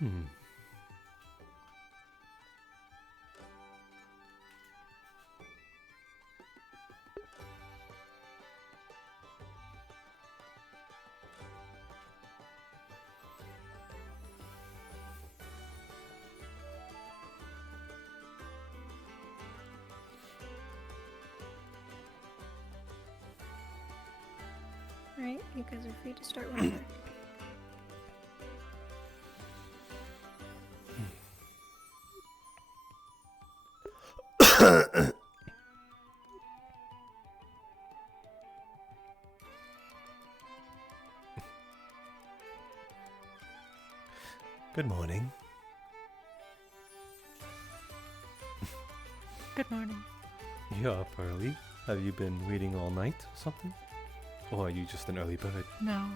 Hmm. Alright, you guys are free to start whenever. Good morning. Good morning. You're up early. Have you been reading all night or something? Or are you just an early bird? No,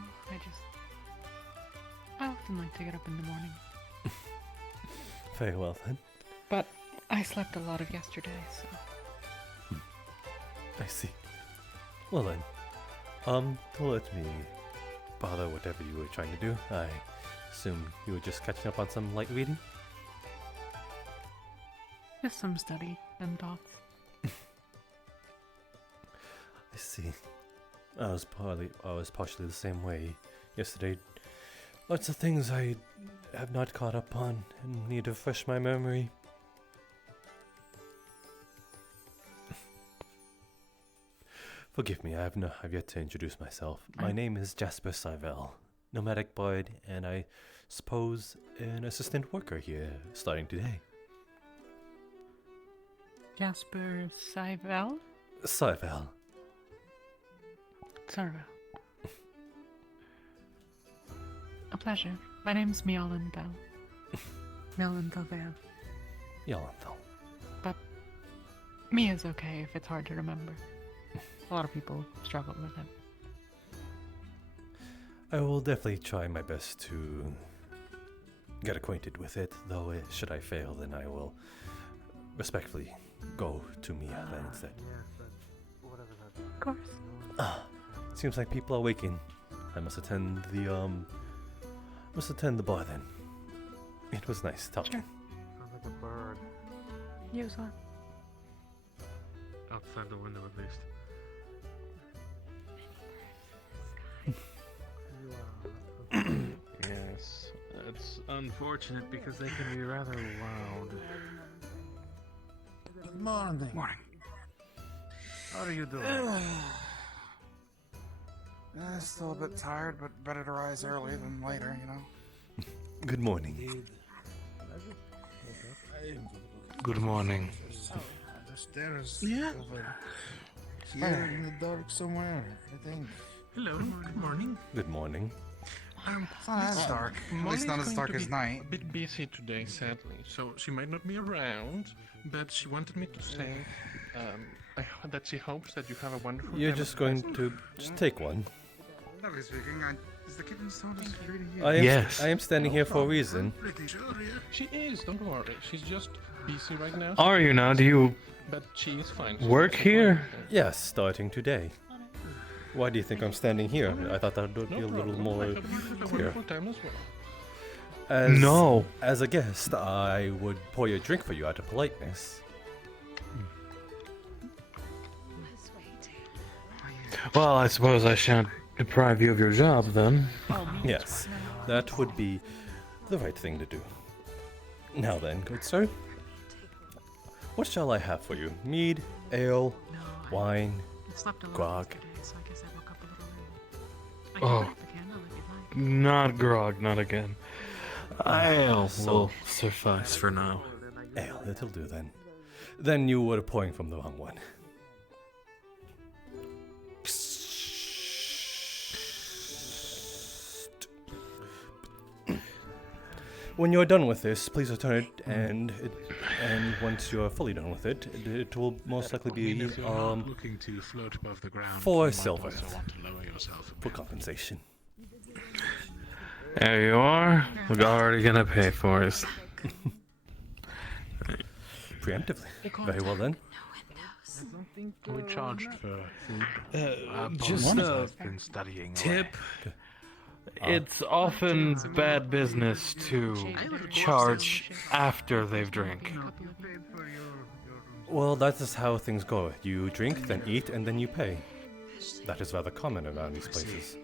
I often like to get up in the morning. Very well then. But I slept a lot of yesterday, so... I see. Well then, don't let me bother whatever you were trying to do. I assume you were just catching up on some light reading? Just some study and thoughts. I see. I was partially the same way yesterday. Lots of things I have not caught up on and need to refresh my memory. Forgive me, I've yet to introduce myself. My name is Jasper Sarvel, nomadic bard, and I suppose an assistant worker here starting today. Jasper Sarvel? Sarvel. Sarvel. A pleasure. My name's Mialenthal. Mialenthal Vale. Yalanthal. But Mia's okay if it's hard to remember. A lot of people struggle with it. I will definitely try my best to get acquainted with it, though should I fail, then I will respectfully go to Mia then instead. Of course. Seems like people are waking. I must attend the bar then. It was nice talking. Sure. Sounds like a bird. You saw. Outside the window, at least. Yes, it's unfortunate because they can be rather loud. Good morning. Morning. How are you doing? Still a bit tired, but better to rise early than later, you know? Good morning. Good morning. The stairs Yeah. over here in the dark somewhere, I think. Hello. Good morning. Good morning. It's not as dark. At least not as dark as night. A bit busy today, sadly, so she might not be around. But she wanted me to say that she hopes that you have a wonderful. You're time just at going Jasper. to just take one. Lovely speaking. Is the kitten sound security here? I am standing here for a reason. Pretty sure, yeah. She is. Don't worry. She's just busy right now. Are you now? Do you But she is fine. She work doesn't here? mind anything. Yes, starting today. Why do you think I'm standing here? I thought that would be No a little problem. more I hope you have a clear. wonderful time as well. As, As a guest, I would pour you a drink for you out of politeness. Well, I suppose I shan't deprive you of your job then. Yes, that would be the right thing to do. Now then, good sir. What shall I have for you? Mead, ale, wine, grog? Oh, not grog, not again. Ale will suffice for now. Ale, it'll do then. Then you were pouring from the wrong one. When you're done with this, please return it, and once you're fully done with it, it will most likely be looking to float above the ground. 4 silver want to lower yourself a for bit. compensation. There you are. We're already gonna pay for it. Preemptively. Very well then. We charged for food. Just I've been studying. tip. It's often bad business to charge after they've drank. Well, that is how things go. You drink, then eat, and then you pay. That is rather common around these places.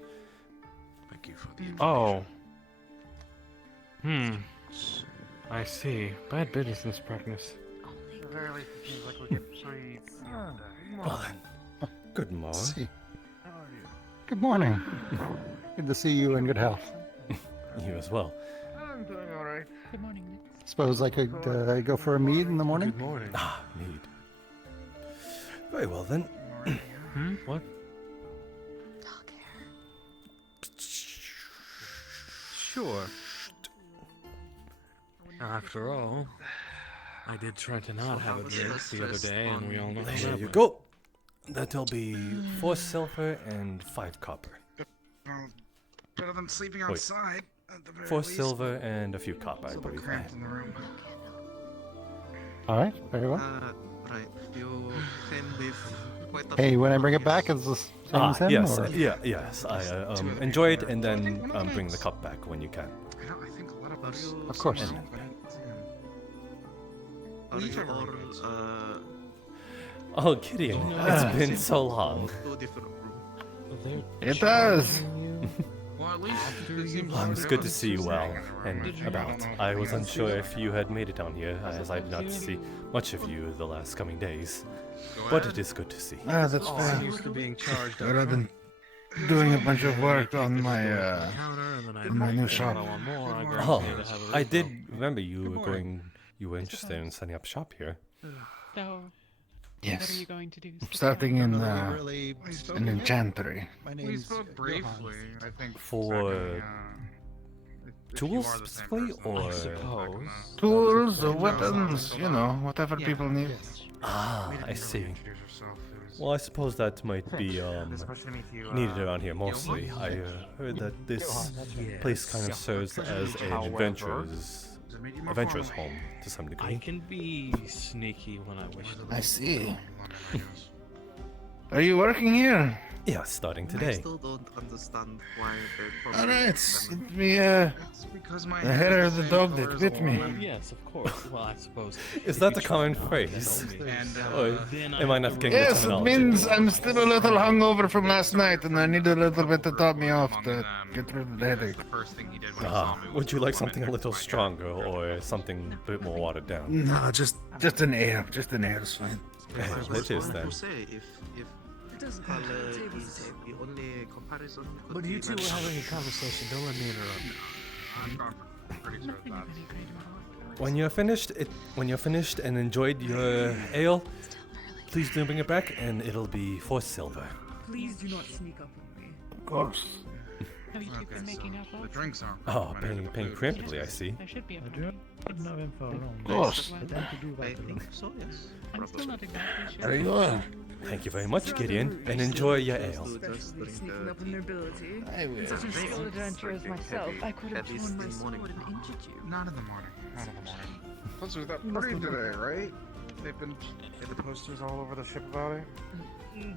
Thank you for the Oh. I see. Bad business practice. At the very least, it seems like we get free beer today. Well then, good morning. See. How are you? Good morning. Good to see you in good health. You as well. I'm doing alright. Good morning, Nick. Suppose I could go for a mead in the morning? Good morning. Ah, mead. Very well then. What? Sure. After all, I did try to not have a drink the other day, and we all know how There that you went. go. That'll be 4 silver and 5 copper. Well, better than sleeping Wait. outside. At the very 4 least. silver and a few copper, I It's a little believe. cramped in the room. All right, very well. Right, you came with quite a Hey, few when I bring it monkeys. back, is this same as him? yes, or? yes. I enjoy it and then bring the cup back when you can. I think a lot of us. Of course. Are you all, Oh, Gideon, it's been so long. two different rooms? It does. Well, at least it seems Well, like it's good to everyone's see you well sleeping in and the room. about. I was unsure if you had made it down here, as I did not see much of you the last coming days. But it is good to see. Ah, that's I'm fine. used to being charged Better up than front. doing a bunch of work on my Counter, and then I in my new think shop. I want more, I Oh, guarantee to have a I refill. did remember you were interested in setting up shop here. So, what are Yes. you going to do? Starting in We spoke- an enchantery. We spoke briefly, I think. For if you tools are the same specifically, person, or- I Suppose. Tools, weapons, you know, whatever people need. Ah, We didn't I really see. introduce yourself. It was Well, I suppose that might be it's pleasure to meet you, needed around here mostly. I heard that this place kind of serves as an adventurous home to some I degree. can be sneaky when I wish to. I see. Are you working here? Yeah, starting I today. still don't understand why they All right, them. let me It's because my The hair hair is of the same dog color that as bit the me. woman. Yes, of course. Well, I suppose. Is if that you the try common not to phrase? tell me, And, Or then am I not have getting to the Yes, it terminology? means I'm still a little hungover from last night, and I need a little bit to top me off to get rid of the headache. The first thing he did when he saw me was Would you to like come in something a there little with my stronger or something a bit more watered down? No, just an air is fine. It is then. To say if color is the only comparison. could But be you two were that- having a conversation. Don't let me interrupt. I'm pretty sure Nothing that's of any great moment. When you're finished and enjoyed your ale, please do bring it back, and it'll be 4 silver. Please do not sneak up on me. Of course. Have you two been making out the well? drinks aren't. Oh, complimentary, paying the food is. preemptively, I see. There should be a I party. do have info around. Of course. I think so, yes. I'm still not exactly sure. There you are. Thank you very much, Gideon, and enjoy your ale. Especially sneaking up on nobility. I will. Such a skilled adventurer as myself, I could have At least drawn my in sword morning. and injured you. Not in the morning. Not in the morning. Plus, there's that You must party have today, right? They've been the posters all over the ship about it. The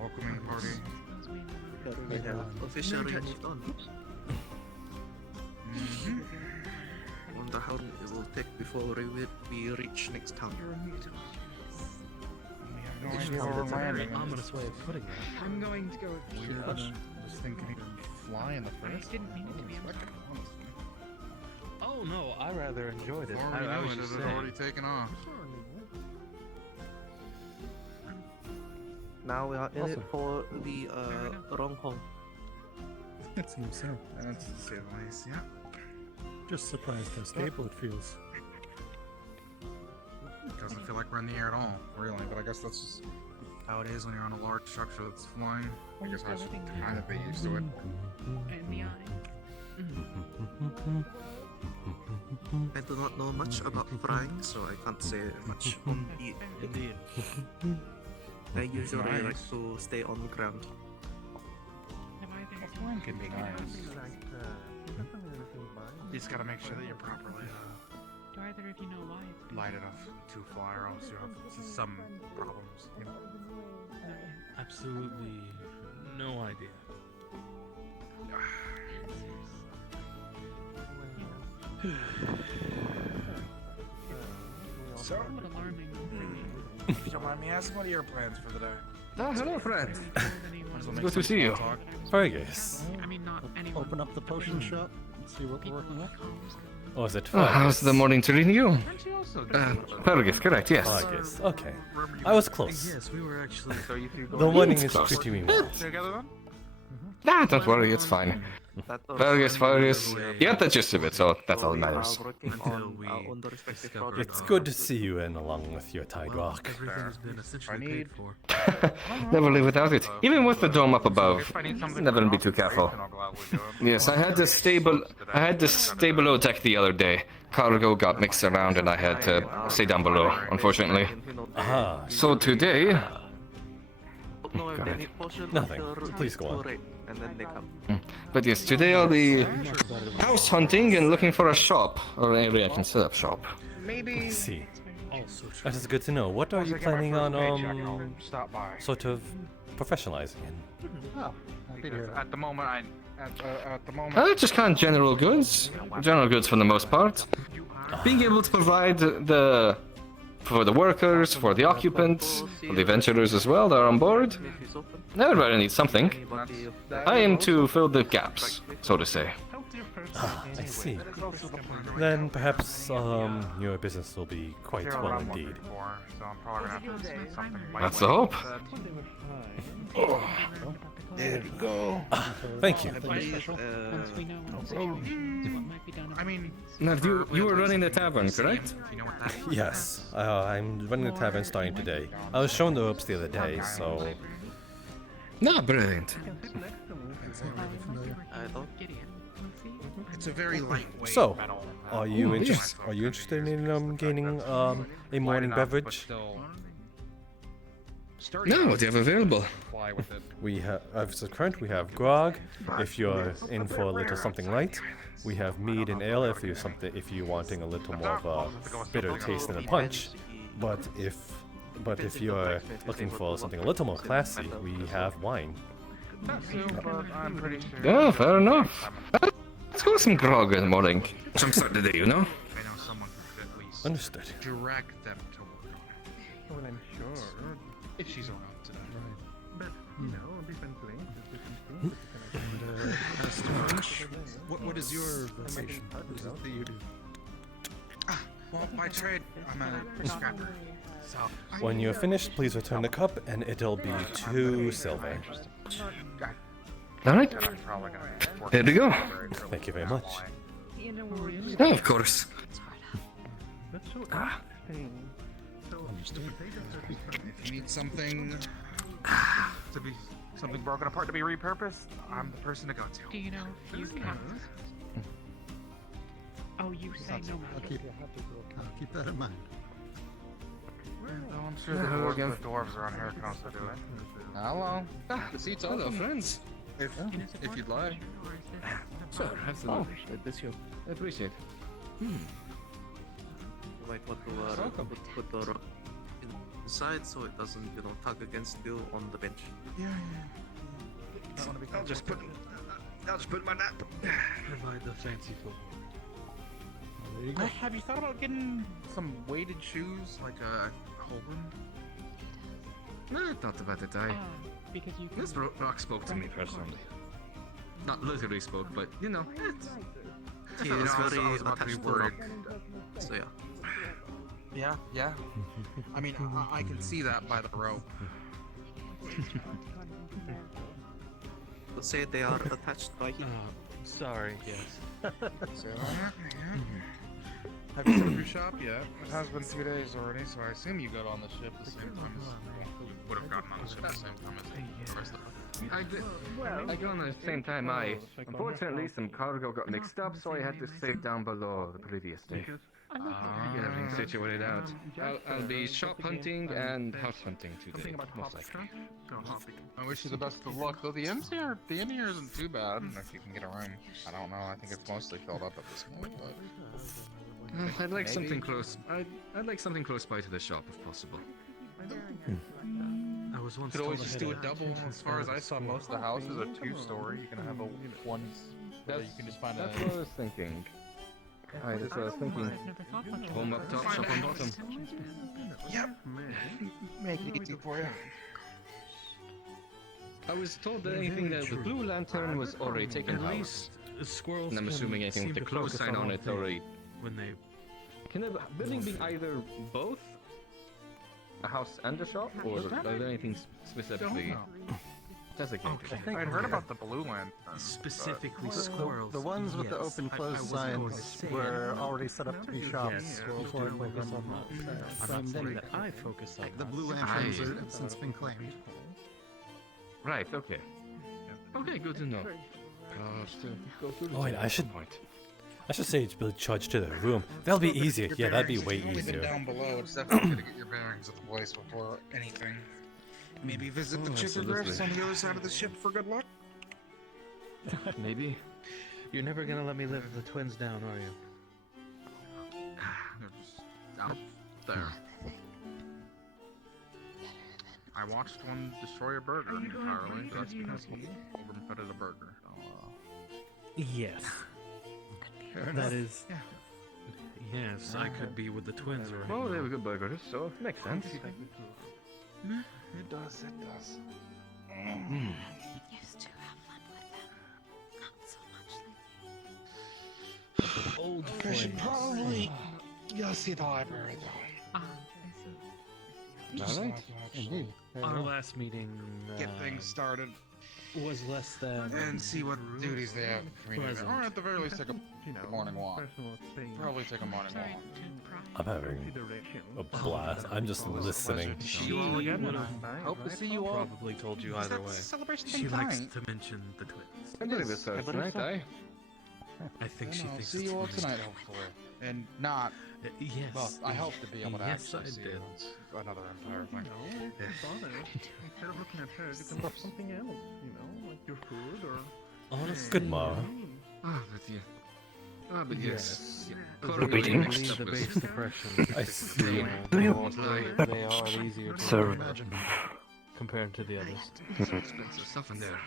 welcoming party. Suppose we know. We have officially moved on. Wonder how long it will take before we reach next town. You're immutable. We have no Which idea town where we're is it? landing. Ominous way of putting it. I'm going to go with you. This thing can even fly in the I first. didn't mean it to be. I'm sorry. Oh no, I rather enjoyed it. Before we I knew was it, just it had saying. already taken off. Now we are in it for the wrong home. It seems so. That's to say the least, yeah. Just surprised how stable it feels. It doesn't feel like we're in the air at all, really, but I guess that's just how it is when you're on a large structure that's flying. I guess I should kind of be used to it. And the eye. I do not know much about flying, so I can't say much on it. Indeed. I usually Nice. like to stay on the ground. Have either of Flying you can be figured out nice. the- You just gotta make sure that you're properly Do either of you know why it's been light enough to fly, or else you have some problems. You know? Not yet. Absolutely no idea. mind me asking, what are your plans for the day? Ah, hello, friend. Might as well make Good to some see you. small talk. Fergus. I mean, not anyone. Open up the potion shop and see what we're working with. Or is it Oh, how's the morning treating you? She also Fergus, correct, yes. Fergus. Okay. I was close. Yes, we were actually. The morning is close. treating me well. together then? Nah, don't worry, it's fine. Fergus, you got the gist of it, so that's all that matters. Until we discovered It's good to see you in along with your Tide Rock. everything's been essentially need- paid for. Never live without it. Even with the dome up above, never be too careful. Yes, I had to stay below deck the other day. Cargo got mixed around and I had to stay down below, unfortunately. Aha. So today, Nothing. Please go on. And then they come. but yes, today I'll be house hunting and looking for a shop, or an area I can set up shop. I see. That is good to know. What are you planning on, sort of professionalizing in? Oh, happy to hear that. At the moment, Just kind of general goods for the most part. Being able to provide for the workers, for the occupants, for the adventurers as well that are on board. Everybody needs something. I aim to fill the gaps, so to say. Ah, I see. Then perhaps your business will be quite well indeed. That's the hope. There you go. Thank you. Once we know what might be done. I mean, Now, you were running the tavern, correct? you know what that is? Yes, I'm running the tavern starting today. I was shown the ropes the other day, so No, brilliant. I don't. It's a very lightweight So, metal. are you Ooh, interested in gaining a morning beverage? No, what do you have available? Fly with it. We have, as a current, we have grog. If you're in for a little something light, we have mead and ale. If you're wanting a little more of a bitter taste than a punch, but if you're looking for something a little more classy, we have wine. I'm pretty sure. Yeah, fair enough. Let's go with some grog in the morning. Jumpstart the day, you know? I know someone who could at least Understood. direct them to work on it. Well, I'm sure. If she's around today. But, you know, different places, And, what is your vocation? What is it that you do? Well, by trade, I'm a scrapper. So, When you're finished, please return the cup, and it'll be 2 silver. Alright, probably gonna here we go. Thank you very much. You know where we Oh, of course. That's so interesting. If you need something to be something broken apart to be repurposed, I'm the person to go to. Do you know if you can? Oh, you say no I'll magic. keep that in mind. I'm sure the dwarves around here can also do it. Hello. The seats are friends. If you'd like. Sure, absolutely. I appreciate it. You might want to put the rock inside so it doesn't, tug against you on the bench. I'll just put my nap. Provide the fancy football. There you go. Have you thought about getting some weighted shoes, like a Colburn? No, I thought about it. Because you can. This rock spoke to me personally. Not literally spoke, but you know. He You is know, I was very about to be attached to the rock. worried. So yeah. Yeah. I mean, I can see that by the rope. Let's say they are attached by him. Sorry, yes. So, have you set up your shop yet? It has been 2 days already, so I assume you got on the ship the same time as would have gotten on the ship the same time as the rest of us. I got on at the same time. Unfortunately, some cargo got mixed up, so I had to stay down below the previous day. Get everything situated out. I'll be shop hunting and house hunting today, most likely. I wish you the best of luck. Though the inn here isn't too bad if you can get a room. I don't know. I think it's mostly filled up at this point, but I'd like something close. I'd like something close by to the shop if possible. I was once could told always I just had do a a double. As far as I saw, most of the houses are 2-story. You can have a one. You can just find That's what I was thinking. I just was thinking. I've never thought much Home up top, shop on bottom. Yep. Make it easy for you. I was told that anything that the blue lantern was already taken At out. least squirrels. And I'm assuming anything with the close sign on it already. when they. Can the building be either both a house and a shop, or are there anything specifically designated? I'd heard about the blue land. Specifically squirrels. The ones with the open close signs were already set up to be shops before I focus on that. I'm not saying that I focus on The that. blue lanterns have since been claimed. Right. Okay. Okay. Good to know. Oh, wait, I should say it's build charge to the room. That'll be easier. Yeah, that'd be way Even easier. down below, it's definitely good to get your bearings of the place before anything. Maybe visit the chippogriffs on the other side of the ship for good luck. Maybe. You're never gonna let me live the twins down, are you? They're just out there. I watched one destroy a burger entirely. That's because he overfed a burger. Yes. That is. Yes, I could be with the twins right Oh, they now. have a good burger, so makes sense. It does, it does. Used to have fun with them. Not so much lately. Old I should flames. probably go see the library though. Alright. Indeed. Our last meeting Get things started was less than. and see what duties they have for me to do. Present. Or at the very least take a morning walk. Probably take a morning walk. I'm having a blast. I'm just listening. She Hope to see you all. probably told you Is either that way. celebration She tonight? likes to mention the twins. I believe it's tonight, eh? I think she thinks see it's you all funny. tonight, hopefully. And not, Yes. well, I hope to be able to Yes, actually I see did. you. It's another entire thing. Instead of looking at her, you can look something else, you know, like your food or. Honestly, Good ma. But yes. Repeating. the base depression. I see. Do you? They are easier to Sir. Imagine. compared to the others. Expensive stuff in there.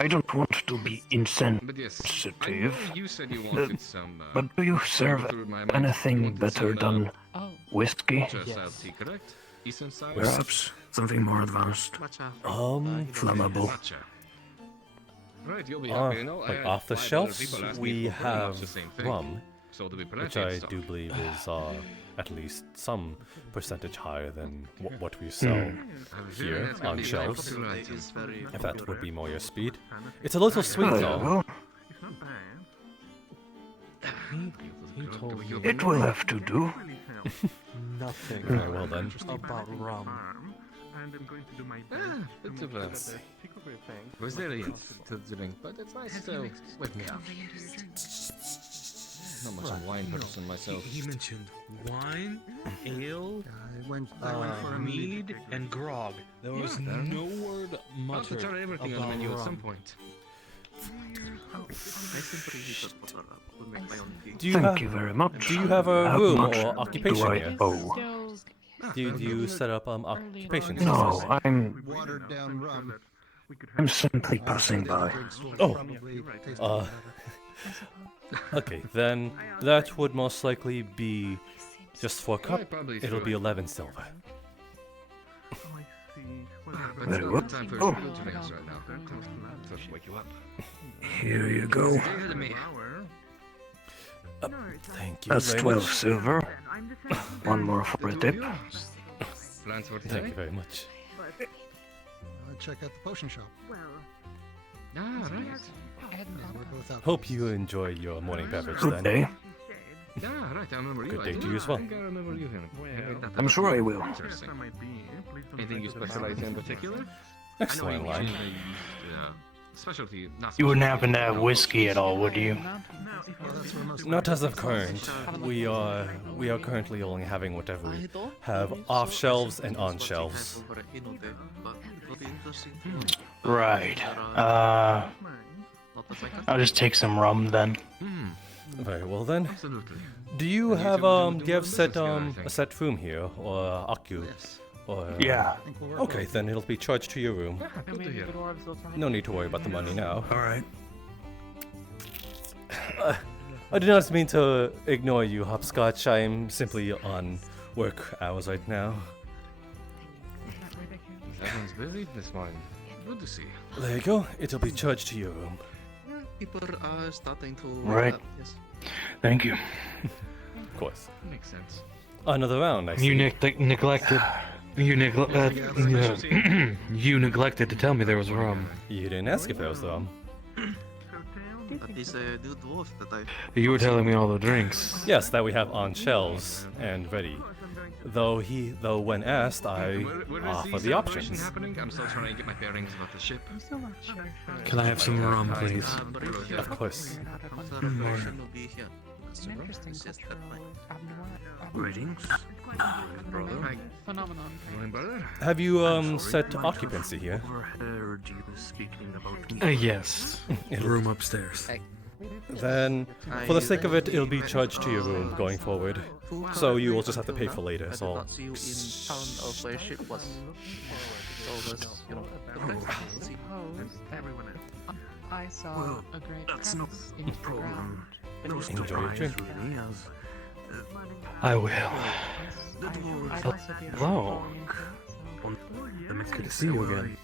I don't want to be But yes, I know insensitive, you said you wanted some. but do you serve through my mind. anything Wanted better some, than Oh, whiskey? style tea, correct? Eastern style. Perhaps something more advanced, flammable. Matcha. Right, you'll be happy. You know, I Like had off the 5 other shelves, people ask me we for pretty much have the same thing. rum, So there'll be which plenty I of stuff. do believe is at least some percentage higher than what we sell here That's gonna on be very shelves. popular It item. is very If that would popular. be more your speed. It's a little sweet Very though. well, It's not bad. He told you it will have to do. nothing Very well then. about rum. And I'm going to do my Ah, best to bit make of sure a that the chicory thing. resilient to the drink, but it's nice to wake me up. Not much of a wine person myself. He mentioned wine, ale, I went for a mead, and grog. There was Yeah, fair no word I'll have to muttered try everything on the about menu at some rum. point. I simply heat up water up to make my own tea. Do you Thank have you very much. do you have a How room much or do occupation I here? owe? still Do you set up occupations? No, I'm watered down rum. I'm simply passing by. Oh. Probably taste Uh, okay, then that would most likely be just for a cup. Probably It'll be 11 silver. Oh, I see. Well, But Very still, well. time for Oh. good drinks right now. First wake you up. Here you go. Stay ahead of me. Thank you. That's very 12 much. silver. One more for a tip. Plans for Thank today? you very much. check out the potion shop. Ah, right. We're both out. Hope you enjoy your morning beverage Good then. day. Yeah, right. I remember you. Good I day do. to you as well. I think I remember you, Henry. I'm sure I will. Interesting. Anything you specialize in particular? Excellent line. Specialty. Not You wouldn't specialty. happen to have whiskey at all, would you? Well, that's where most Not as of current. We are currently only having whatever we have off shelves and on shelves. Over at Inode, but it'll be interesting to Hmm. know. Right. Not as I can. I'll just take some rum then. Hmm, Very well then. absolutely. Do you And you have two will do do you have business set together, I a think. set room here or occu? Yes. Or Yeah. I think we'll work Okay, well. then it'll be charged to your room. Yeah, good to hear. No need to worry about the money now. All right. I do not mean to ignore you, Hopscotch. I'm simply on work hours right now. Everyone's busy this morning. Good to see. There you go. It'll be charged to your room. People are starting to. Right. Yes. Thank you. Of course. Makes sense. Another round, I see. You neglected. You neglected to tell me there was rum. You didn't ask if there was rum. That is a new dwarf that I. You were telling me all the drinks. Yes, that we have on shelves and ready. Though when asked, I offer the options. Happening? I'm still trying to get my bearings about the ship. I'm still not sure. Can I have some rum, please? Of course. Celebration will be here. An interesting It's just cultural that Greetings. phenomenon. Morning, brother. Have you set occupancy here? Overheard you speaking about me. Yes. Room upstairs. Then, for the sake of it, it'll be charged to your room going forward. So you will just have to pay for later. I did So not see you in town of where ship was. So that's, you know, Suppose that I saw a great crevice in the ground. enjoy your drink. I will. I'd also be able to Hello. fall into it, It's good to see you again.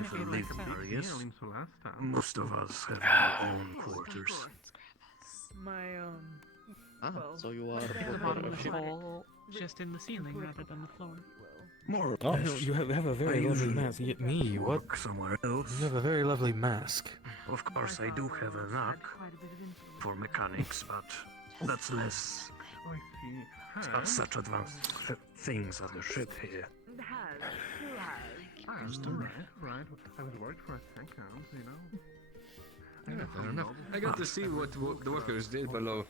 If it makes sense. Most of us have our own quarters. My so you are the a bottom of of the ship. hole just in the ceiling rather than the floor. More. Oh, You have a very lovely mask. Me? What? Somewhere else. You have a very lovely mask. Of course, I do have a knack for mechanics, but that's less. It's not such advanced things on the ship here. Right. I was worried for a second, you know. Yeah, fair enough. I got to see what the workers did below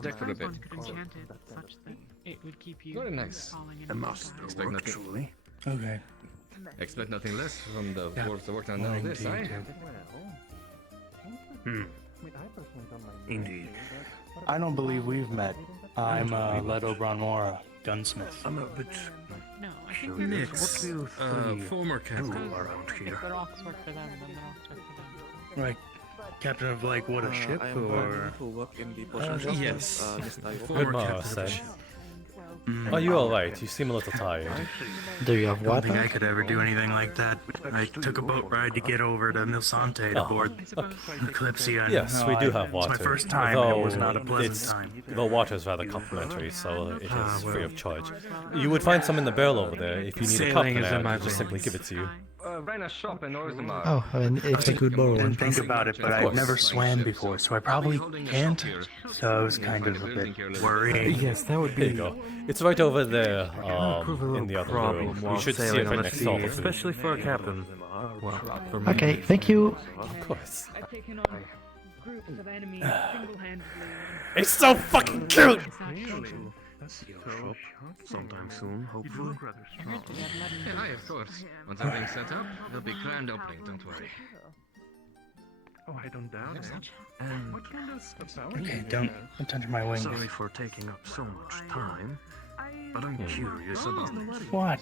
deck for a bit. One could enchant it such that it would keep you Very nice. falling A into the master sky. Expect nothing. actually. Okay. Expect nothing less from the dwarves that worked on none of this, eh? Indeed. I don't believe we've met. I'm Leto Bronmora, gunsmith. I'm a bit No, I think curious. they're What do you Former captain. around if here? the rocks work for them, then the rocks work for them. Right. Captain of like what, a ship I am or? going to work in the potion shop. yes. Mr. Ivo. Good morrow, said. Are you alright? You seem a little tired. Do you have I don't think I could ever do anything like that. I took a boat ride to get over to Milsante to Oh, board I suppose Kalypsia. Yes, we do have water. It's my first time. Though It was not a pleasant it's, time. the water is rather complimentary, so it Ah, is free well. of charge. You would find some in the barrel over there. If you need a cup Sailing for is in that, my I'll just simply give it to you. Ran a shop in Orzammar. Oh, and if I could borrow one. Think about it, but Of I've course. never swam before, so I probably can't. So I was kind of a bit worried. Yes, that would There you go. It's right over there in the other room. You while should see sailing it right on the next to all sea, the food. especially for a captain. Well, for me. Okay, thank you. Of course. I've taken on groups of enemies single-handedly. It's so fucking cute! it's not true. See your shop sometime soon, hopefully. I heard they had lemon. Yeah, aye, of course. Once everything's set up, there'll be grand opening, don't worry. Oh, I don't doubt it. And What kind of power Okay, do you don't have? touch my wings. sorry for taking up so much time, but I'm curious about What?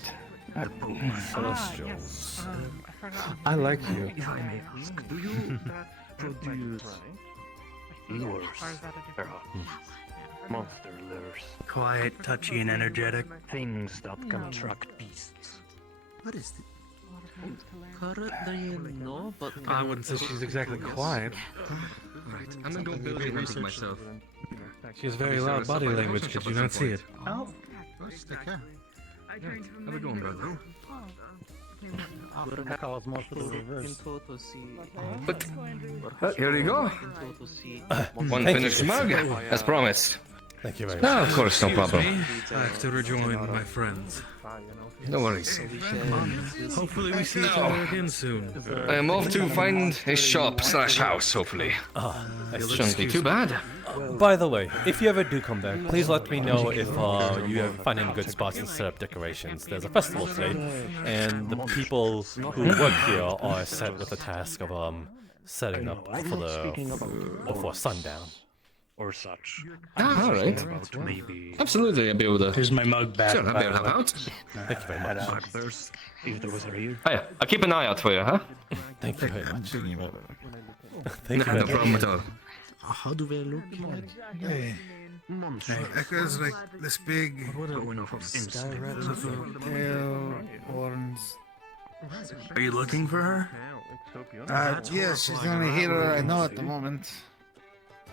the boat. Celestials. I forgot. I like you. If I may ask, do you produce lures? Or is that a different? Monster lures. Quiet, touchy, and energetic. Things that construct beasts. What is it? A lot of things to learn. Currently, no, but I wouldn't say she's exactly quiet. Right, I'm gonna go build a hunting myself. She has very loud body language. Could you not see it? Oh, Take care. Have a go, brother. calls most of the reverse. in total see. Here you go. In total see. One Thank finished you. mug, as promised. Thank you very much. Ah, of course, no problem. I have to rejoin my friends. No worries. Hopefully we see each other again soon. I am off to find a shop/house, hopefully. Shouldn't be too bad. By the way, if you ever do come back, please let me know if you ever find any good spots to set up decorations. There's a festival today, and the people who work here are set with the task of setting up before sundown. Or such. Ah, all right. Maybe Absolutely, I'll be able to. Here's my mug back. Sure, I'll be able to help out. Thank you very much. there's if there was a real. Oh, yeah, I'll keep an eye out for you, huh? Thank you very much. No, Thank you no very problem much. at all. How do they look like? Hey. Echo's like this big, Going off of instinct. tail, horns. Are you looking for her? Yeah, she's the only healer I know at the moment.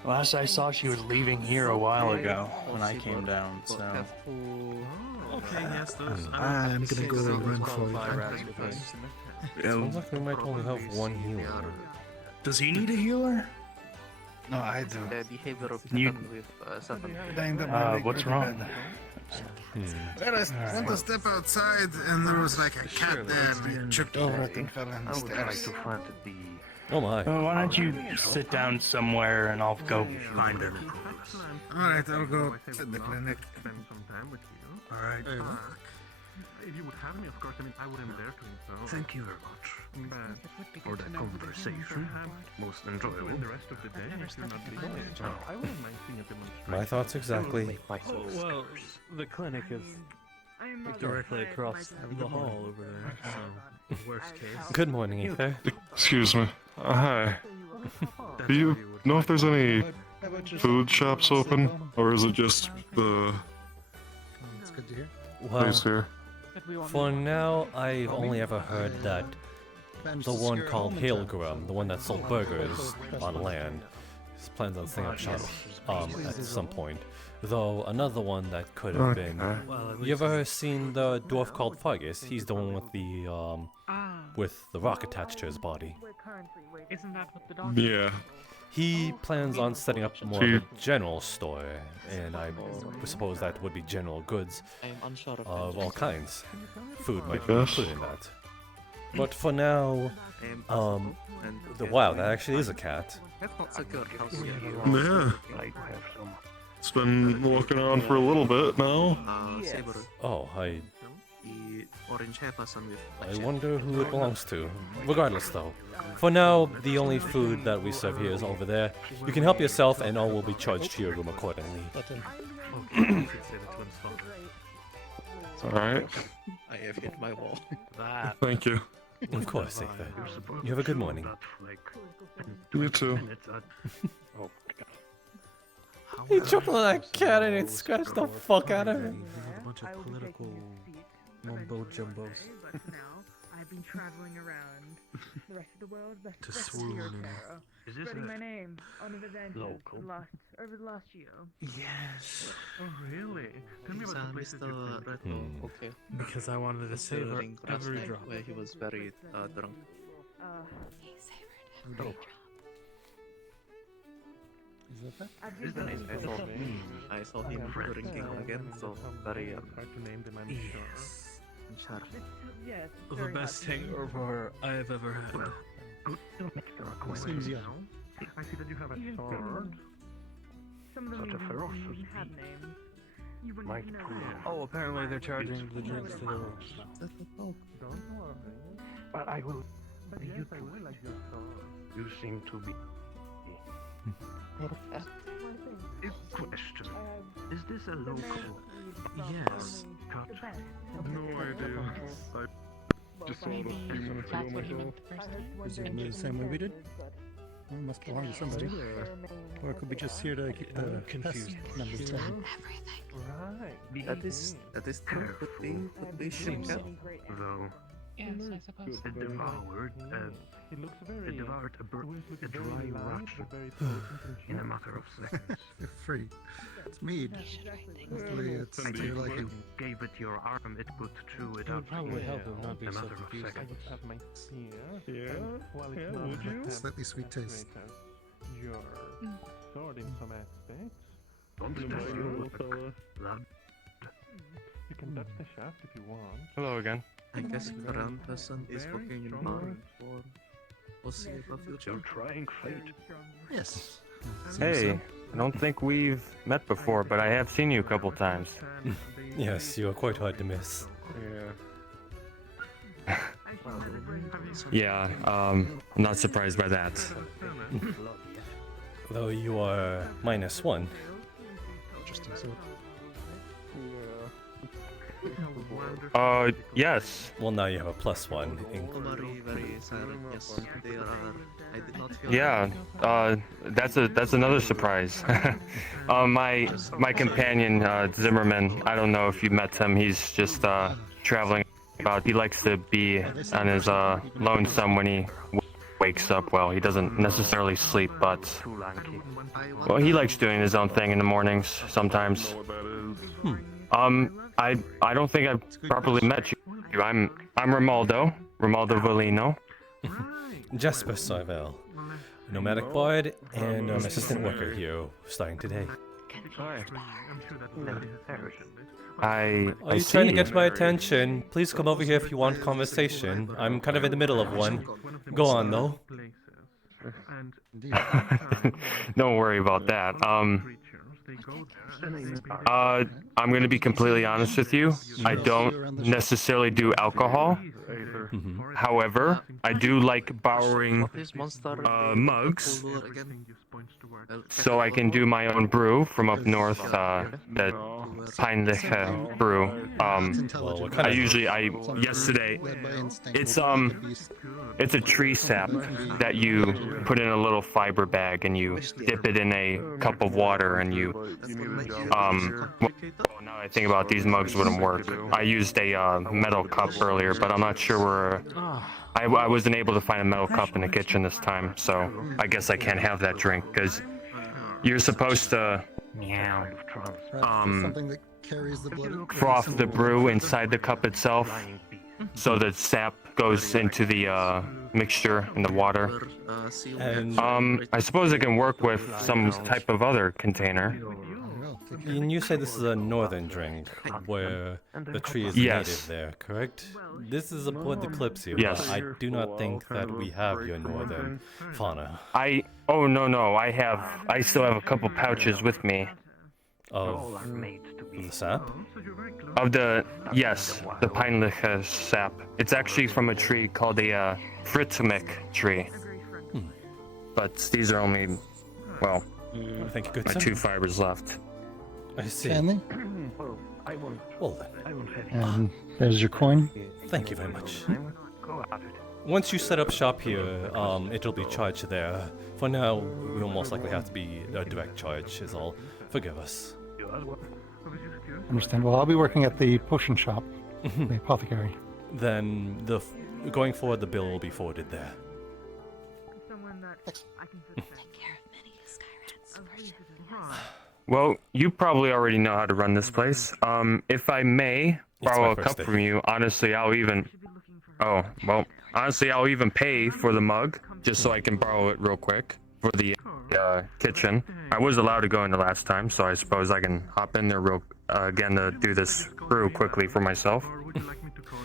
Last I saw, she was leaving here a while ago when I came down, so... Okay, yes, those. I'm gonna go run for it. Sounds like we might only have one healer. Does he need a healer? No, I do. The behavior of You- what's wrong? Well, I went to step outside and there was like a cat there and I tripped over it and fell down the stairs. Oh my. Why don't you sit down somewhere and I'll go Find her. Alright, I'll go to the clinic. Alright. If you would have me, of course, I mean, I wouldn't dare to, so... Thank you very much for that conversation. Most enjoyable. The rest of the day, if you're not busy. I wouldn't mind seeing a demonstration. My thoughts exactly. Well, the clinic is directly across the hall over there, so worst case. Good morning, Ether. Excuse me. Hi. Do you know if there's any food shops open, or is it just the It's good to hear. place here? For now, I've only ever heard that the one called Hailgrim, the one that sold burgers on land, plans on setting up shop at some point. Though another one that could have been. You ever seen the dwarf called Fargus? He's the one with the rock attached to his body. Isn't that what the dog? Yeah. He plans on setting up more of a general store, and I suppose that would be general goods of all kinds. Food might be included in that. But for now, wow, that actually is a cat. Yeah. It's been walking around for a little bit now. Oh, I orange hair person with I wonder who it belongs to. Regardless, though, for now, the only food that we serve here is over there. You can help yourself, and all will be charged to your room accordingly. Alright. I have hit my wall. Thank you. Of course, Ether. You have a good morning. You too. He jumped on that cat and it scratched the fuck out of it. A bunch of political mumbo jumbos. I've been traveling around the rest of the world, To swoon in. spreading my name on adventures over the last year. Yes. Oh, really? Tell me about the places you've been. Okay. Because I wanted to savor every drop. Where he was very drunk. He savored every drop. Is that nice? I saw him drinking again, so very Hard to name them, I'm sure. Yes, The best hangover I've ever had. Seems young. I see that you have a sword. some of them even have names. You wouldn't even know that. Oh, apparently they're charging the drinks to the rooms now. Don't worry. But I will. But yes, I will like your sword. You seem to be. Question. Is this a local? Yes. Cut? No idea. I just saw it a few minutes ago myself. Is it the same way we did? Well, it must belong to somebody. Or it could be just here to confuse number 10. Right. That is true. Could be Seems shit. so. Though Yes, I suppose. it devoured It looks very. it devoured a dry very rat large, very potent and in a sharp. matter of seconds. You're free. It's mead. Hopefully it's I still like you. gave it your arm, it could chew it It up. would probably help him not be A so matter of confused. I seconds. would have my Yeah? While Yeah, it's not would you? have Slightly sweet taste. Your sword in some aspects. Don't You touch might your also, blood. you can touch the shaft if you want. Hello again. I guess the round person is working in bar for foreseeable future. You're trying fate. Yes. Hey, I don't think we've met before, but I have seen you a couple times. Yes, you are quite hard to miss. Yeah, I'm not surprised by that. Though you are -1. Interesting. So Yes. Well, now you have a +1. Very, very silent. Yes, they are. I did not feel. Yeah. That's another surprise. My companion Zimmerman. I don't know if you met him. He's just traveling about. He likes to be on his lonesome when he wakes up. Well, he doesn't necessarily sleep, but well, he likes doing his own thing in the mornings sometimes. I don't think I've properly met you. I'm Romaldo Volino. Jasper Sarvel, nomadic bard and assistant worker here, starting today. Are you trying to get my attention? Please come over here if you want conversation. I'm kind of in the middle of one. Go on, though. Don't worry about that. I'm going to be completely honest with you. I don't necessarily do alcohol. However, I do like borrowing mugs, so I can do my own brew from up north. The Peinliche brew. Yesterday, it's a tree sap that you put in a little fiber bag and you dip it in a cup of water and you. Now I think about these mugs wouldn't work. I used a metal cup earlier, but I'm not sure where. I wasn't able to find a metal cup in the kitchen this time, so I guess I can't have that drink because you're supposed to froth the brew inside the cup itself, so the sap goes into the mixture in the water. And I suppose it can work with some type of other container. And you say this is a northern drink, where the tree is native there, correct? This is aboard the Kalypsia, yes. but I do not think that we have your northern fauna. Oh no, I still have a couple pouches with me. Of the sap? Of the Peinliche sap. It's actually from a tree called a Fritzmich tree. But these are only, well, my 2 fibers left. I see. Stanley? Well then. And there's your coin. Thank you very much. Once you set up shop here, it'll be charged there. For now, we'll most likely have to be a direct charge, is all. Forgive us. Understand. Well, I'll be working at the potion shop, the apothecary. Then going forward, the bill will be forwarded there. Well, you probably already know how to run this place. If I may borrow a cup from you, honestly, I'll even pay for the mug, just so I can borrow it real quick for the kitchen. I was allowed to go in the last time, so I suppose I can hop in there again to do this brew quickly for myself,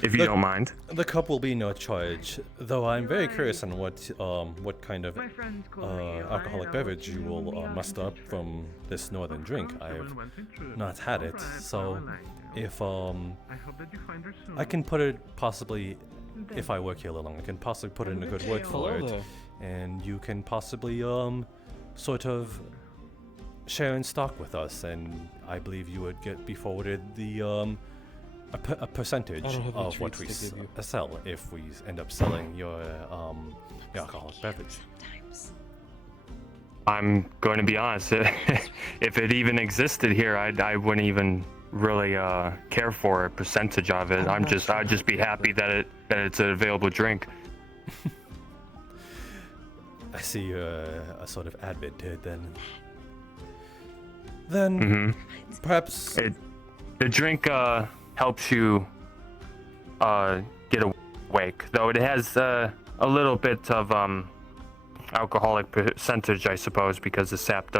if you don't mind. The cup will be no charge, though I'm very curious on what kind of alcoholic beverage you will muster up from this northern drink. I've not had it, so if I can put it possibly, if I work here a little long, I can possibly put in a good word for it, and you can possibly sort of share in stock with us, and I believe you would be forwarded the a percentage of what we sell if we end up selling your alcoholic beverage. I'm going to be honest. If it even existed here, I wouldn't even really care for a percentage of it. I'd just be happy that it's an available drink. I see you're a sort of advocate to it then. Perhaps the drink helps you get awake, though it has a little bit of alcoholic percentage, I suppose, because the sap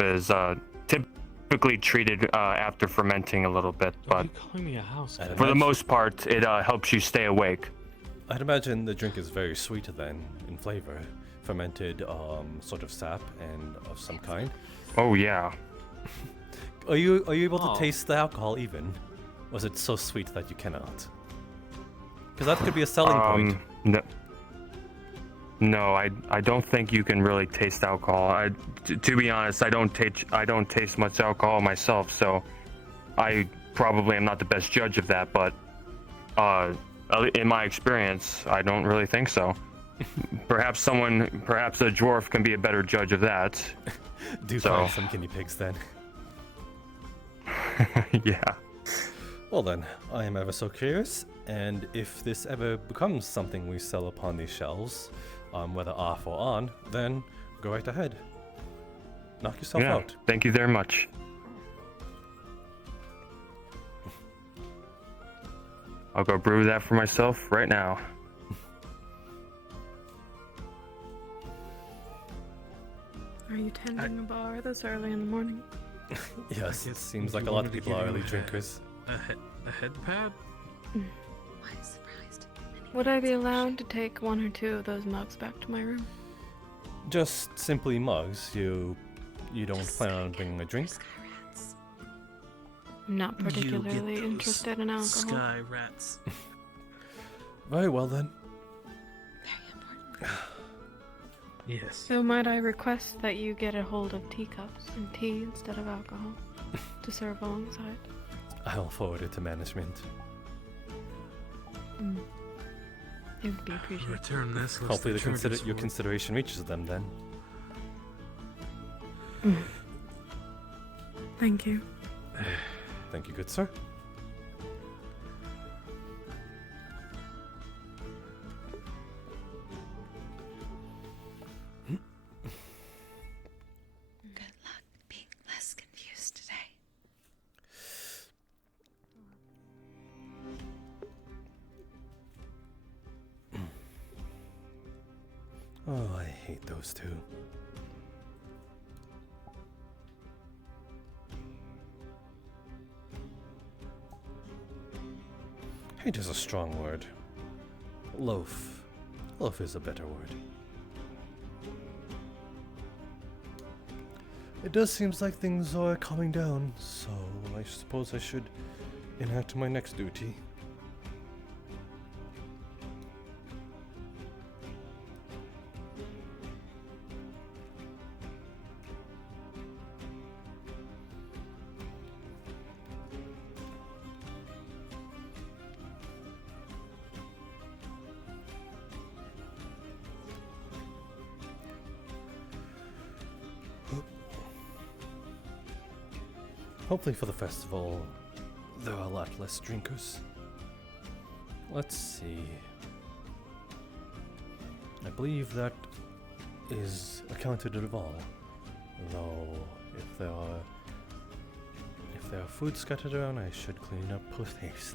is typically treated after fermenting a little bit, but for the most part, it helps you stay awake. I'd imagine the drink is very sweet then in flavor, fermented sort of sap and of some kind. Oh yeah. Are you able to taste the alcohol even? Or is it so sweet that you cannot? Because that could be a selling point. No, I don't think you can really taste alcohol. To be honest, I don't taste much alcohol myself, so I probably am not the best judge of that, but in my experience, I don't really think so. Perhaps a dwarf can be a better judge of that. Do find some guinea pigs then. Yeah. Well then, I am ever so curious, and if this ever becomes something we sell upon these shelves, whether off or on, then go right ahead. Knock yourself out. Thank you very much. I'll go brew that for myself right now. Are you tending a bar this early in the morning? Yes, it seems like a lot of people are early drinkers. A head pad? Would I be allowed to take one or two of those mugs back to my room? Just simply mugs. You don't plan on bringing a drink? I'm not particularly interested in alcohol. Sky rats. Very well then. Yes. So might I request that you get a hold of teacups and tea instead of alcohol to serve alongside? I'll forward it to management. It would be appreciated. Return this. Hopefully your consideration reaches them then. Thank you. Thank you, good sir. Good luck being less confused today. Oh, I hate those two. Hate is a strong word. Loaf. Loaf is a better word. It does seem like things are calming down, so I suppose I should enact my next duty. Hopefully for the festival, there are a lot less drinkers. Let's see. I believe that is accounted of all. Though, if there are food scattered around, I should clean up post haste.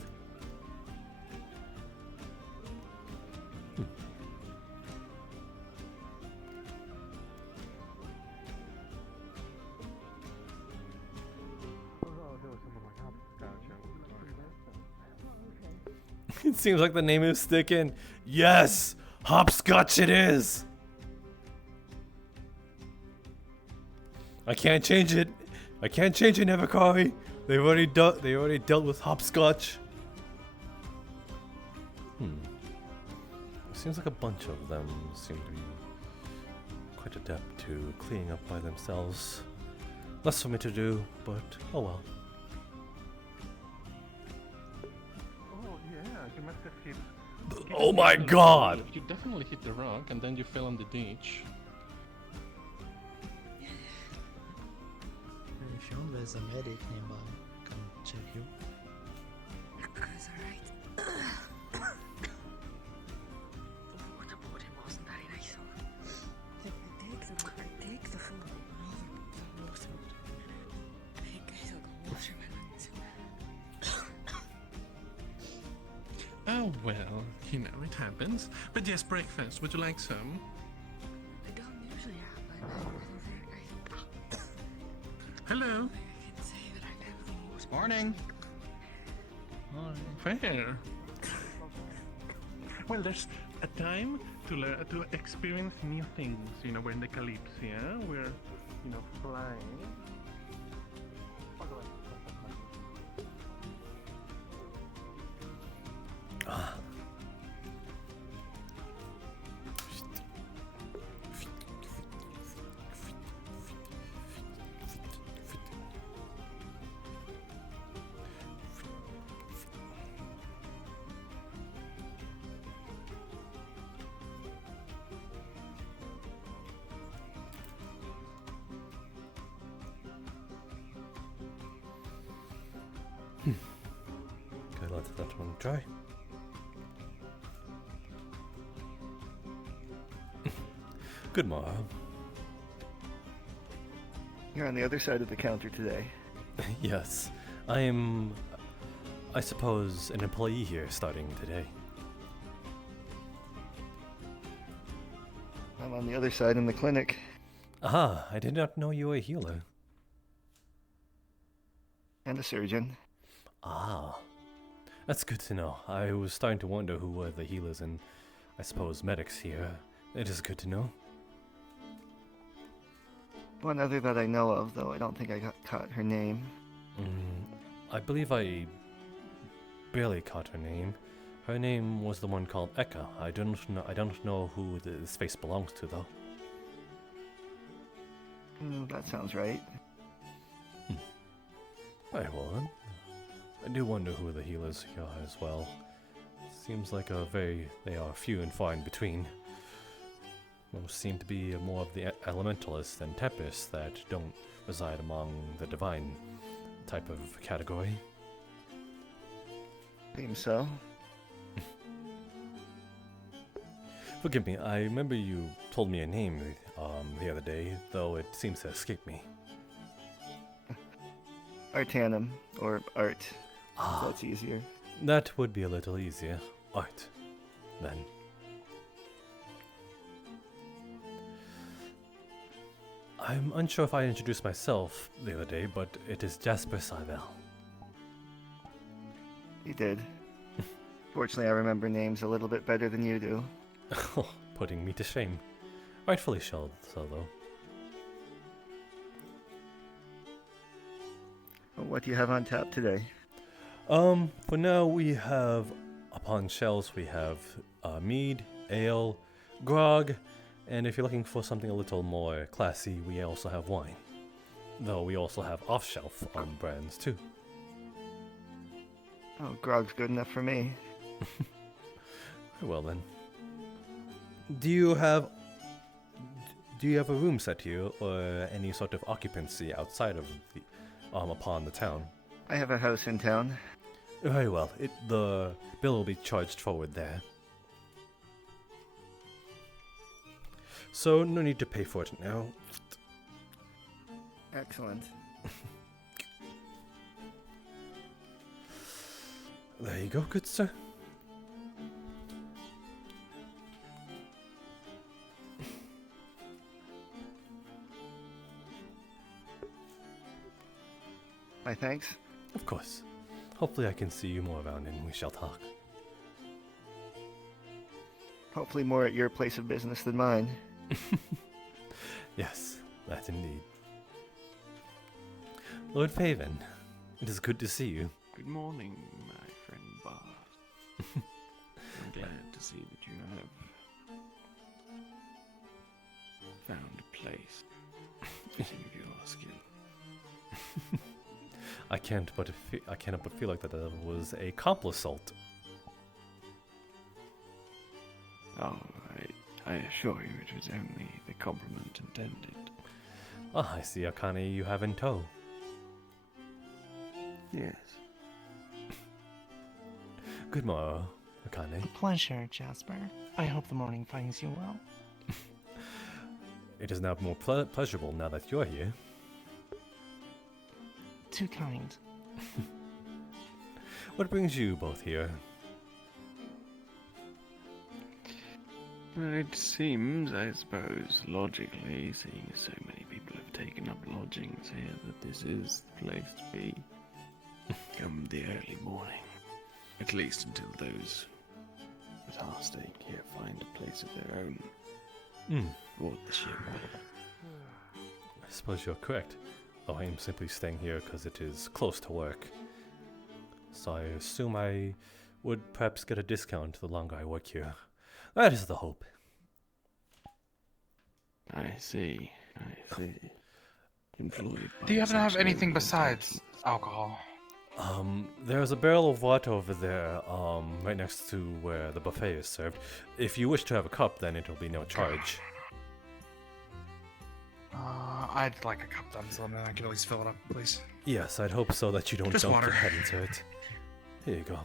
It seems like the name is sticking. Yes! Hopscotch it is! I can't change it. I can't change it, Neverkari. They already dealt with hopscotch. It seems like a bunch of them seem to be quite adept to cleaning up by themselves. Less for me to do, but oh well. You must have hit. Oh my god! You definitely hit the rock and then you fell on the ditch. Pretty sure there's a medic nearby. Come check you. That's alright. The waterboarding wasn't very nice. Take the food. The water. I think I took water Oh well, you know, it happens. But yes, breakfast. Would you like some? I don't usually have Hello. I can say that I have the water. Morning. Fair. Well, there's a time to experience new things. You know, we're in the Kalypsia. We're, you know, flying. Okay, let that one dry. Good morrow. You're on the other side of the counter today. Yes, I am, I suppose, an employee here starting today. I'm on the other side in the clinic. Ah, I did not know you were a healer. And a surgeon. Ah, that's good to know. I was starting to wonder who were the healers and, I suppose, medics here. It is good to know. One other that I know of, though I don't think I caught her name. I believe I barely caught her name. Her name was the one called Eka. I don't know who this face belongs to, though. That sounds right. Very well then. I do wonder who the healers are as well. Seems like they are few and far in between. Most seem to be more of the elementalists and tempests that don't reside among the divine type of category. Seems so. Forgive me, I remember you told me a name the other day, though it seems to escape me. Artanum, or Art. That's easier. That would be a little easier. Art, then. I'm unsure if I introduced myself the other day, but it is Jasper Sarvel. You did. Fortunately, I remember names a little bit better than you do. Putting me to shame. Rightfully so, though. What do you have on tap today? For now we have, upon shelves we have mead, ale, grog, and if you're looking for something a little more classy, we also have wine. Though we also have off-shelf brands too. Oh, grog's good enough for me. Well then. Do you have a room set here, or any sort of occupancy outside of the, upon the town? I have a house in town. Very well. The bill will be charged forward there. So no need to pay for it now. Excellent. There you go, good sir. My thanks. Of course. Hopefully I can see you more around and we shall talk. Hopefully more at your place of business than mine. Yes, that indeed. Lord Faven, it is good to see you. Good morning, my friend Bart. I'm glad to see that you have found a place fitting of your skill. I cannot but feel like that was a compliment. Oh, I assure you it was only the compliment intended. Ah, I see Akane you have in tow. Yes. Good morrow, Akane. A pleasure, Jasper. I hope the morning finds you well. It is now more pleasurable now that you're here. Too kind. What brings you both here? Well, it seems, I suppose, logically, seeing as so many people have taken up lodgings here, that this is the place to be come the early morning. At least until those that are staying here find a place of their own aboard the ship. I suppose you're correct. Though I am simply staying here because it is close to work. So I assume I would perhaps get a discount the longer I work here. That is the hope. I see. Employed by Do you happen to have such anything noble besides alcohol? There's a barrel of water over there, right next to where the buffet is served. If you wish to have a cup, then it'll be no charge. I'd like a cup done so then I can at least fill it up, please. Yes, I'd hope so that you don't Just dunk water. your head into it. Here you go.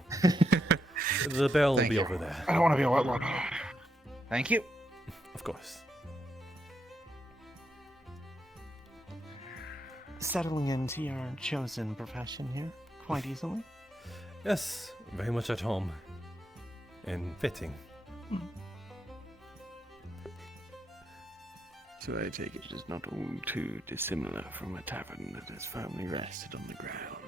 The barrel will Thank be you. over there. I don't want to be a wet lord. Thank you. Of course. Settling into your chosen profession here quite easily. Yes, very much at home. And fitting. So I take it is not all too dissimilar from a tavern that has firmly rested on the ground.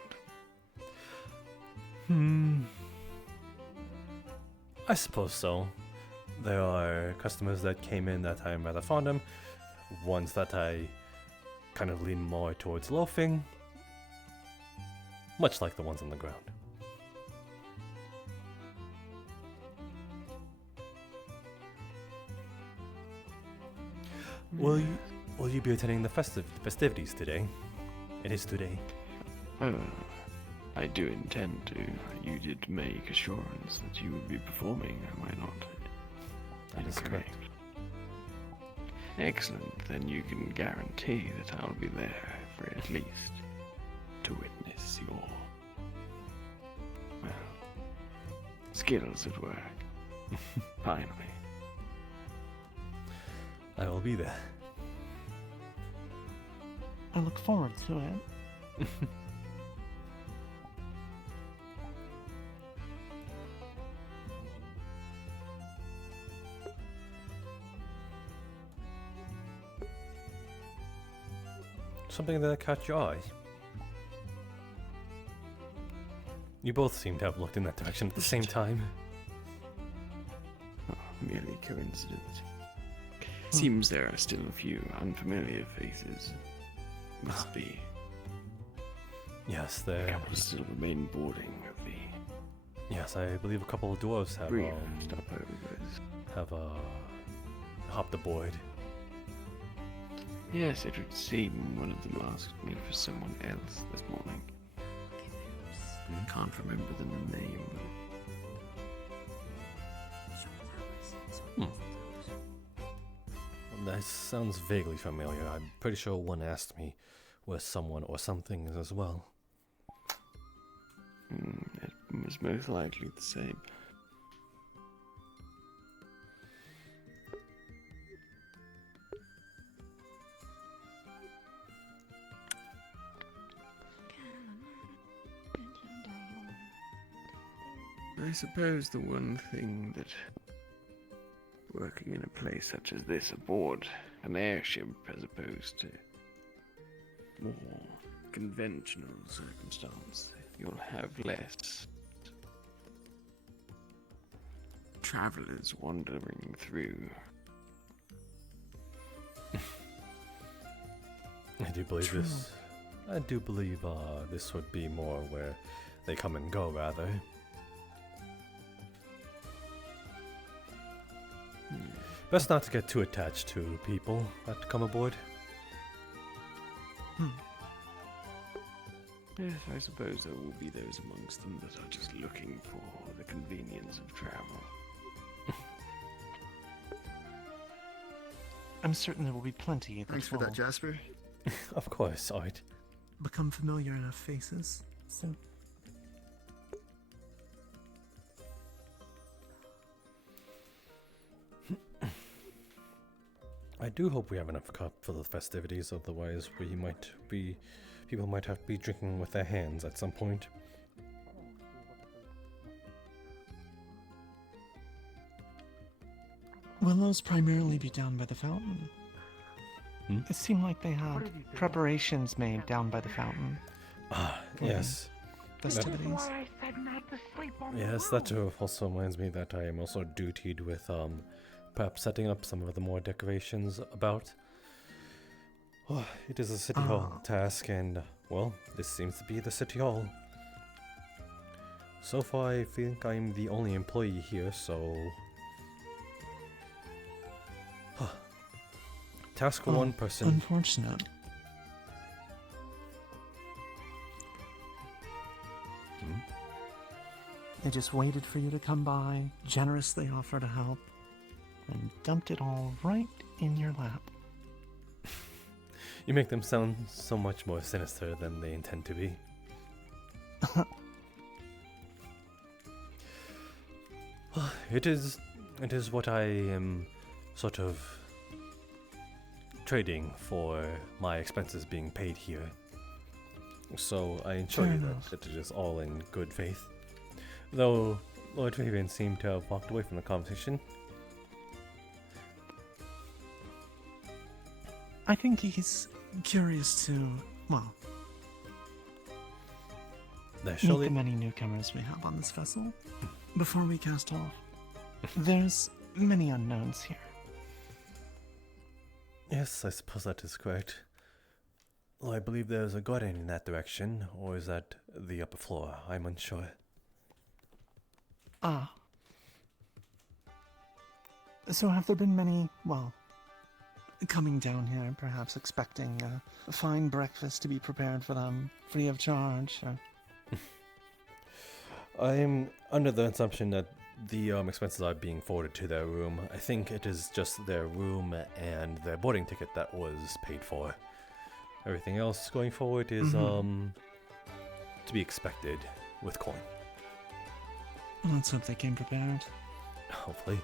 I suppose so. There are customers that came in that I'm rather fond of, ones that I kind of lean more towards loafing, much like the ones on the ground. Will you be attending the festivities today? It is today. I do intend to. You did make assurance that you would be performing, am I not? That is correct. Excellent. Then you can guarantee that I'll be there for at least to witness your skills at work. Finally. I will be there. I look forward to it. Something that caught your eye. You both seem to have looked in that direction at the same time. Merely coincidence. Seems there are still a few unfamiliar faces. Must be. Yes, there. Couple still remain boarding of the. Yes, I believe a couple of dwarves have brief stopovers. have hopped aboard. Yes, it would seem one of them asked me for someone else this morning. Can't remember the name. That sounds vaguely familiar. I'm pretty sure one asked me where someone or something is as well. It was most likely the same. I suppose the one thing that working in a place such as this aboard an airship as opposed to more conventional circumstance, you'll have less travelers wandering through. I do believe this. I do believe this would be more where they come and go, rather. Best not to get too attached to people that come aboard. Yes, I suppose there will be those amongst them that are just looking for the convenience of travel. I'm certain there will be plenty. Thanks for that, Jasper. Of course, Art. Become familiar enough faces. So I do hope we have enough cup for the festivities, otherwise people might have to be drinking with their hands at some point. will those primarily be down by the fountain? It seemed like they had preparations made down by the fountain. Yes. Festivities. Yes, that also reminds me that I am also dutied with perhaps setting up some of the more decorations about. It is a city hall task, and well, this seems to be the city hall. So far, I think I'm the only employee here, so task for one person. Unfortunate. They just waited for you to come by, generously offered to help, and dumped it all right in your lap. You make them sound so much more sinister than they intend to be. It is what I am sort of trading for my expenses being paid here. So I ensure you that it is all in good faith. Though Lord Fabian seemed to have walked away from the conversation. I think he's curious to, well, meet the many newcomers we have on this vessel before we cast off. There's many unknowns here. Yes, I suppose that is correct. Well, I believe there's a garden in that direction, or is that the upper floor? I'm unsure. Ah. So have there been many, well, coming down here, perhaps expecting a fine breakfast to be prepared for them, free of charge? Or... I'm under the assumption that the expenses are being forwarded to their room. I think it is just their room and their boarding ticket that was paid for. Everything else going forward is to be expected with coin. Let's hope they came prepared. Hopefully.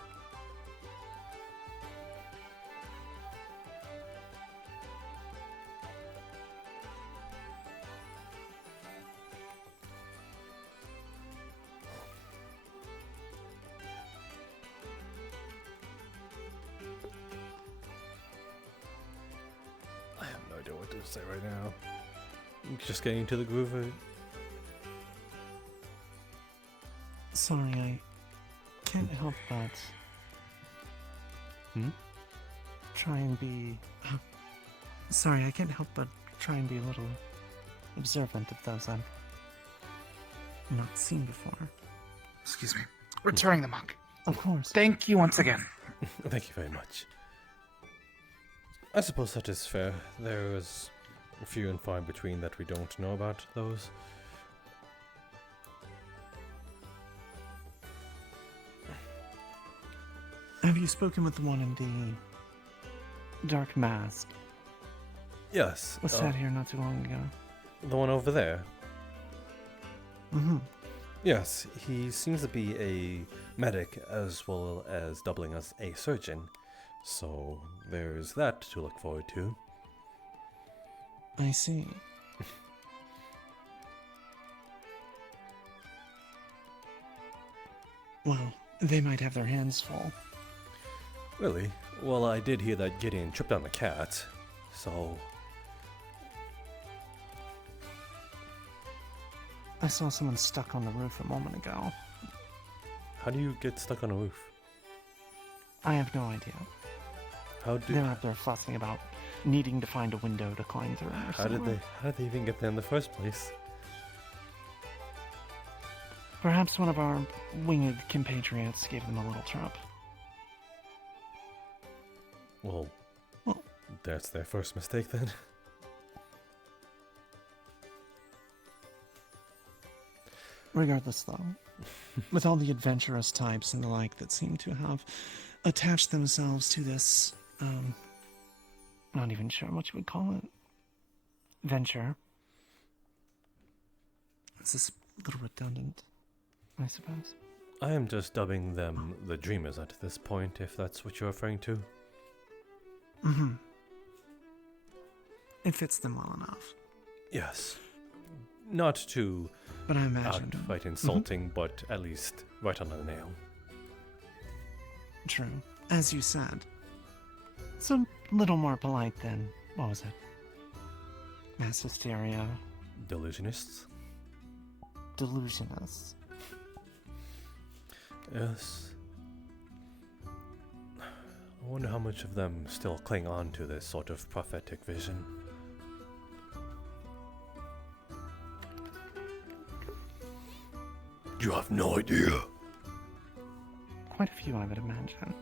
I have no idea what to say right now. I'm just getting into the groove of it. Sorry, I can't help but try and be... Sorry, I can't help but try and be a little observant of those I've not seen before. Excuse me. Returning the monk. Of course. Thank you once again. Thank you very much. I suppose that is fair. There is a few and far in between that we don't know about those. Have you spoken with the one in the dark mask? Yes. Was sat here not too long ago. The one over there? Mm-hmm. Yes, he seems to be a medic as well as doubling as a surgeon. So there's that to look forward to. I see. Well, they might have their hands full. Really? Well, I did hear that Gideon tripped on the cat, so... I saw someone stuck on the roof a moment ago. How do you get stuck on a roof? I have no idea. How did... They're out there fussing about needing to find a window to climb through. How did they even get there in the first place? Perhaps one of our winged compatriots gave them a little trap. Well, that's their first mistake then. Regardless, though, with all the adventurous types and the like that seem to have attached themselves to this, not even sure what you would call it, venture. It's just a little redundant, I suppose. I am just dubbing them the Dreamers at this point, if that's what you're referring to. Mm-hmm. It fits them well enough. Yes. Not to but I imagine outright insulting, but at least right on the nail. True. As you said. It's a little more polite than, what was it? Mass hysteria. Delusionists? Delusionists. Yes. I wonder how much of them still cling on to this sort of prophetic vision. You have no idea. Quite a few, I would imagine.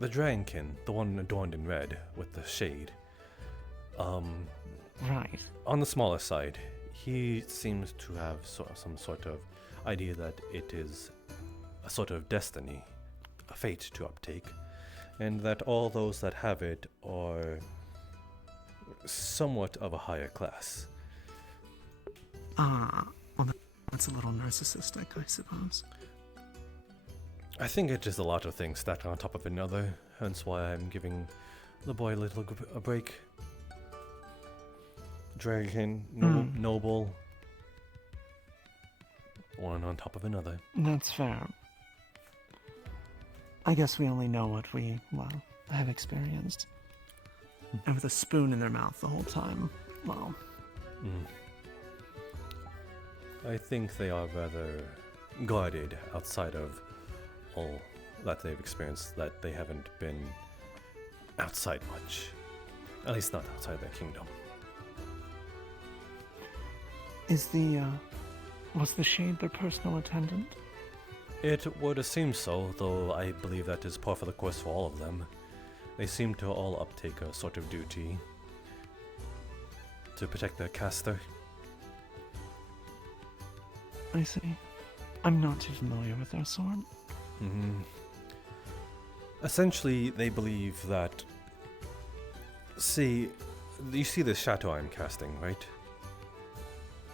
The dragonkin, the one adorned in red with the shade. Right. On the smaller side, he seems to have some sort of idea that it is a sort of destiny, a fate to uptake. and that all those that have it are somewhat of a higher class. Well, that's a little narcissistic, I suppose. I think it is a lot of things stacked on top of another, hence why I'm giving the boy a break. Dragon, noble, one on top of another. That's fair. I guess we only know what we, have experienced. And with a spoon in their mouth the whole time, well... I think they are rather guarded outside of all that they've experienced, that they haven't been outside much. At least not outside their kingdom. Was the Shade their personal attendant? It would seem so, though I believe that is par for the course for all of them. They seem to all uptake a sort of duty to protect their caster. I see. I'm not too familiar with their sort. Essentially, they believe that... See, you see the shadow I'm casting, right?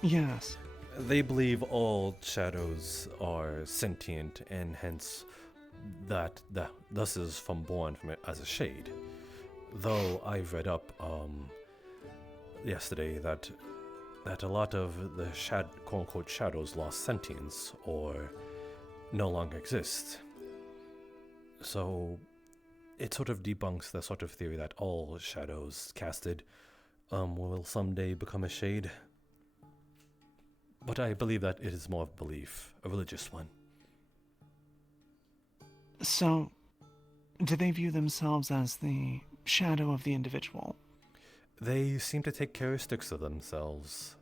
Yes. They believe all shadows are sentient, and hence that thus is born from it as a shade. Though I've read up yesterday that a lot of the quote-unquote shadows lost sentience or no longer exist. So it sort of debunks the sort of theory that all shadows casted will someday become a shade. But I believe that it is more of a belief, a religious one. So, do they view themselves as the shadow of the individual? They seem to take characteristics of themselves,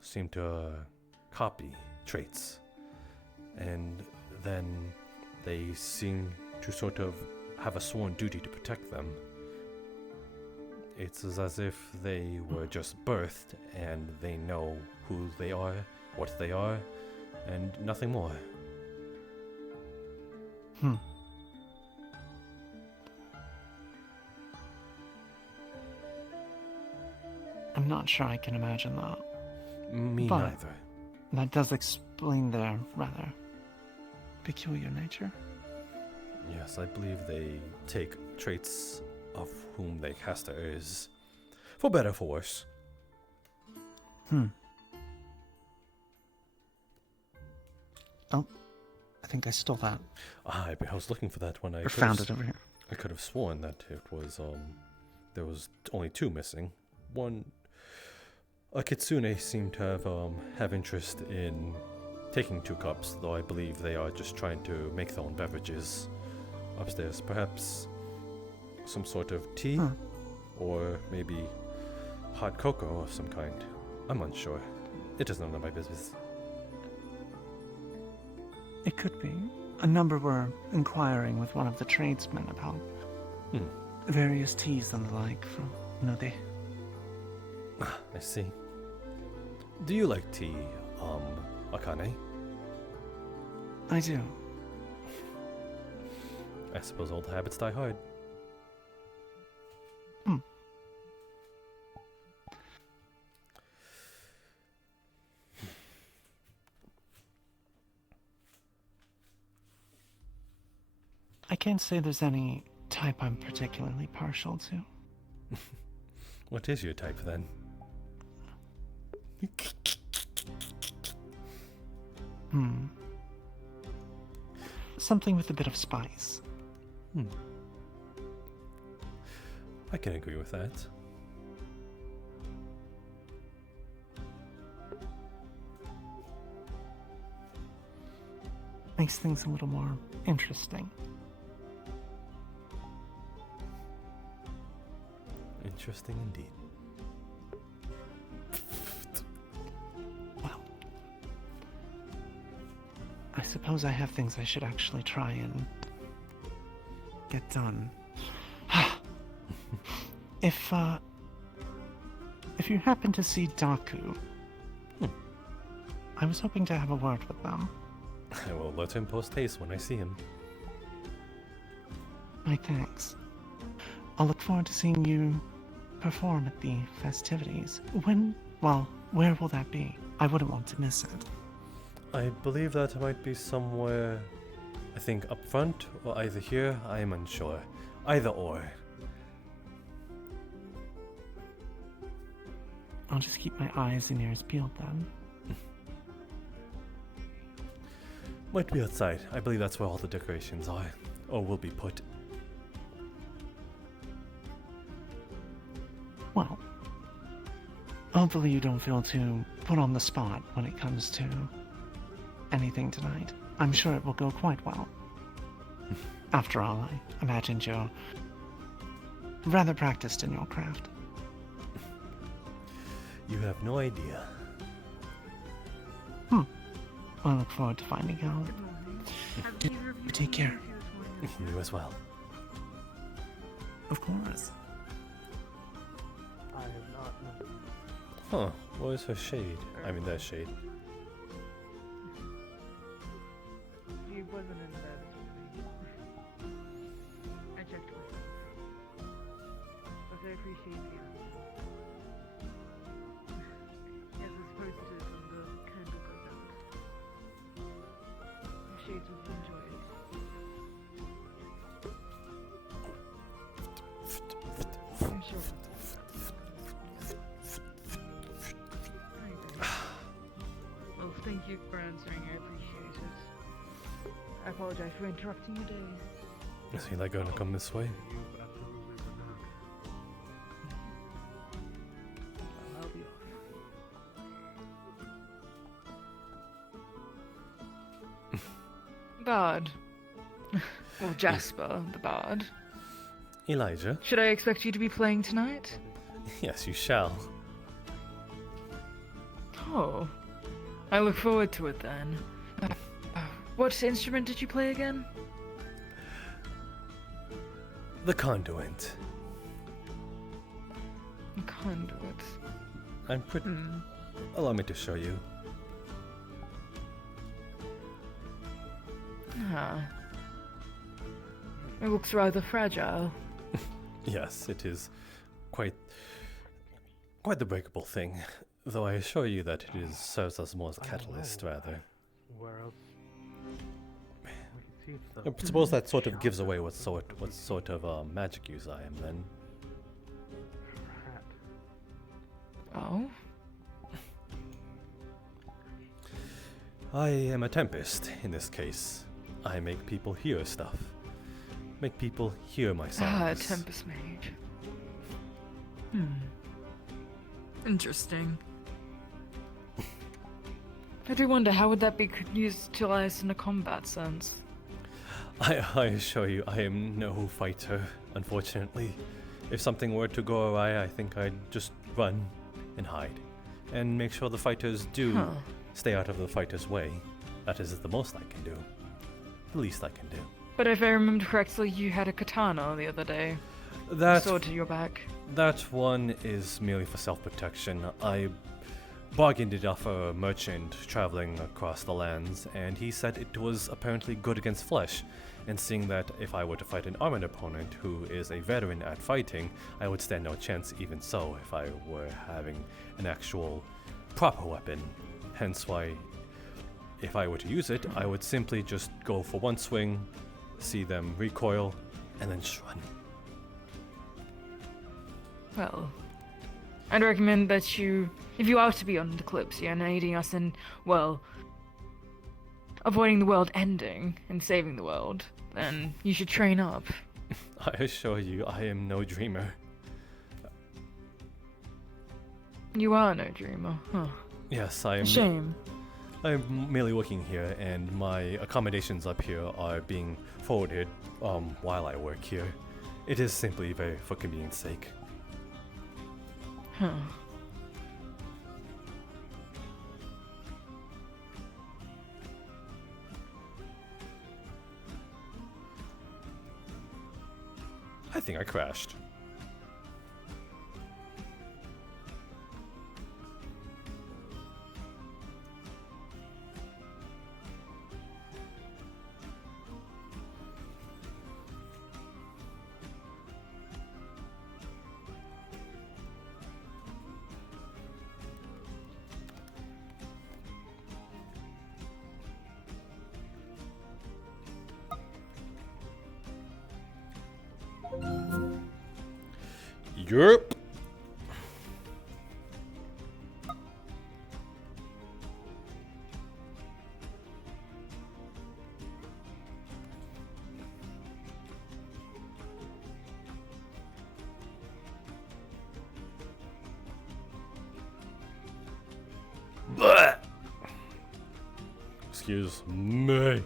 seem to copy traits, and then they seem to sort of have a sworn duty to protect them. It's as if they were just birthed and they know who they are, what they are, and nothing more. I'm not sure I can imagine that. Me But neither. That does explain their rather peculiar nature. Yes, I believe they take traits of whom their caster is, for better or for worse. Oh, I think I stole that. I was looking for that when I found it over here. I could have sworn that it was there was only two missing. One, a kitsune seemed to have interest in taking 2 cups, though I believe they are just trying to make their own beverages upstairs. Perhaps some sort of tea, or maybe hot cocoa of some kind. I'm unsure. It is none of my business. It could be. A number were inquiring with one of the tradesmen about various teas and the like from Node. I see. Do you like tea, Akane? I do. I suppose old habits die hard. I can't say there's any type I'm particularly partial to. What is your type then? Something with a bit of spice. I can agree with that. Makes things a little more interesting. Interesting indeed. Well, I suppose I have things I should actually try and get done. If you happen to see Daku, I was hoping to have a word with them. I will let him post haste when I see him. My thanks. I'll look forward to seeing you perform at the festivities. Where will that be? I wouldn't want to miss it. I believe that might be somewhere, I think up front, or either here, I am unsure. Either or. I'll just keep my eyes and ears peeled then. Might be outside. I believe that's where all the decorations are, or will be put. Well, hopefully you don't feel too put on the spot when it comes to anything tonight. I'm sure it will go quite well. After all, I imagined you're rather practiced in your craft. You have no idea. I look forward to finding out. You take care. You as well. Of course. I have not known. Huh, what is her shade? I mean, their shade. She wasn't in bed with me. I checked myself. But I appreciate the answer. Yes, as opposed to when the candle goes out. The shades would enjoy it. I'm sure. Well, thank you for answering. I appreciate it. I apologize for interrupting your day. Is he like gonna come this way? I'll be off. Bard. Well, Jasper, the bard. Elijah? Should I expect you to be playing tonight? Yes, you shall. Oh. I look forward to it then. What instrument did you play again? The conduit. The conduit. I'm pretty... Allow me to show you. Ah. It looks rather fragile. Yes, it is quite the breakable thing. Though I assure you that it serves as more as a catalyst, rather. Where else? I suppose that sort of gives away what sort of magic user I am then. Oh? I am a tempest, in this case. I make people hear stuff. Make people hear my songs. Ah, Tempest Mage. Interesting. I do wonder, how would that be utilized in a combat sense? I assure you, I am no fighter, unfortunately. If something were to go awry, I think I'd just run and hide. And make sure the fighters do stay out of the fighter's way. That is the most I can do. The least I can do. But if I remember correctly, you had a katana the other day. Sword to your back. That one is merely for self-protection. I bargained it off a merchant traveling across the lands, and he said it was apparently good against flesh. And seeing that if I were to fight an armored opponent who is a veteran at fighting, I would stand no chance even so if I were having an actual proper weapon. Hence why, if I were to use it, I would simply just go for one swing, see them recoil, and then just run. Well, I'd recommend that you, if you are to be on the Kalypsia and aiding us in, well, avoiding the world ending and saving the world, then you should train up. I assure you, I am no dreamer. You are no dreamer, huh? Yes, I am. Shame. I'm merely working here, and my accommodations up here are being forwarded while I work here. It is simply for convenience sake. Huh. I think I crashed. Europe. Excuse me.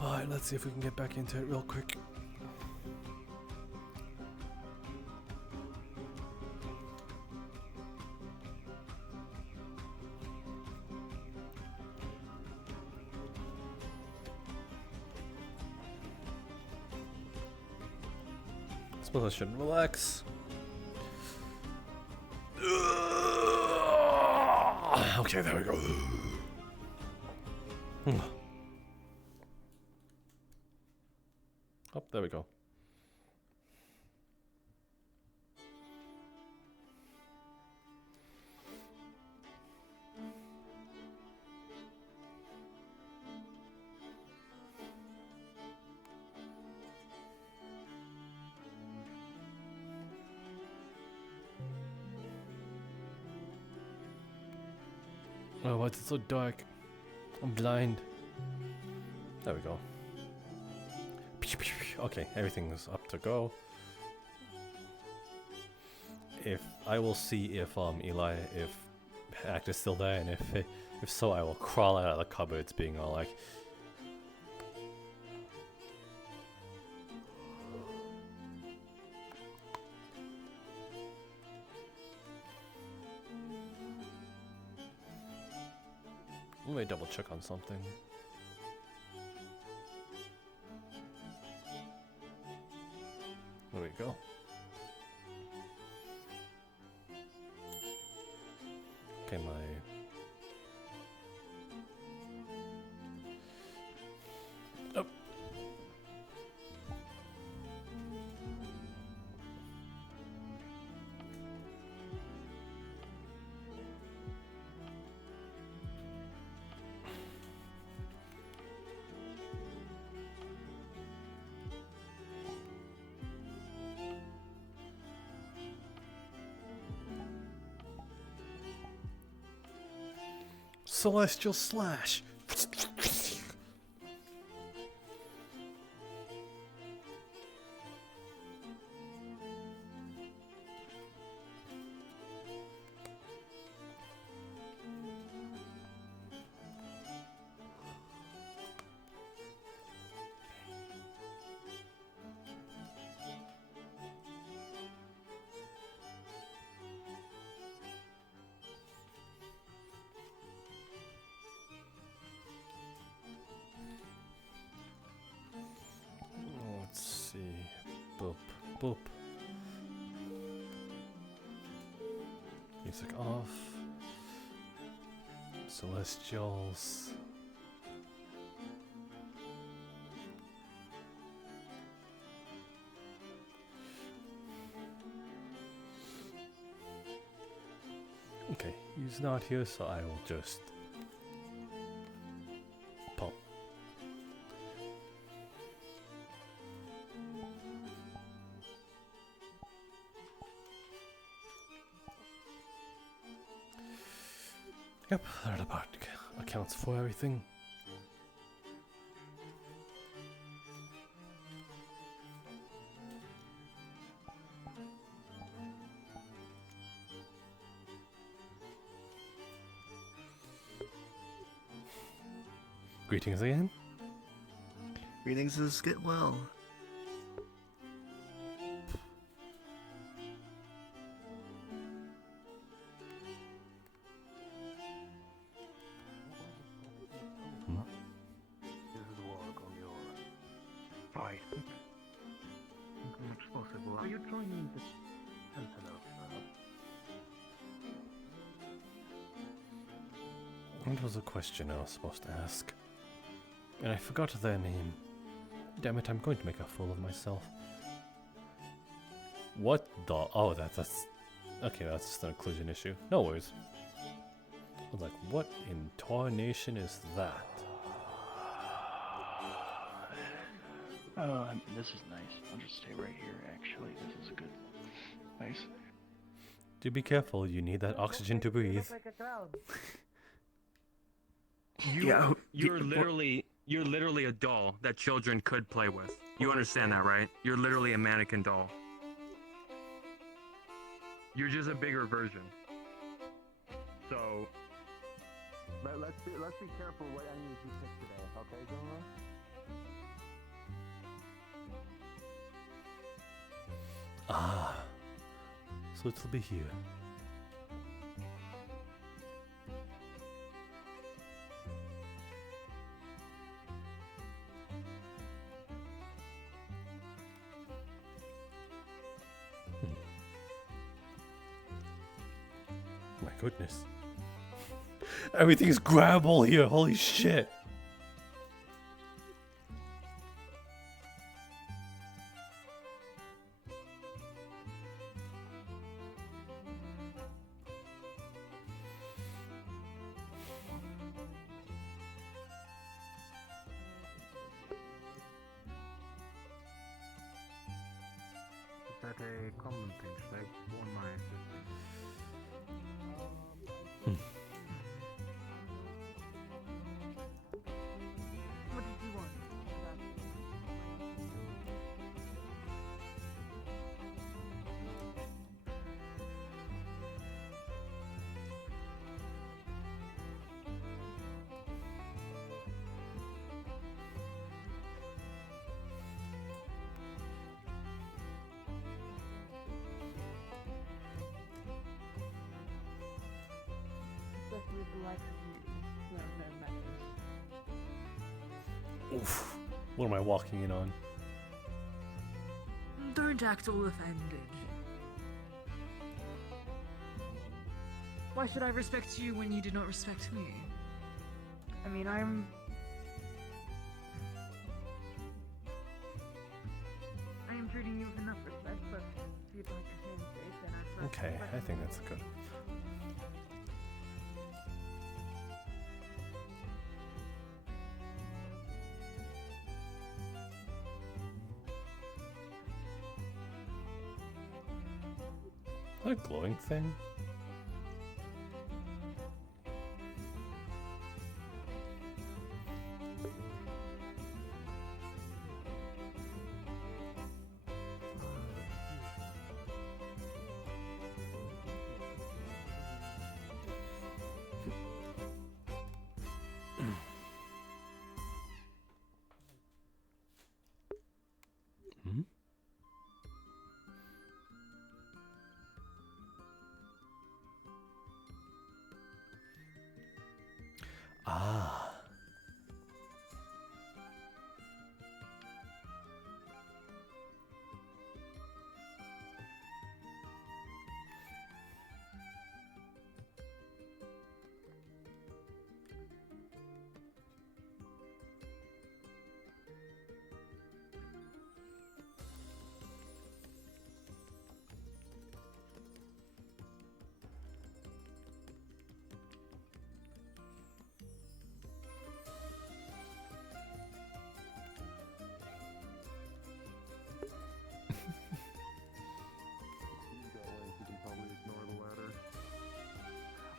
Alright, let's see if we can get back into it real quick. I suppose I should relax. Okay, there we go. Oh, there we go. Oh, why is it so dark? I'm blind. There we go. Okay, everything's up to go. If I will see if Eli, if Act is still there, and if so, I will crawl out of the cupboards, being all like. Let me double check on something. There we go. Okay, oh. Celestial Slash. Boop, boop. Music off. Celestials. Okay, he's not here, so I will just pop. Yep, that about accounts for everything. Greetings again. Greetings is get well. Are you joining the Sentinel? What was a question I was supposed to ask? And I forgot their name. Damn it, I'm going to make a fool of myself. What the? Oh, that's... Okay, that's just an inclusion issue. No worries. I was like, what in tarnation is that? Oh, this is nice. I'll just stay right here, actually. This is a good place. Do be careful, you need that oxygen to breathe. You're literally a doll that children could play with. You understand that, right? You're literally a mannequin doll. You're just a bigger version. So let's be careful what enemies you pick today, okay, gentlemen? Ah, so it'll be here. My goodness. Everything's grabbable here, holy shit. Is that a common thing? Should I warn my assistant? What did you want? Especially the likes of you, who have no manners. Oof. What am I walking in on? Don't act all offended. Why should I respect you when you do not respect me? I mean, I am treating you with enough respect, but if you'd like to handshake, then I Okay, I think that's good. A glowing thing? Hmm? Ah.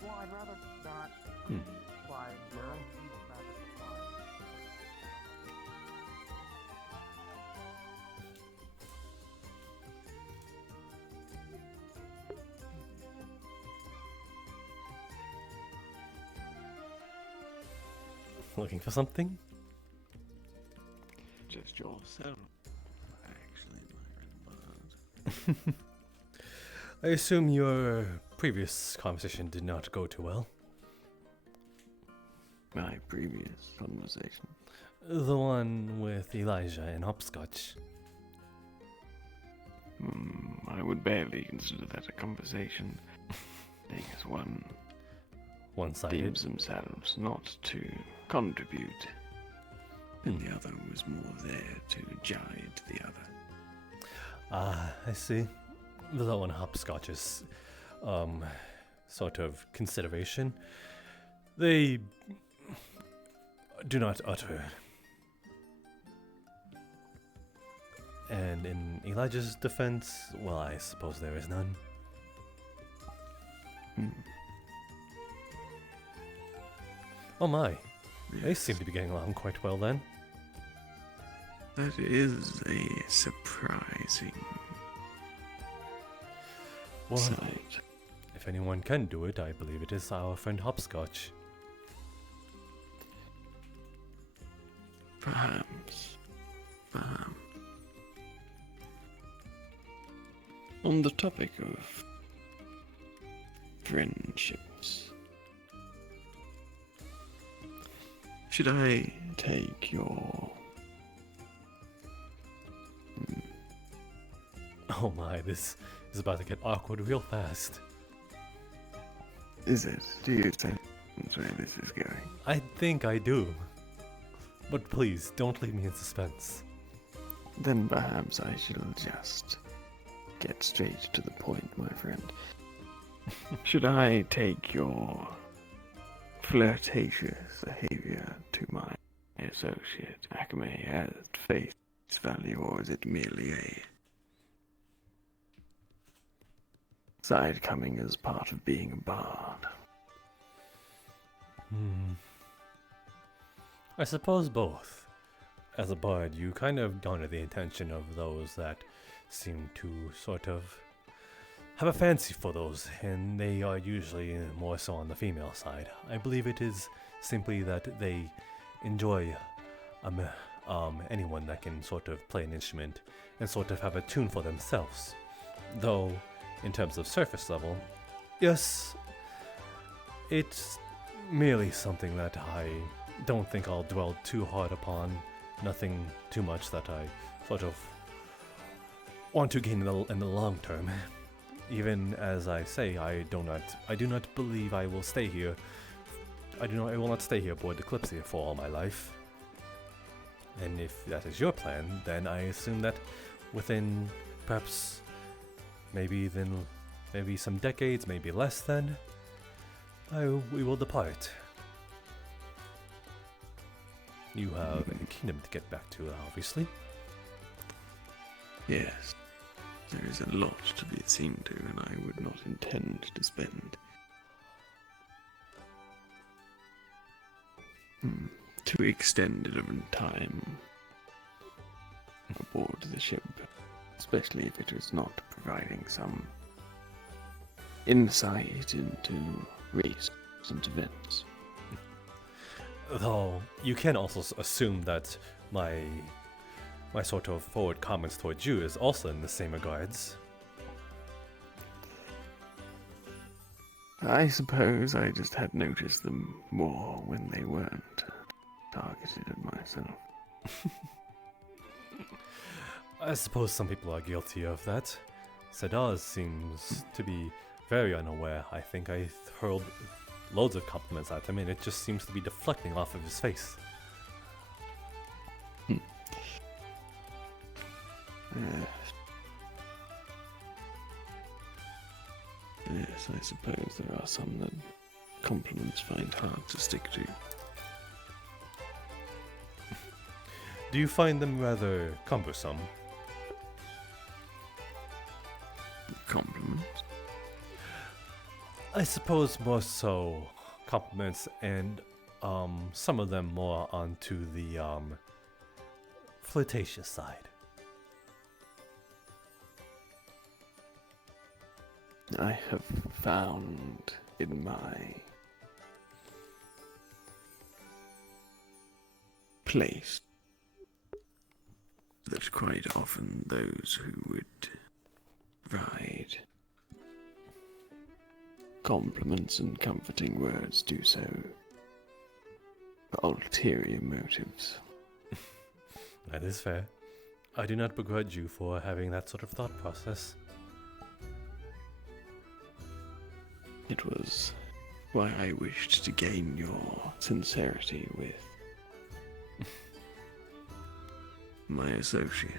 Well, I'd rather not fly. Looking for something? Just yourself. Actually, my I assume your previous conversation did not go too well. My previous conversation. The one with Elijah and Hopscotch. I would barely consider that a conversation. Being as one one-sided. deems themselves not to contribute, and the other was more there to guide the other. Ah, I see. Though in hopscotch's sort of consideration, they do not utter. And in Elijah's defense, well, I suppose there is none. Oh my, they seem to be getting along quite well then. That is a surprising Well, sight. if anyone can do it, I believe it is our friend Hopscotch. Perhaps. On the topic of friendships, should I take your... Oh my, this is about to get awkward real fast. Is it? Do you sense where this is going? I think I do. But please, don't leave me in suspense. Then perhaps I shall just get straight to the point, my friend. Should I take your flirtatious behavior to my associate Acme at face value, or is it merely a side coming as part of being a bard? I suppose both. As a bard, you kind of garner the attention of those that seem to sort of have a fancy for those, and they are usually more so on the female side. I believe it is simply that they enjoy anyone that can sort of play an instrument and sort of have a tune for themselves. Though, in terms of surface level, yes, it's merely something that I don't think I'll dwell too hard upon. Nothing too much that I sort of want to gain in the long term. Even as I say, I do not believe I will stay here. I will not stay here aboard the Kalypsia for all my life. And if that is your plan, then I assume that within perhaps maybe some decades, maybe less than, we will depart. You have a kingdom to get back to, obviously. Yes, there is a lot to be seen to, and I would not intend to spend too extended of a time aboard the ship, especially if it is not providing some insight into recent events. Though you can also assume that my sort of forward comments towards you is also in the same regards. I suppose I just had noticed them more when they weren't targeted at myself. I suppose some people are guilty of that. Sadaz seems to be very unaware. I think I hurled loads of compliments at him and it just seems to be deflecting off of his face. Yes, I suppose there are some that compliments find hard to stick to. Do you find them rather cumbersome? Compliments? I suppose more so compliments and some of them more onto the flirtatious side. I have found in my place that quite often those who would provide compliments and comforting words do so for ulterior motives. That is fair. I do not begrudge you for having that sort of thought process. It was why I wished to gain your sincerity with my associate.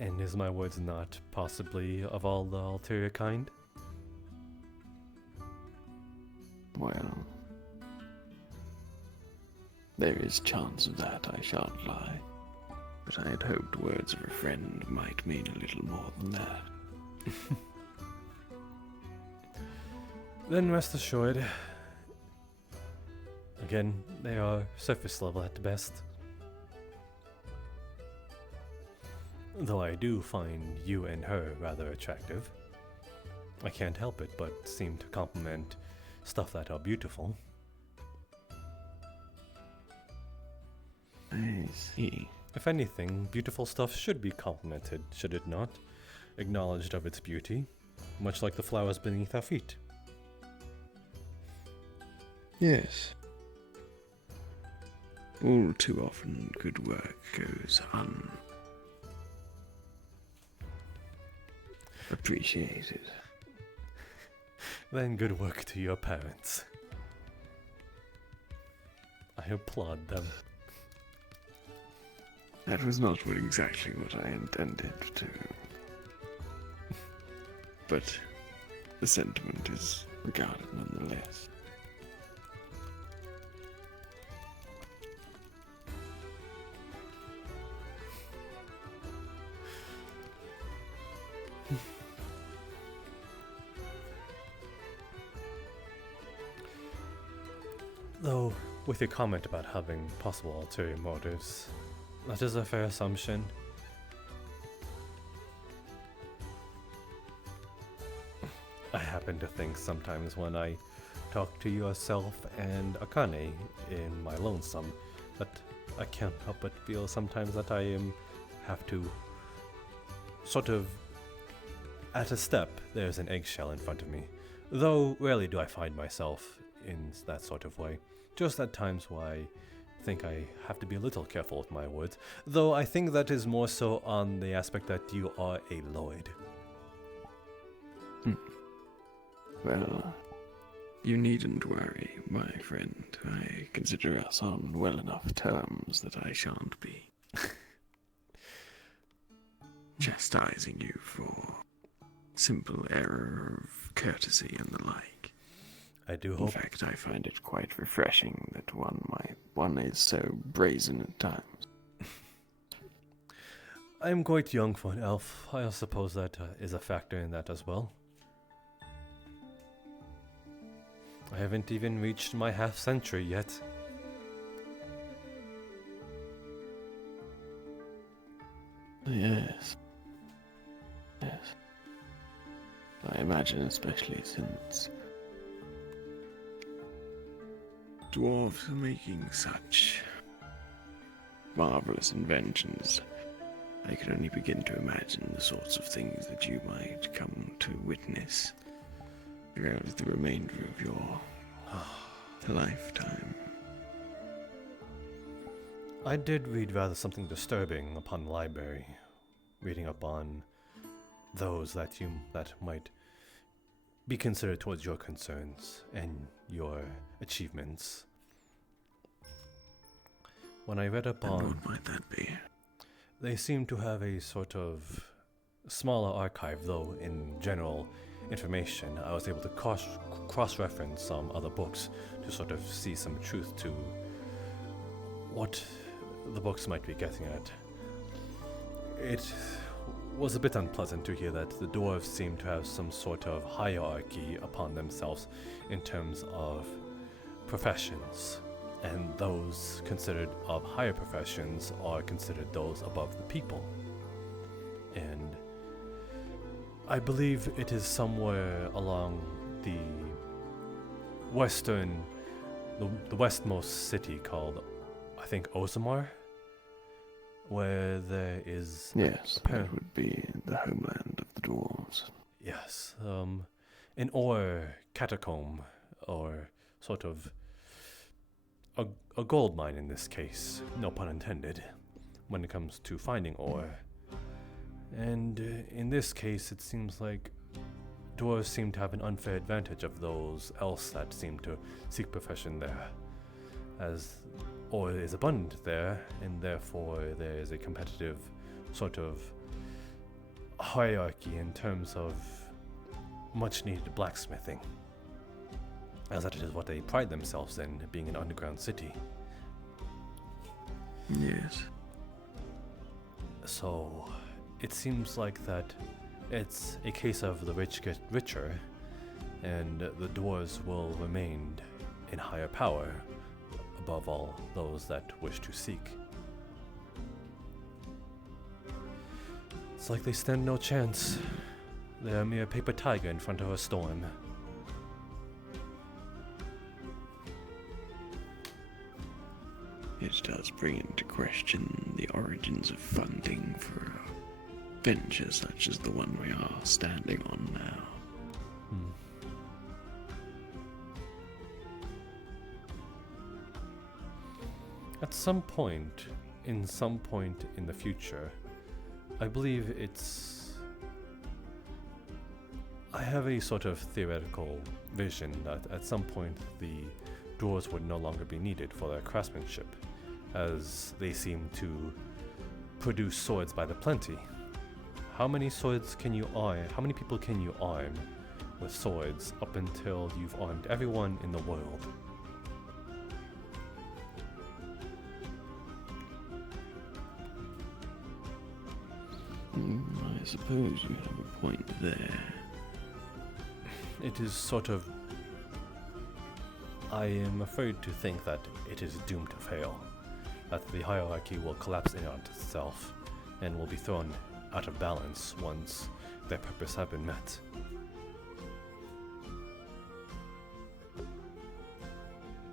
And is my words not possibly of all the ulterior kind? Well, there is chance of that, I shan't lie. But I had hoped words of a friend might mean a little more than that. Then rest assured. Again, they are surface level at best. Though I do find you and her rather attractive. I can't help it but seem to compliment stuff that are beautiful. I see. If anything, beautiful stuff should be complimented, should it not? Acknowledged of its beauty, much like the flowers beneath our feet. Yes. All too often good work goes unappreciated. Then good work to your parents. I applaud them. That was not exactly what I intended to. But the sentiment is regarded nonetheless. Though, with your comment about having possible ulterior motives, that is a fair assumption. I happen to think sometimes when I talk to yourself and Akane in my lonesome, that I can't help but feel sometimes that I have to sort of, at a step, there's an eggshell in front of me. Though rarely do I find myself in that sort of way. Just at times where I think I have to be a little careful with my words, though I think that is more so on the aspect that you are a Lloyd. Well, you needn't worry, my friend. I consider us on well enough terms that I shan't be chastising you for simple error of courtesy and the like. I do hope. In fact, I find it quite refreshing that one is so brazen at times. I am quite young for an elf. I suppose that is a factor in that as well. I haven't even reached my half-century yet. Yes. Yes. I imagine especially since dwarves are making such marvelous inventions, I can only begin to imagine the sorts of things that you might come to witness throughout the remainder of your lifetime. I did read rather something disturbing upon the library, reading up on those that might be considered towards your concerns and your achievements. When I read up on... what might that be? They seem to have a sort of smaller archive, though in general information I was able to cross-reference some other books to sort of see some truth to what the books might be getting at. It was a bit unpleasant to hear that the dwarves seem to have some sort of hierarchy upon themselves in terms of professions, and those considered of higher professions are considered those above the people. And I believe it is somewhere along the westmost city called, I think, Ozamar, where there is... Yes, that would be the homeland of the dwarves. Yes, an ore catacomb, or sort of a gold mine in this case, no pun intended, when it comes to finding ore. And in this case, it seems like dwarves seem to have an unfair advantage of those else that seem to seek profession there, as oil is abundant there, and therefore there is a competitive sort of hierarchy in terms of much needed blacksmithing, as that is what they pride themselves in, being an underground city. Yes. So it seems like that it's a case of the rich get richer, and the dwarves will remain in higher power above all those that wish to seek. It's like they stand no chance. They're a mere paper tiger in front of a storm. It does bring into question the origins of funding for a venture such as the one we are standing on now. At some point in the future, I believe I have a sort of theoretical vision that at some point the dwarves would no longer be needed for their craftsmanship, as they seem to produce swords by the plenty. How many swords can you arm? How many people can you arm with swords up until you've armed everyone in the world? I suppose you have a point there. It is sort of... I am afraid to think that it is doomed to fail, that the hierarchy will collapse in on itself, and will be thrown out of balance once their purpose have been met.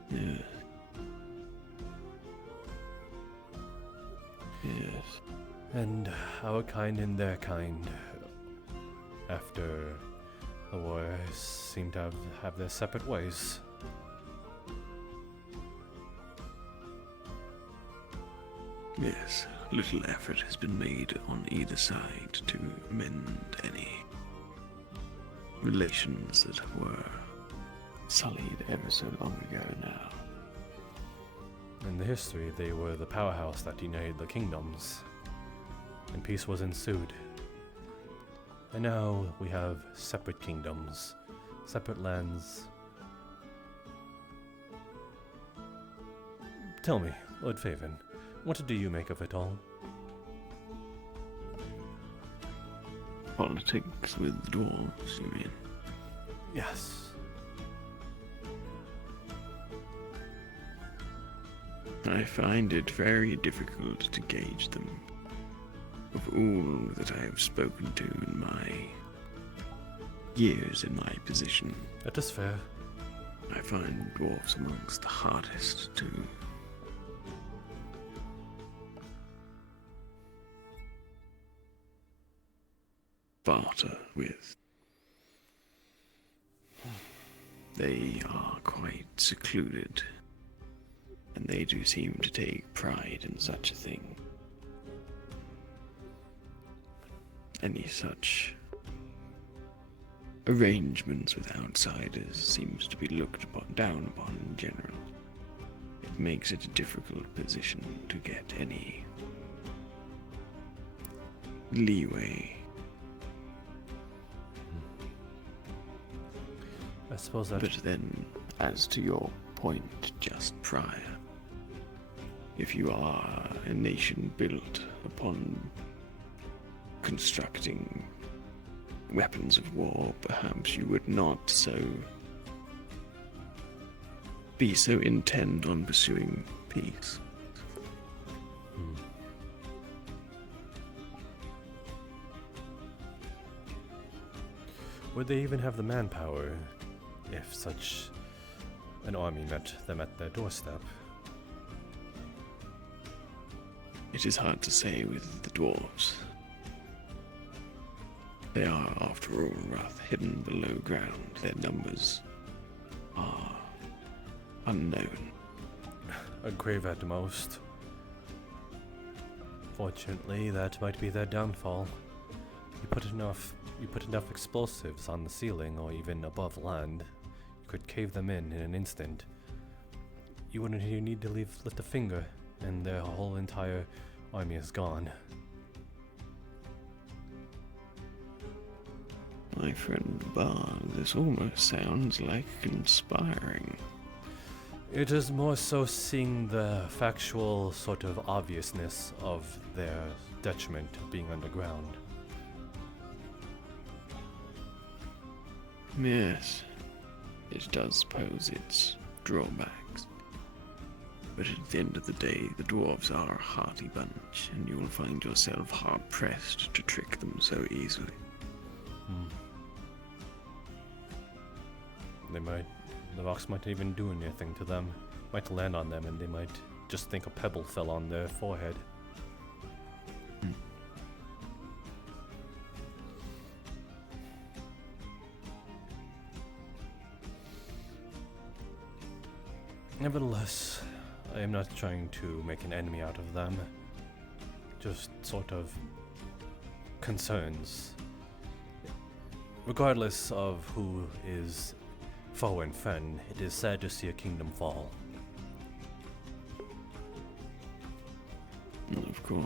Yes. Yes. And our kind and their kind, after the war, seem to have their separate ways. Yes, little effort has been made on either side to mend any relations that were sullied ever so long ago now. In the history, they were the powerhouse that united the kingdoms, and peace was ensued. And now we have separate kingdoms, separate lands. Tell me, Lord Faven, what do you make of it all? Politics with dwarves, you mean? Yes. I find it very difficult to gauge them. Of all that I have spoken to in my years in my position, that is fair. I find dwarves amongst the hardest to barter with. They are quite secluded, and they do seem to take pride in such a thing. Any such arrangements with outsiders seems to be looked down upon in general. It makes it a difficult position to get any leeway. I suppose that... But then, as to your point just prior, if you are a nation built upon constructing weapons of war, perhaps you would not be so intent on pursuing peace. Would they even have the manpower if such an army met them at their doorstep? It is hard to say with the dwarves. They are, after all, rather hidden below ground. Their numbers are unknown. A grave at most. Fortunately, that might be their downfall. you put enough explosives on the ceiling or even above land, you could cave them in an instant. You wouldn't even need to lift a finger, and their whole entire army is gone. My friend Bard, this almost sounds like conspiring. It is more so seeing the factual sort of obviousness of their detriment being underground. Yes, it does pose its drawbacks. But at the end of the day, the dwarves are a hearty bunch, and you will find yourself hard-pressed to trick them so easily. The rocks might even do anything to them. Might land on them and they might just think a pebble fell on their forehead. Nevertheless, I am not trying to make an enemy out of them. Just sort of concerns. Regardless of who is foe and friend, it is sad to see a kingdom fall. Of course.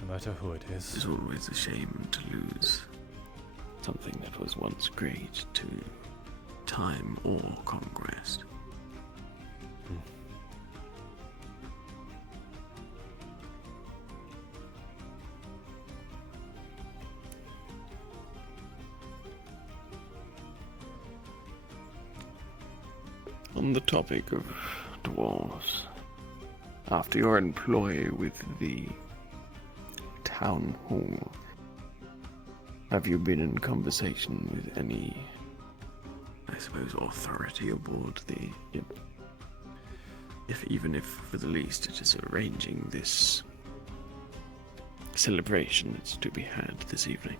No matter who it is. It's always a shame to lose something that was once great to time or conquest. On the topic of dwarves, after your employ with the town hall, have you been in conversation with any, I suppose, authority aboard the... Yep. Even if for the least it is arranging this celebration that's to be had this evening?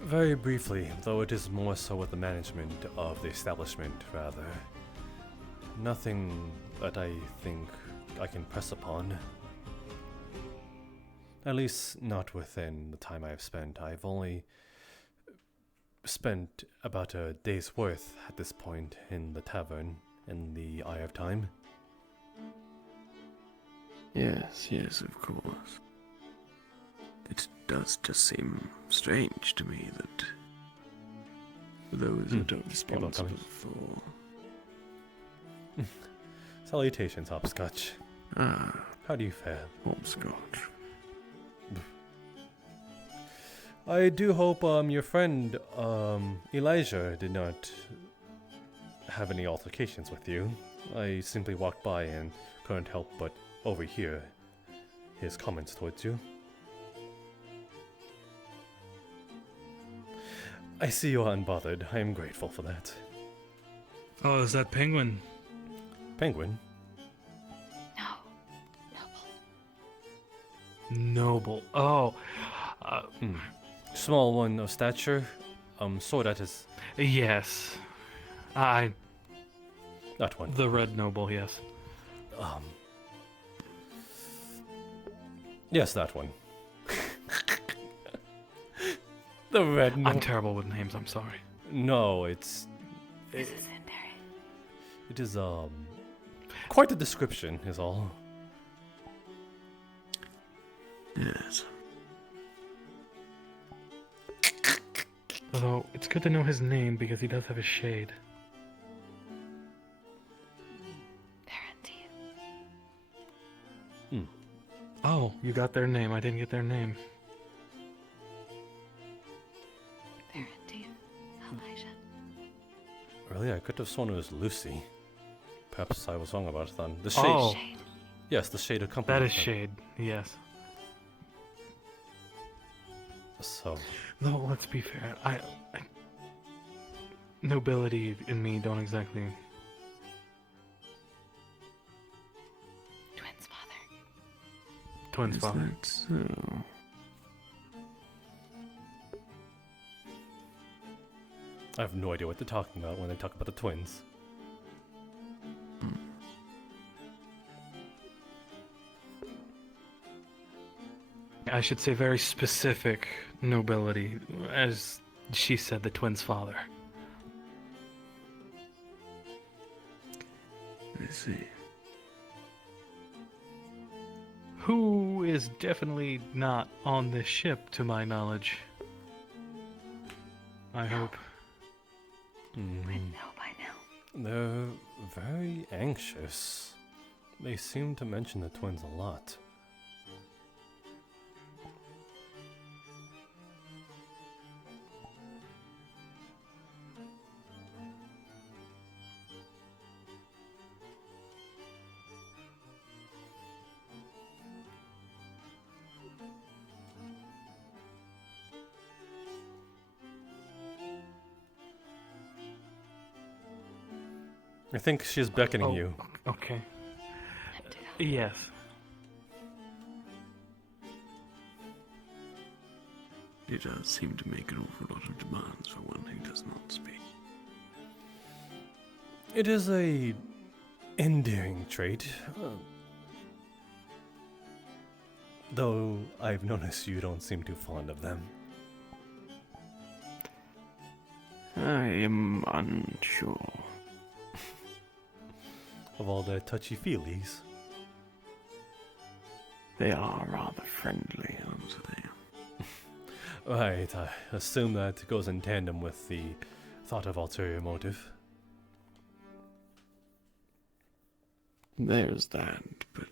Very briefly, though it is more so with the management of the establishment, rather. Nothing that I think I can press upon. At least not within the time I've spent. I've only spent about a day's worth at this point in the tavern in the Eye of Time. Yes, of course. It does just seem strange to me that those that are responsible for... Salutations, Hopscotch. How do you fare? Hopscotch. I do hope your friend Elijah did not have any altercations with you. I simply walked by and couldn't help but overhear his comments towards you. I see you are unbothered. I am grateful for that. Oh, is that Penguin? Penguin? Noble. Oh. Small one of stature. So that is... Yes. That one. The Red Noble, yes. Yes, that one. The Red Noble. I'm terrible with names, I'm sorry. No, it's... It is, quite a description, is all. Yes. Although, it's good to know his name because he does have a shade. Oh, you got their name. I didn't get their name. Really? I could have sworn it was Lucy. Perhaps I was wrong about that. The shade. Oh. Yes, the shade of company. That is shade, yes. So. Though, let's be fair. I nobility in me don't exactly... Twins father. Is that so? I have no idea what they're talking about when they talk about the twins. I should say very specific nobility, as she said, the twins' father. I see. Who is definitely not on this ship, to my knowledge. I hope. They're very anxious. They seem to mention the twins a lot. I think she's beckoning you. Okay. Yes. He does seem to make an awful lot of demands for one who does not speak. It is a endearing trait. Though I've noticed you don't seem too fond of them. I am unsure. Of all the touchy-feelies. They are rather friendly, aren't they? Right, I assume that goes in tandem with the thought of ulterior motive. There's that, but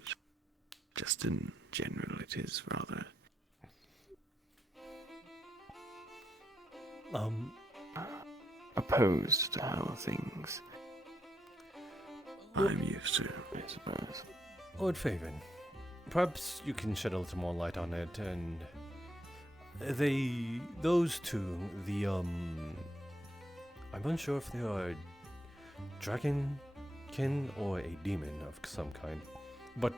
just in general it is rather... opposed to how things... I'm used to, I suppose. Lord Faven, perhaps you can shed a little more light on it, and... those two, I'm unsure if they are dragonkin or a demon of some kind, but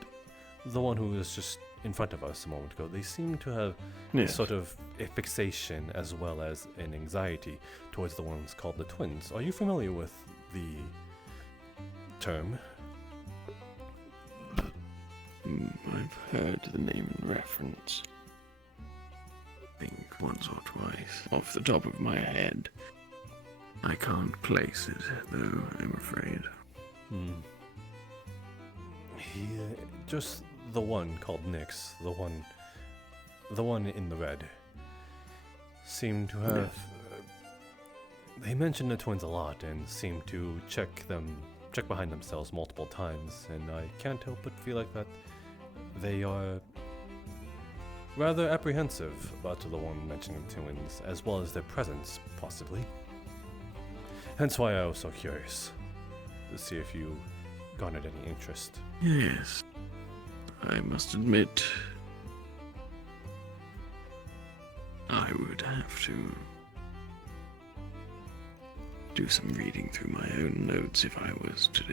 the one who was just in front of us a moment ago, they seem to have a sort of a fixation as well as an anxiety towards the ones called the twins. Are you familiar with the term? I've heard the name in reference. I think once or twice, off the top of my head. I can't place it, though, I'm afraid. Just the one called Nyx, the one in the red, seemed to have... they mentioned the twins a lot and seem to check behind themselves multiple times, and I can't help but feel like that they are rather apprehensive about the one mentioning twins, as well as their presence, possibly. Hence why I was so curious to see if you garnered any interest. Yes, I must admit, I would have to do some reading through my own notes if I was to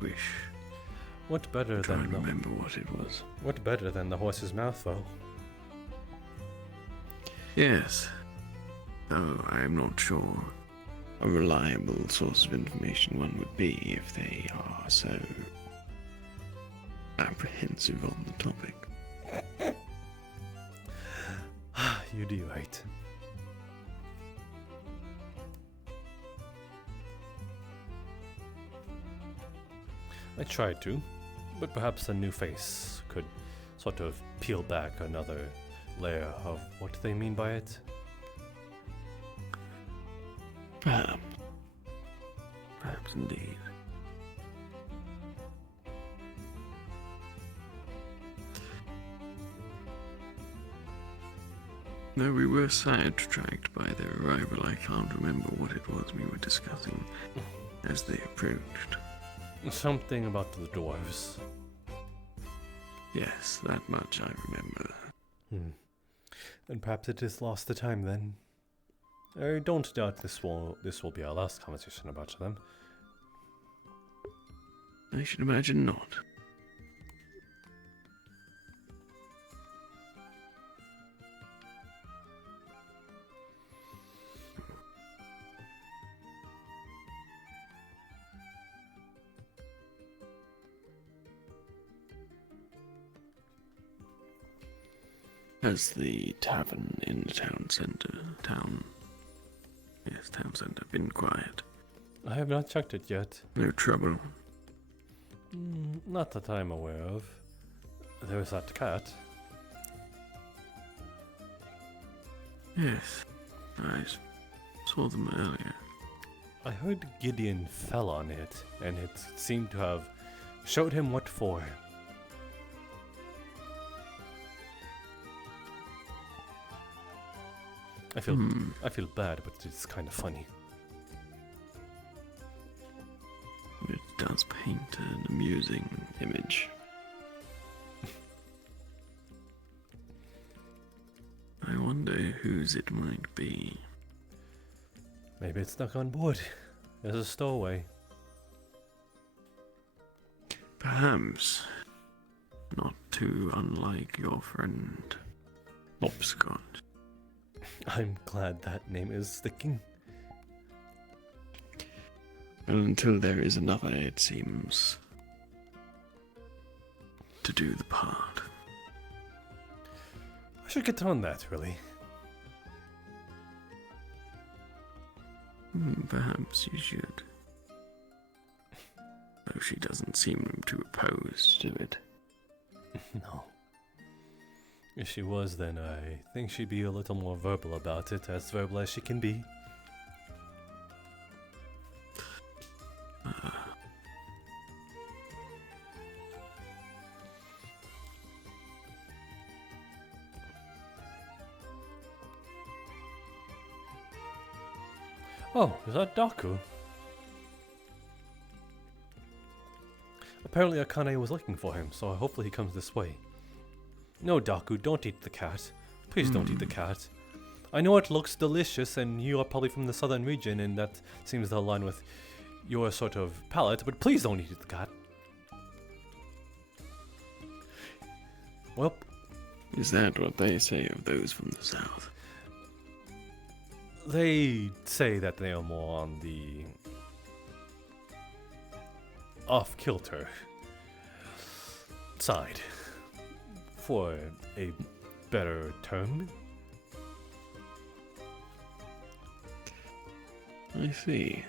wish. What better than remember what it was? What better than the horse's mouth, though? Yes, though I am not sure a reliable source of information one would be if they are so apprehensive on the topic. You do right. I tried to, but perhaps a new face could sort of peel back another layer of what they mean by it. Perhaps indeed. Though we were sidetracked by their arrival, I can't remember what it was we were discussing as they approached. Something about the dwarves. Yes, that much I remember. And perhaps it is lost to time then. I don't doubt this will be our last conversation about them. I should imagine not. Has the tavern in the town center, town center, been quiet? I have not checked it yet. No trouble. Not that I'm aware of. There is that cat. Yes, I saw them earlier. I heard Gideon fell on it, and it seemed to have showed him what for. I feel bad, but it's kind of funny. It does paint an amusing image. I wonder whose it might be. Maybe it's stuck on board as a stowaway. Perhaps. Not too unlike your friend, Lopscott. I'm glad that name is sticking. Well, until there is another, it seems, to do the part. I should get on that, really. Perhaps you should. Though she doesn't seem too opposed to it. No. If she was, then I think she'd be a little more verbal about it, as verbal as she can be. Oh, is that Daku? Apparently Akane was looking for him, so hopefully he comes this way. No, Daku, don't eat the cat. Please don't eat the cat. I know it looks delicious, and you are probably from the southern region, and that seems to align with your sort of palate, but please don't eat the cat. Well... Is that what they say of those from the south? They say that they are more on the off-kilter side, for a better term. I see.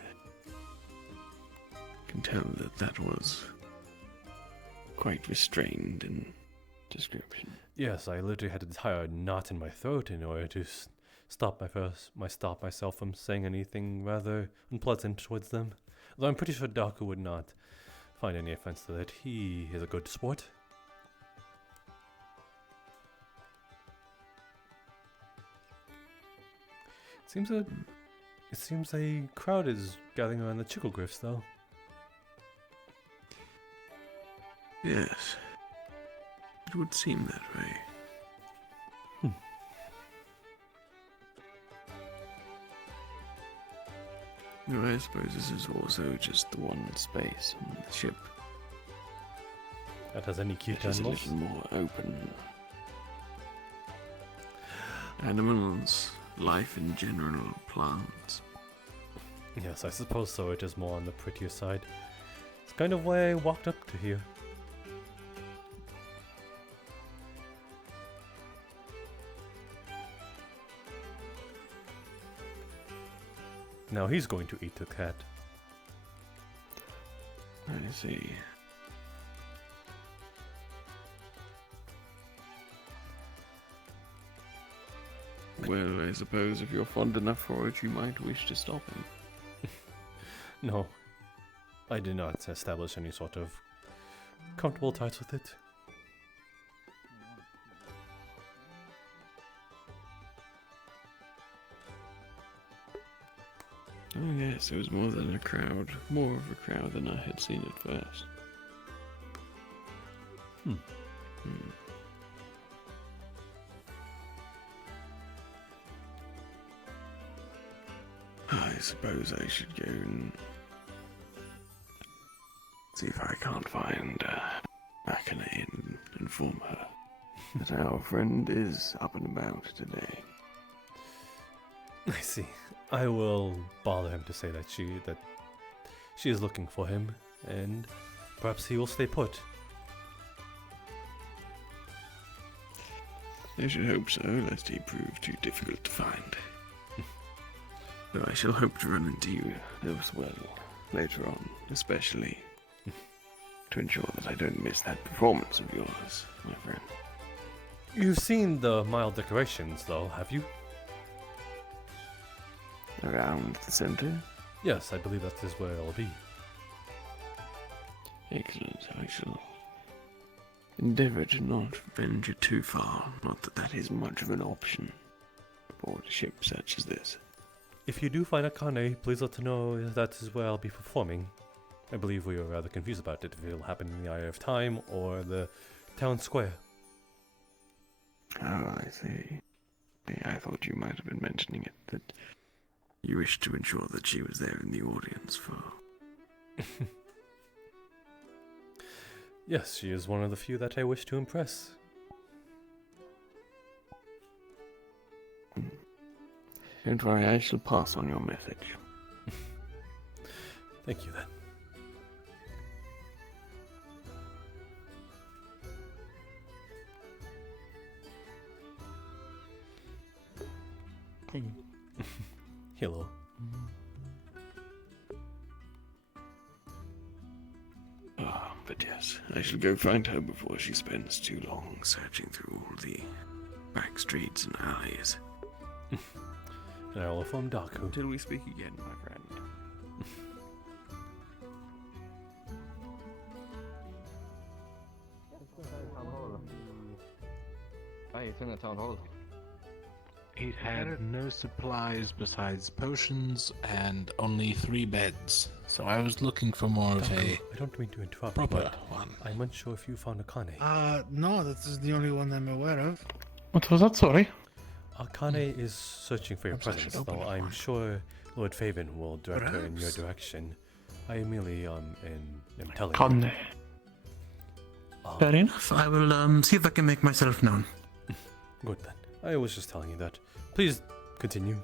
Can tell that was quite restrained in description. Yes, I literally had to tie a knot in my throat in order to stop myself from saying anything rather unpleasant towards them. Though I'm pretty sure Daku would not find any offense to that. He is a good sport. It seems a crowd is gathering around the Chicklegriffs, though. Yes. It would seem that way. No, I suppose this is also just the one space on the ship. That has any cute It is a animals? little more open. Animals, life in general, plants. Yes, I suppose so. It is more on the prettier side. It's kind of why I walked up to here. Now he's going to eat the cat. I see. Well, I suppose if you're fond enough for it, you might wish to stop him. No, I did not establish any sort of comfortable ties with it. Oh yes, it was more of a crowd than I had seen at first. I suppose I should go and see if I can't find Akane and inform her that our friend is up and about today. I see. I will bother him to say that she is looking for him, and perhaps he will stay put. I should hope so, lest he prove too difficult to find. Though I shall hope to run into you as well later on, especially to ensure that I don't miss that performance of yours, my friend. You've seen the mild decorations, though, have you? Around the center? Yes, I believe that is where it'll be. Excellent. I shall endeavour to not venture too far. Not that that is much of an option aboard a ship such as this. If you do find Akane, please let her know that is where I'll be performing. I believe we were rather confused about it, if it'll happen in the Eye of Time or the town square. Oh, I see. I thought you might have been mentioning it, that you wished to ensure that she was there in the audience for... Yes, she is one of the few that I wish to impress. Don't worry, I shall pass on your message. Thank you, then. Hello. Ah, but yes, I shall go find her before she spends too long searching through all the back streets and alleys. And I will inform Daku. Till we speak again, my friend. Hi, it's in the town hall. It had no supplies besides potions and only 3 beds. So I was looking for more of a I don't mean to interrupt, proper but one. I'm unsure if you found Akane. No, this is the only one I'm aware of. What was that, sorry? Akane is searching for your Perhaps I should presence, open though it I'm sure Lord Faven will direct her in your Perhaps. direction. I merely am telling Akane. Fair enough. I will see if I can make myself known. Good then. I was just telling you that. Please continue.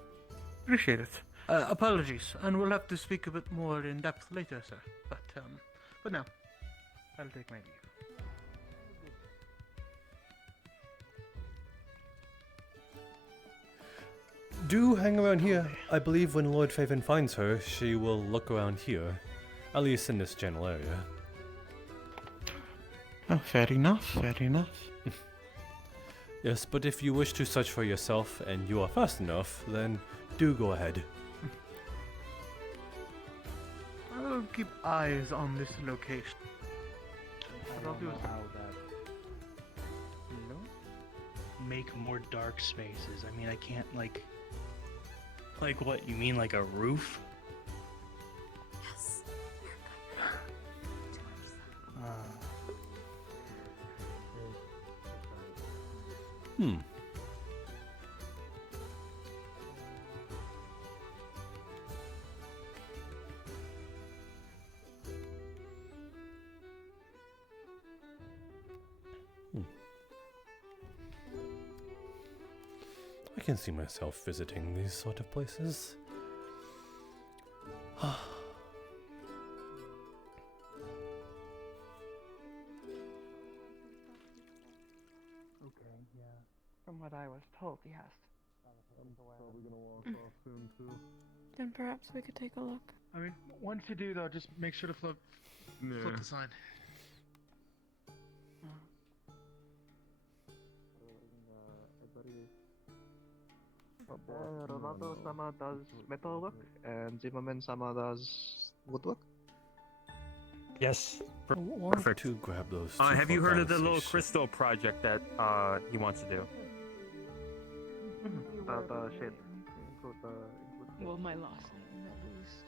Appreciate it. Apologies, and we'll have to speak a bit more in depth later, sir. But now, I'll take my leave. Do hang around here. I believe when Lord Faven finds her, she will look around here. At least in this general area. Oh, fair enough, fair enough. Yes, but if you wish to search for yourself and you are fast enough, then do go ahead. I'll keep eyes on this location. What I'll do is Make more dark spaces. I mean, I can't like what? You mean like a roof? Yes. Hmm. I can see myself visiting these sort of places. Okay, yeah. From what I was told, yes. Probably gonna walk off soon too. Then perhaps we could take a look. I mean, once you do though, just make sure to flip the sign. Ronaldo-sama does metal work, and Zimmerman-sama does woodwork. Yes. Perfect. To grab those. Have you heard of the little crystal project that he wants to do? Shit. Well, my last name, at least.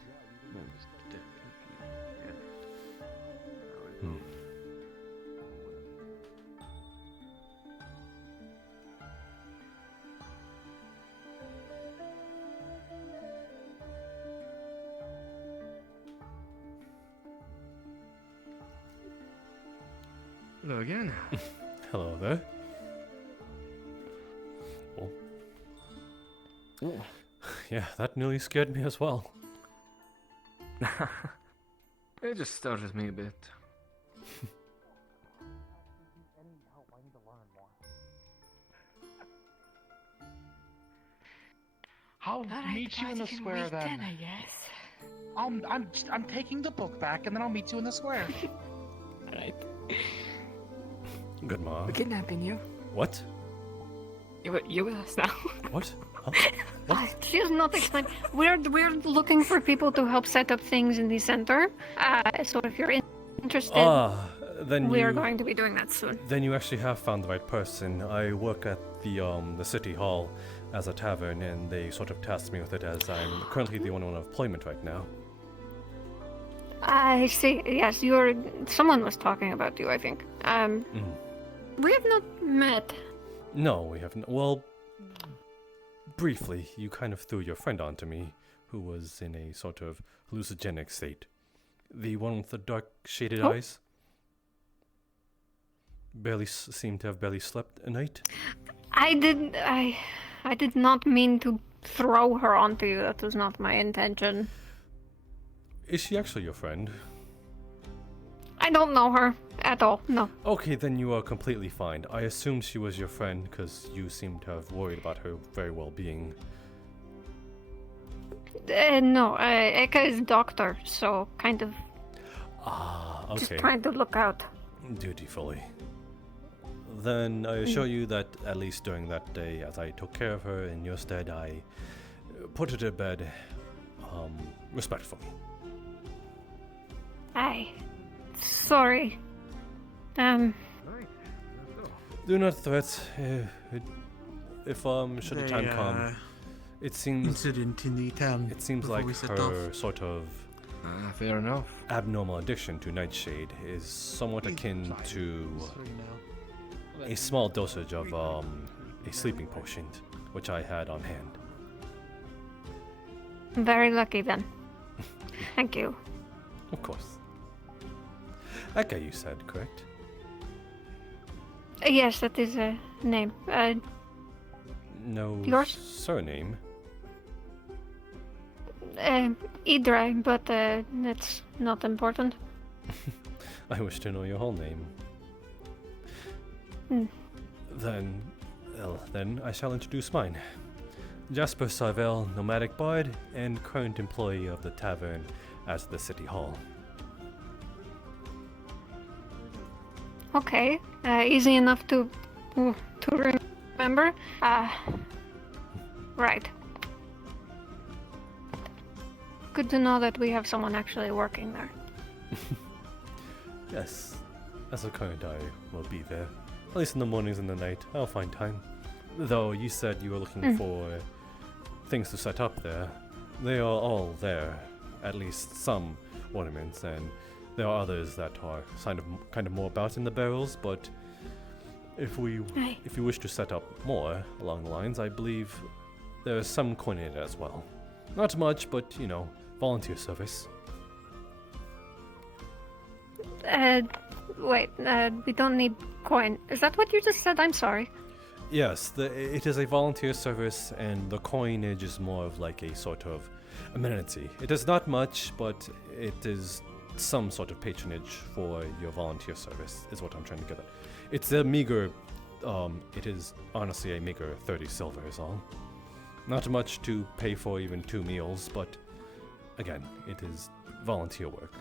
Hello again. Hello there. Oh. Yeah, that nearly scared me as well. It just startles me a bit. I'll meet you in the square then. I guess. I'm taking the book back, and then I'll meet you in the square. Alright. Good mom. We're kidnapping you. What? You're with us now. What? She's not explained. We're looking for people to help set up things in the center. So if you're interested, then we are you- going to be doing that soon. Then you actually have found the right person. I work at the city hall as a tavern, and they sort of tasked me with it as I'm currently the only one on employment right now. I see. Yes, someone was talking about you, I think. We have not met. No, we haven't. Well, briefly, you kind of threw your friend onto me, who was in a sort of hallucinogenic state. The one with the dark shaded eyes. Seemed to have barely slept a night. I did not mean to throw her onto you. That was not my intention. Is she actually your friend? I don't know her at all. No. Okay, then you are completely fine. I assumed she was your friend because you seem to have worried about her very well-being. No. Eka is doctor, so kind of. Okay. Just trying to look out. Dutifully. Then I assure you that at least during that day, as I took care of her in your stead, I put her to bed, respectfully. Sorry. Do not threat. If should the time come, it seems incident in the town. It seems before like we set her off. sort of fair enough. Abnormal addiction to nightshade is somewhat akin to a small dosage of a sleeping potion, which I had on hand. Very lucky then. Thank you. Of course. Eka, you said, correct? Yes, that is a name. No Yours? surname. Idra, but that's not important. I wish to know your whole name. Then I shall introduce mine. Jasper Sarvel, nomadic bard, and current employee of the tavern at the city hall. Okay, easy enough to remember. Right. Good to know that we have someone actually working there. Yes, as a current I will be there. At least in the mornings and the night, I'll find time. Though you said you were looking for things to set up there. They are all there, at least some ornaments, and there are others that are kind of more about in the barrels, but if you wish to set up more along the lines, I believe there is some coin in it as well. Not much, but volunteer service. Wait, we don't need coin. Is that what you just said? I'm sorry. Yes, it is a volunteer service, and the coinage is more of like a sort of amenity. It is not much, but it is some sort of patronage for your volunteer service, is what I'm trying to get at. It's a meager, it is honestly a meager 30 silver is all. Not much to pay for even 2 meals, but again, it is volunteer work.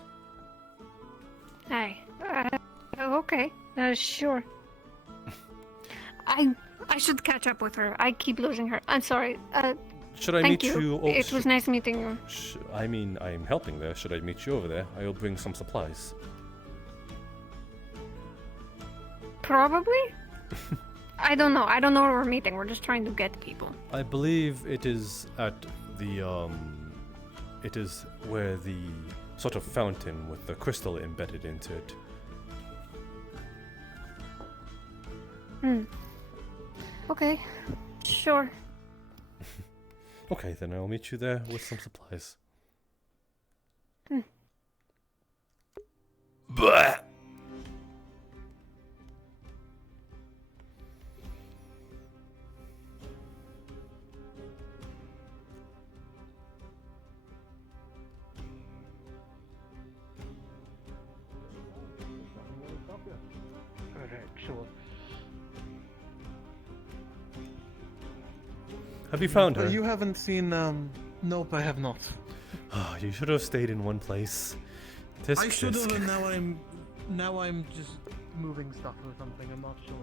Okay, sure. I should catch up with her. I keep losing her. I'm sorry. Should I thank meet you? It was nice meeting you. I mean, I'm helping there. Should I meet you over there? I will bring some supplies. Probably? I don't know. I don't know where we're meeting. We're just trying to get people. I believe it is at the, it is where the sort of fountain with the crystal embedded into it. Okay, sure. Okay, then I'll meet you there with some supplies. Blah! Have you found her? You haven't seen, Nope, I have not. Oh, you should have stayed in one place. Tisk, I should have, tisk. and now I'm just moving stuff or something, I'm not sure.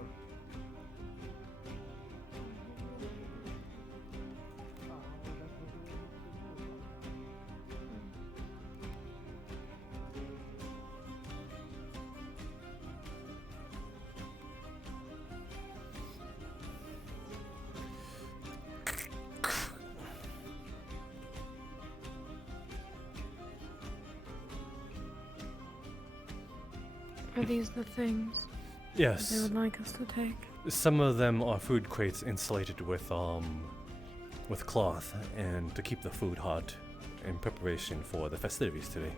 Are these the things Yes. that they would like us to take? Some of them are food crates insulated with cloth and to keep the food hot in preparation for the festivities today.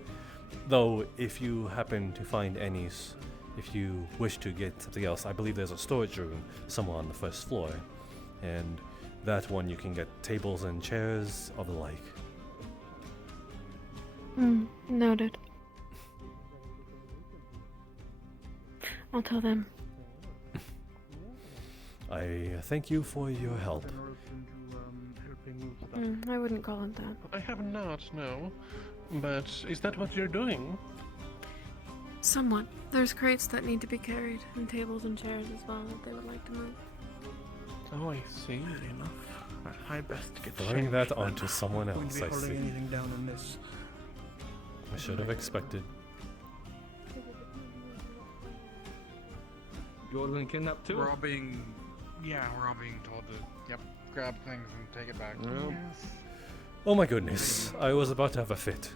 Though, if you happen to find any, if you wish to get something else, I believe there's a storage room somewhere on the first floor, and that one you can get tables and chairs of the like. Noted. I'll tell them. I thank you for your help. I wouldn't call it that. I have not, no. But is that what you're doing? Somewhat. There's crates that need to be carried, and tables and chairs as well that they would like to move. Oh, I see. Enough. I best get Throwing that onto then. someone Wouldn't else, be I holding see. anything down in this. I should have expected. You all been kidnapped too? We're all being told to, grab things and take it back. Oh my goodness, I was about to have a fit.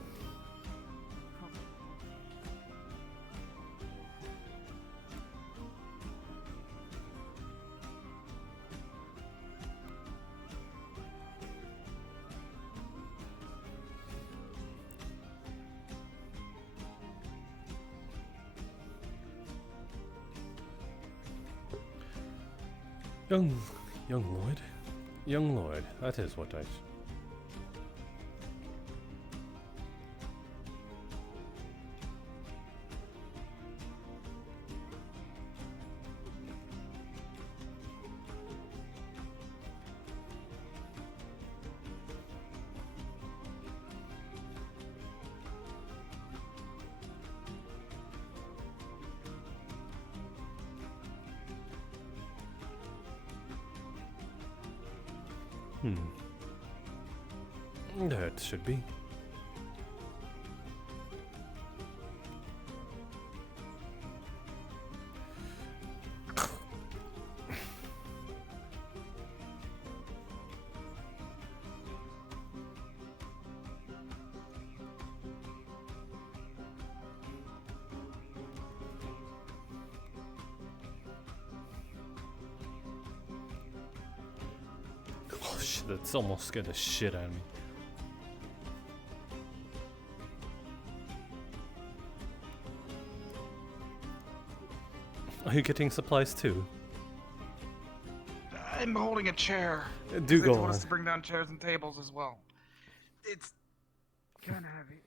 Young Lord, that is what I... There it should be. Oh shit, that's almost scared the shit out of me. Are you getting supplies too? I'm holding a chair. Do They go told us on. to bring down chairs and tables as well. It's kind of heavy.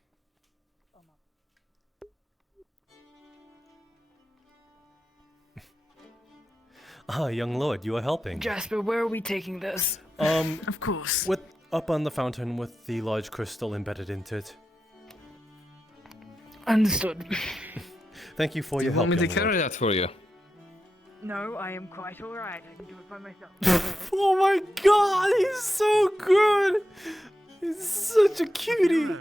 Ah, young lord, you are helping. Jasper, where are we taking this? Of course. With up on the fountain with the large crystal embedded into it. Understood. Thank you for Do your you help. want me to young carry lord. that for you? No, I am quite alright. I can do it by myself. Oh my god, he's so good! He's such a cutie!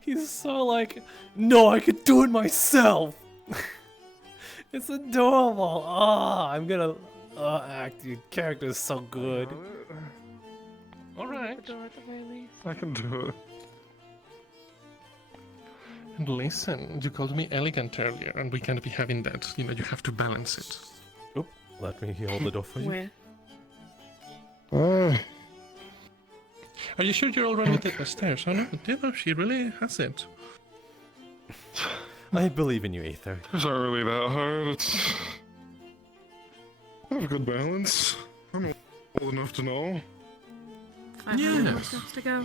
He's so like, no, I could do it myself! It's adorable! Ah, I'm gonna act. Your character is so good. Alright. The door at the very least. I can do it. And listen, you called me elegant earlier, and we can't be having that. You know, you have to balance it. Oop, let me hold the door for you. Where? Are you sure you're all right with it upstairs? Oh no, she really has it. I believe in you, Aether. It's not really that hard. It's... I have a good balance. I'm old enough to know. 500 more steps to go.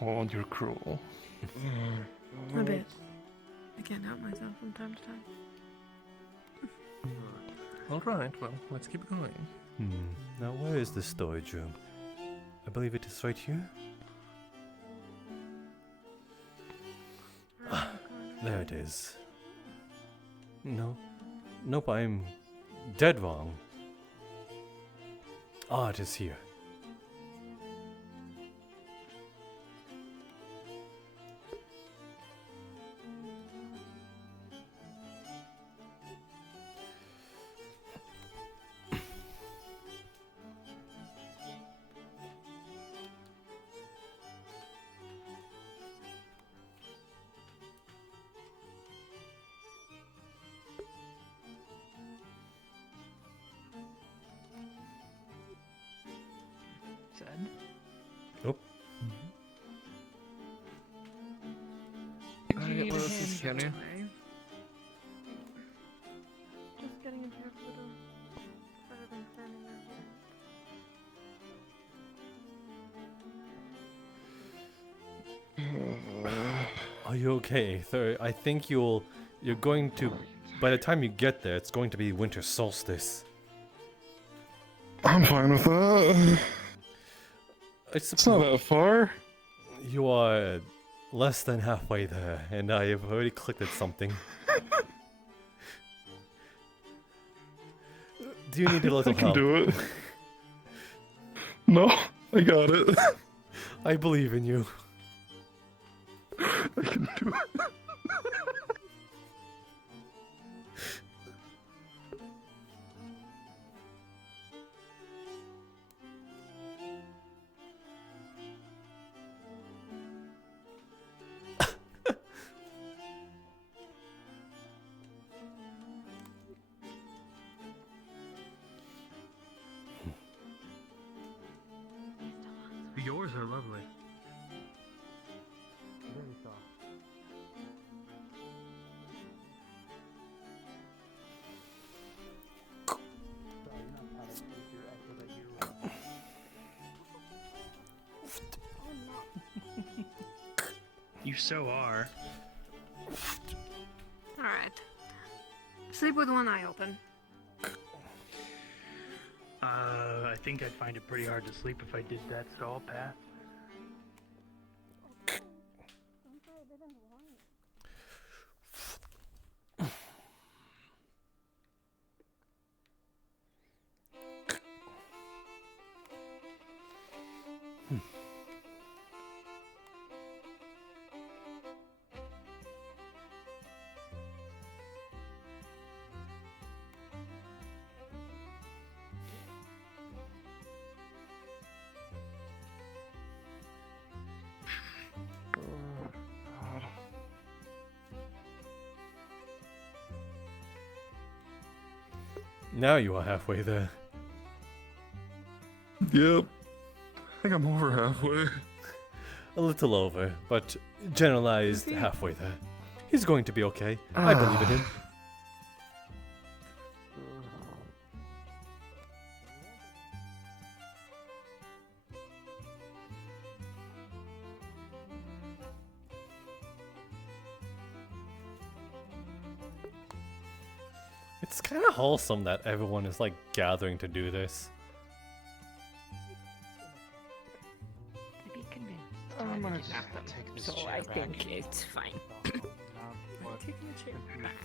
Oh, you're cruel. A bit. I can't help myself from time to time. Alright, well, let's keep going. Now where is the storage room? I believe it is right here. Ah, there it is. No. Nope, I'm dead wrong. Ah, it is here. Said. Oh. Need what a else is hand here? anyway. Just getting into your little better than standing right here. Are you okay? So I think you're going to, by the time you get there, it's going to be winter solstice. I'm fine with that. It's not that far. You are less than halfway there, and I have already clicked at something. Do you need a little I can help? do it. No, I got it. I believe in you. I can do it. Yours are lovely. Very soft. You so are. Alright. Sleep with one eye open. I think I'd find it pretty hard to sleep if I did that stall path. Now you are halfway there. Yep. I think I'm over halfway. A little over, but generalized halfway there. He's going to be okay. I believe in him. It's kind of wholesome that everyone is like gathering to do this. I'm gonna just take this chair I back. think it's fine. Taking a chair back.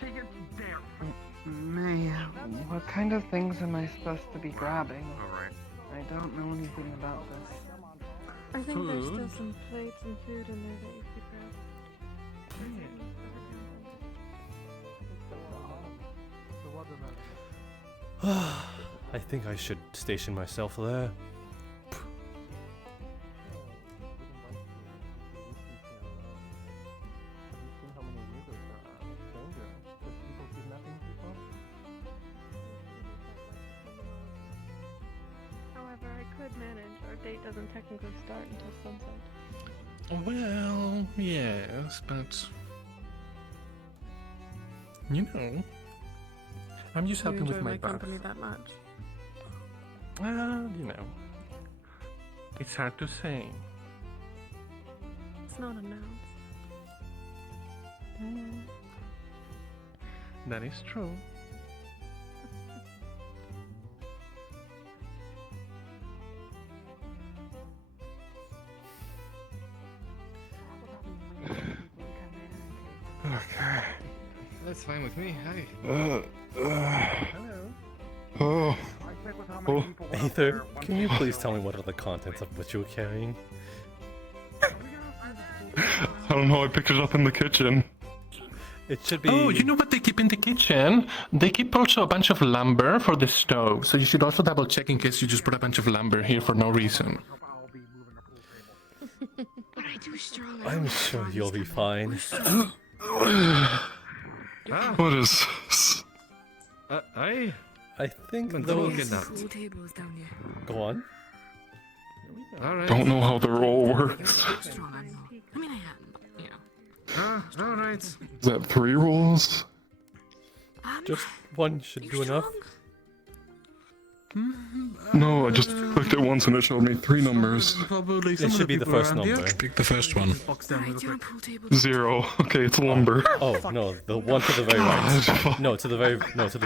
Take it there. Me, what kind of things am I supposed to be grabbing? Alright. I don't know anything about this. I think there's still Food? some plates and food in there that you could grab. I think I should station myself there. However, I could manage. Our date doesn't technically start until sunset. Well, yes, but you know, I'm just You helping with enjoy my company bugs. that much? You know, it's hard to say. It's not announced. That is true. Okay. That's fine with me. Hi. Oh. Aether, can you please tell me what are the contents of what you're carrying? I don't know, I picked it up in the kitchen. It should be... Oh, you know what they keep in the kitchen? They keep also a bunch of lumber for the stove. So you should also double check in case you just put a bunch of lumber here for no reason. I'm sure you'll be fine. What is... I think those... Go on. Alright. Don't know how the roll works. Alright. Is that 3 rolls? Just one should do enough. No, I just clicked it once and it showed me 3 numbers. It should be the first number. Pick the first one. 0. Okay, it's lumber. Oh no, the one to the very right. No, to the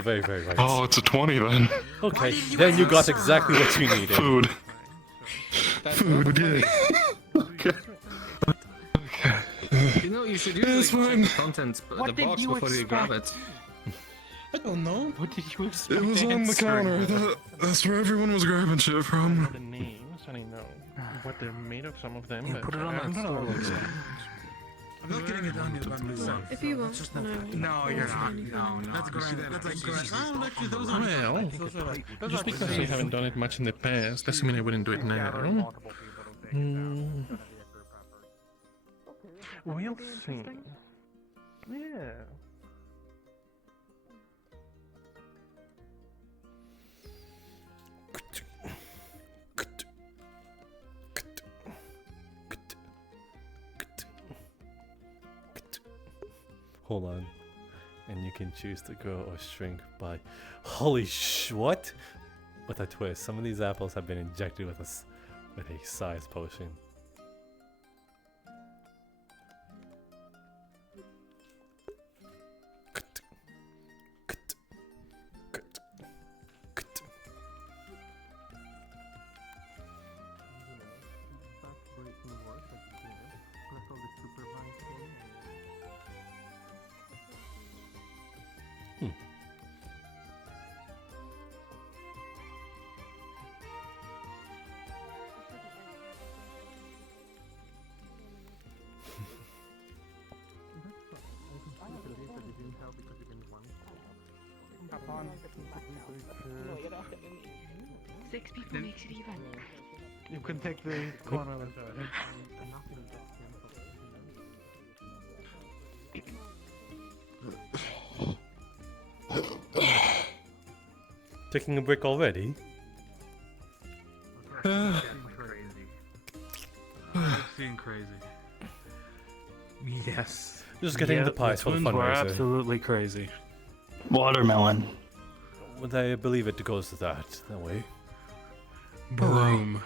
very right. Oh, it's a 20 then. Okay, then you got exactly what you needed. Food. Food, yeah. Okay. You know, you should usually check the contents, the box before you grab it. I don't know. What did you expect? It was on the counter. That's where everyone was grabbing shit from. The names, and I know what they're made of, some of them. You but put it on that store website. I'm not getting it done yet by myself. If you want, then I will. No, you're not. No. That's great. That's like great. Oh, actually, those are Well, just because I haven't done it much in the past doesn't mean I wouldn't do it now. We'll see. Yeah. Hold on. And you can choose to grow or shrink by... Holy what? With a twist. Some of these apples have been injected with a size potion. Six people makes it even. You can take the corner of Taking a break already? Seeing crazy. Yes. Just getting the pies for the twins were fundraiser. absolutely crazy. Watermelon. Would I believe it goes to that way? Broom.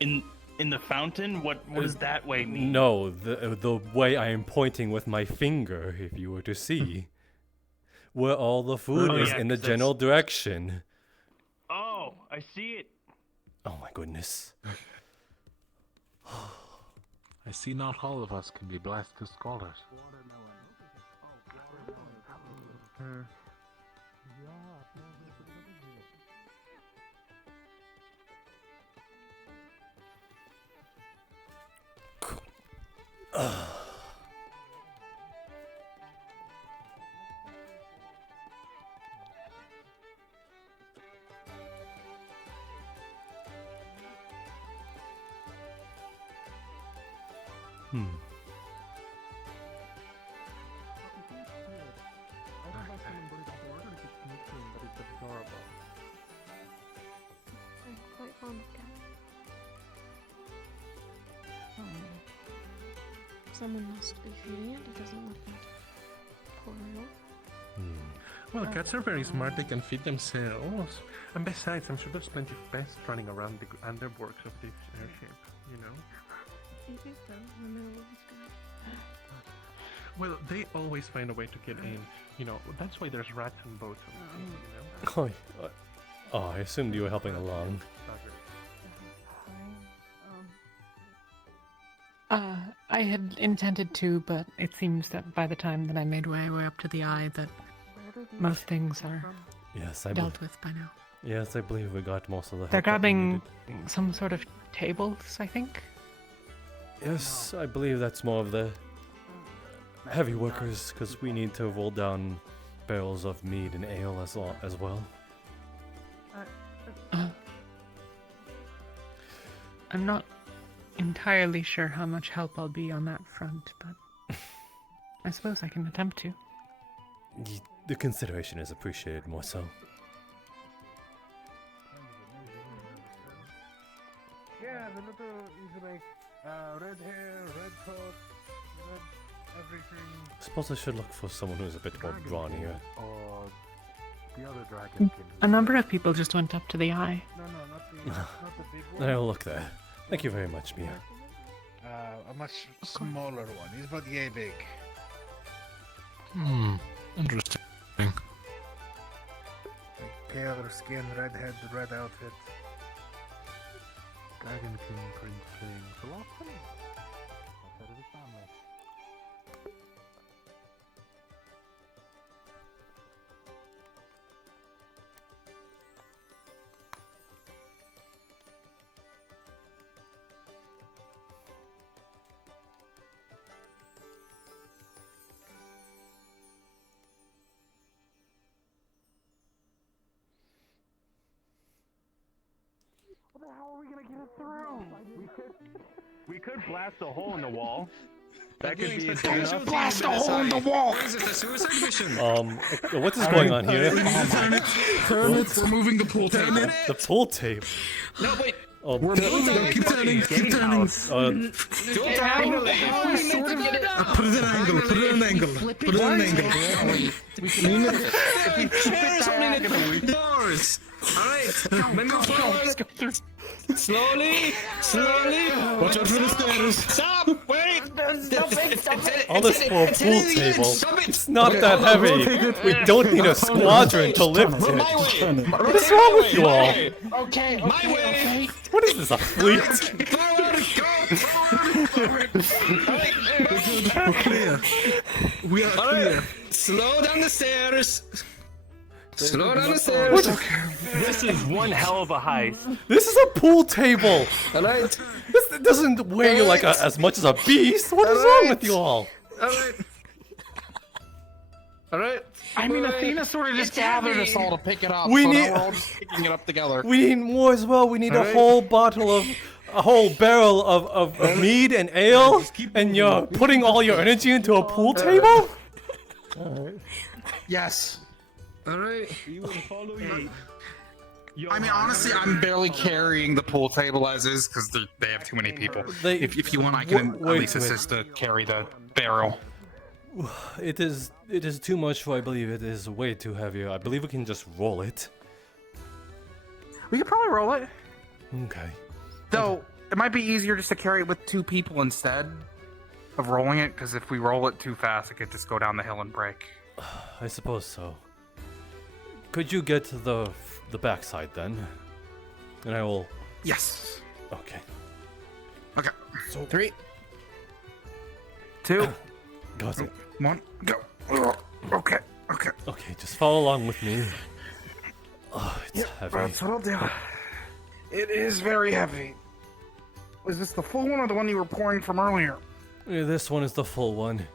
In the fountain? What does that way mean? No, the way I am pointing with my finger, if you were to see. Where all the food is in the general direction. Oh, I see it. Oh my goodness. I see not all of us can be blessed as scholars. I'm quite fond of cats. Someone must be feeding it. It doesn't look that poor. Well, cats are very smart, they can feed themselves. And besides, I'm sure there's plenty of pests running around the underworks of this airship, you know? Is it though? In the middle of the sky? Well, they always find a way to get in. You know, that's why there's rats and boats. Oh, I assumed you were helping along. I had intended to, but it seems that by the time that I made my way up to the eye, that most things are Yes, dealt with by now. Yes, I believe we got most of the. They're help that we grabbing needed. some sort of tables, I think. Yes, I believe that's more of the heavy workers, because we need to roll down barrels of mead and ale as well. I'm not entirely sure how much help I'll be on that front, but I suppose I can attempt to. The consideration is appreciated more so. Yeah, the little is like red hair, red coat, red everything. I suppose I should look for someone who's a bit more drawn here. Or the other dragon. A number of people just went up to the eye. No, not the big one. Then I'll look there. Thank you very much, Mia. A much smaller one. He's about yay big. Interesting. Pale skin, red head, red outfit. Dragon King Prince playing philosophy. Outside of his family. What the hell are we gonna get it through? We could blast a hole in the wall. That could be enough. Blast a hole in the wall! Is this a suicide mission? What is going on here? Turn it. We're moving the pool table. The pool table. No, wait. Oh, We're moving. Keep turning. Keep turning. Don't angle it. Put it at an angle. Put it at an angle. Put it at an angle. If we chairs opening the doors. Alright, let me follow. Slowly. Watch out for the stairs. Stop! Wait! All this for a pool table. It's not that heavy. We don't need a squadron to lift it. What is wrong with you all? Okay, My way! What is this, a fleet? We're clear. We are clear. Slow down the stairs. Slow down the stairs. This is one hell of a heist. This is a pool table. Alright. This doesn't weigh like as much as a beast. What is wrong with you all? Alright. I mean, Athena sort of just gathered us all to pick it up. We so need- now we're all just picking it up together. We need more as well. We need a whole barrel of mead and ale, and you're putting all your energy into a pool table? Yes. Alright. I mean, honestly, I'm barely carrying the pool table as is because they have too many people. If you want, I can at least assist to carry the barrel. It is too much for I believe it is way too heavy. I believe we can just roll it. We could probably roll it. Okay. Though, it might be easier just to carry it with two people instead of rolling it, because if we roll it too fast, it could just go down the hill and break. I suppose so. Could you get to the backside then? And I will... Yes. Okay. Okay. So 3, 2, got it. 1, go. Okay. Okay, just follow along with me. Oh, it's heavy. That's what I'll do. It is very heavy. Was this the full one or the one you were pouring from earlier? Yeah, this one is the full one.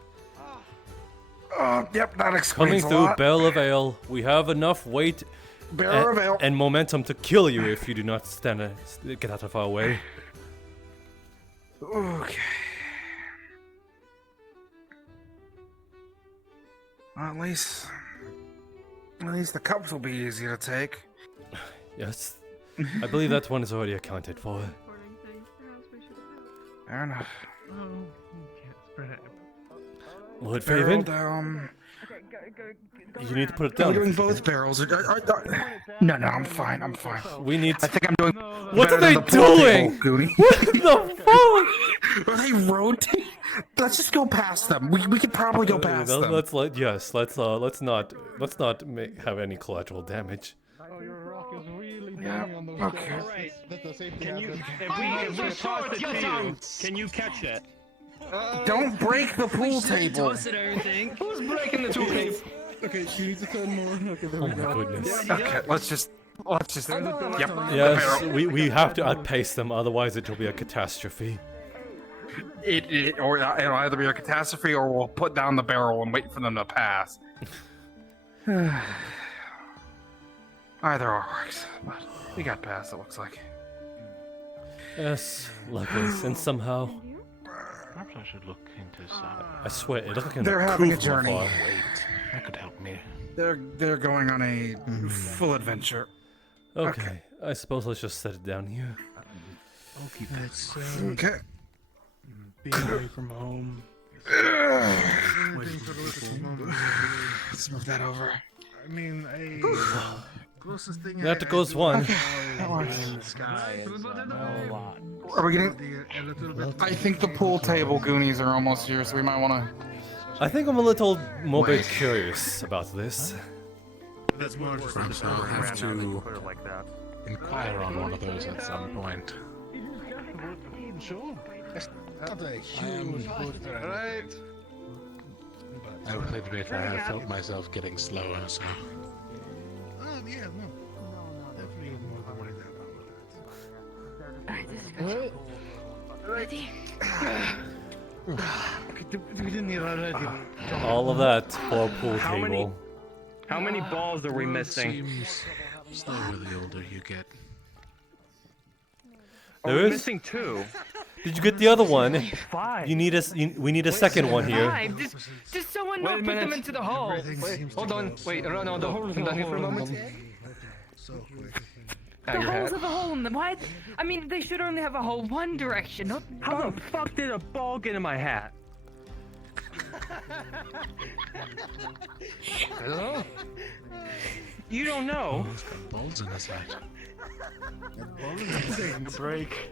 Yep, that Coming explains a through, lot. barrel of ale. We have enough weight Barrel of ale. and momentum to kill you if you do not get out of our way. Okay. Well, at least the cups will be easy to take. Yes, I believe that one is already accounted for. Fair enough. Lord Barrel Faven? down. You need to put it Are down. we doing both barrels? No, I'm fine. I'm fine. We need. I think I'm doing. What are better than they the pool doing? table, Goonie. What the fuck? Are they rotating? Let's just go past them. We could probably go past them. Let's not have any collateral damage. Oh, your rock is really Yeah, banging on those okay. doors. Alright. That's the safety Can you, hazard. if we toss it to you, can you catch it? Don't break the pool table. Toss it, everything. Who's breaking the pool table? Okay, you need to turn more. Okay, there Oh we my go. goodness. Okay, let's just. Yep. Yes, we have to outpace them, otherwise it will be a catastrophe. Or it'll either be a catastrophe, or we'll put down the barrel and wait for them to pass. Either or works, but we got past. It looks like. Yes, luckily, and somehow. Perhaps I should look into some. I swear, it looks like They're having a coup journey. from afar. Wait, that could help me. They're going on a full adventure. Okay, I suppose let's just set it down here. Let's Okay. being away from home. Let's move that over. I mean, closest thing. That goes one. Are we getting? I think the pool table Goonies are almost here, so we might want to. I think I'm a little more bit curious about this. That's more just Perhaps I'll have to inquire on one of those at some point. Sure. Not a huge Right. I would admit I have felt myself getting slower, so. Oh yeah, no. Definitely more worried Alright, ready? We didn't need already. All of that for a pool table. How many balls are we missing? Seems slower the older you get. There We're is? missing 2. Did you get the other one? 5. You need us. We need a second one here. Five. Just someone not put them into the hole. Wait, hold on. Wait, no, the hole isn't down here for a moment. So quick. The holes are the hole in them. Why? I mean, they should only have a hole one direction, not How both. the fuck did a ball get in my hat? Hello? You don't know. He's got balls in his hat. Taking a break.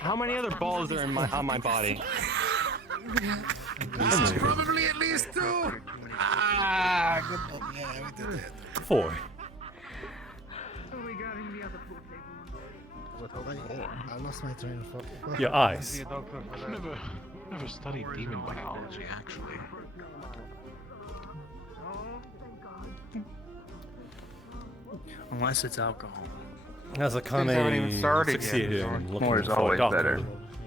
How many other balls are on my body? Probably at least 2. Good one. Yeah, we did it. 4. I lost my train of thought. Your eyes. Never studied demon biology, actually. Unless it's alcohol. As a Things haven't even Kane started succeeded yet. in More looking is for a always doctor, better.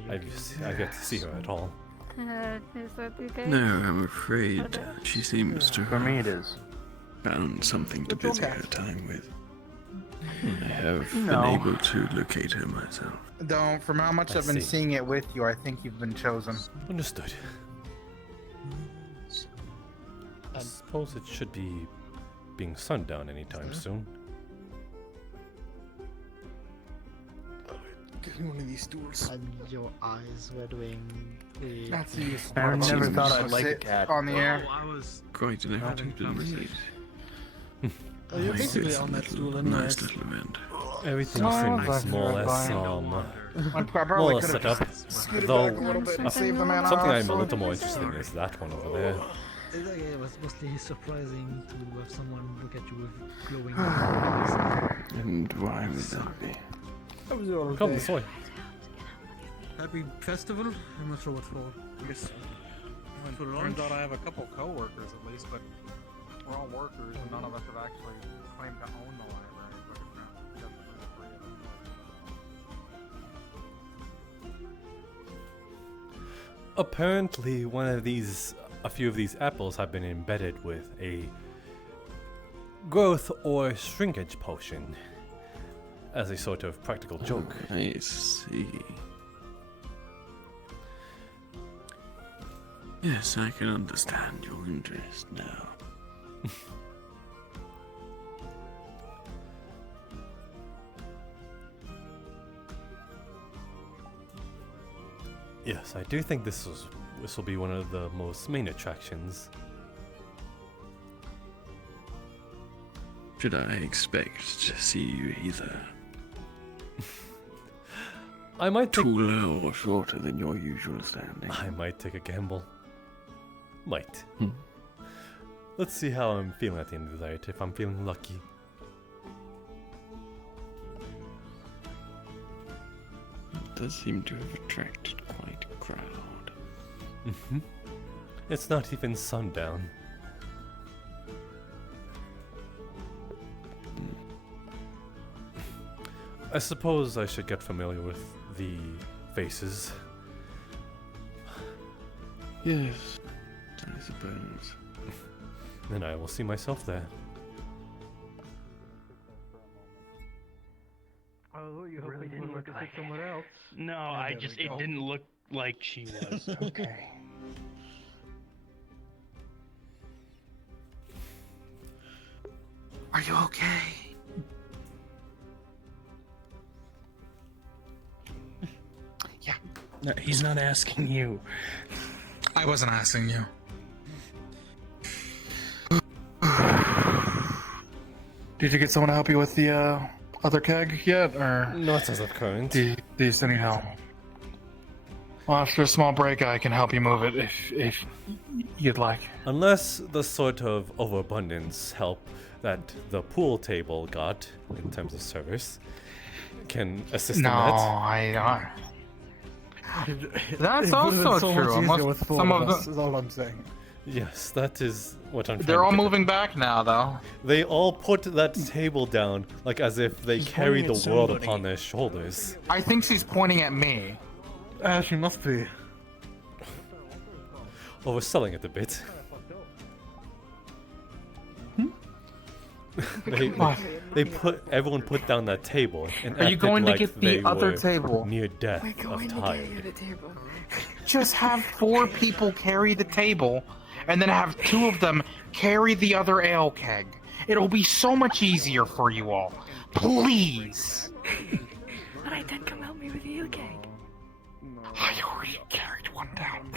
I've yet to see her at all. Is that okay? No, I'm afraid she seems to For me, it is. found something to busy her time with. I have No. been able to locate her myself. Don't. From how much I I've been see. seeing it with you, I think you've been chosen. Understood. I suppose it should be being sundown anytime soon. Give me one of these stools. And your eyes were doing weird. That's you. I never Seems thought I'd to like a sit cat. on the air. I was. Quite an activity. Oh, you're basically on that stool anyway. Nice little event. Everything Oh, seems more or less I more probably or could set have up. scooted Though back a little bit and saved the man. something I'm a little more interested in is that one over there. It was mostly surprising to have someone look at you with glowing eyes. And why would that be? Come this way. Happy festival? I'm not sure what for. I guess. Went to lunch. Turns out I have a couple co-workers at least, but we're all workers and none of us have actually claimed to own the library. But it's just for the 3 of us. Apparently, a few of these apples have been embedded with a growth or shrinkage potion as a sort of practical joke. I see. Yes, I can understand your interest now. Yes, I do think this will be one of the most main attractions. should I expect to see you either I might take... taller or shorter than your usual standing? I might take a gamble. Might. Let's see how I'm feeling at the end of the night, if I'm feeling lucky. It does seem to have attracted quite a crowd. It's not even sundown. I suppose I should get familiar with the faces. Yes, I suppose. Then I will see myself there. Oh, you Really hoping didn't you look look like someone else? No, Yeah, I there just we it go. didn't look like she was. Okay. Are you okay? Yeah. No, he's not asking you. I wasn't asking you. Did you get someone to help you with the other keg yet, or not as of current? Do you still need help? Well, after a small break, I can help you move it if you'd like. Unless the sort of overabundance help that the pool table got in terms of service can assist in No, that. That's It would've been also so true. much easier Unless with four some of of us, them, is all I'm saying. Yes, that is what I'm trying they're to all get at. moving back now, though. They all put that table down like as if they carry the pointing at world somebody. upon their shoulders. I think she's pointing at me. She must be. Overselling it a bit. Everyone put down that table and Are you acted going to like get they the other were table? near death of tired. Just have 4 people carry the table, and then have 2 of them carry the other ale keg. It'll be so much easier for you all. Please. Alright, then come help me with the ale keg. I already carried one down.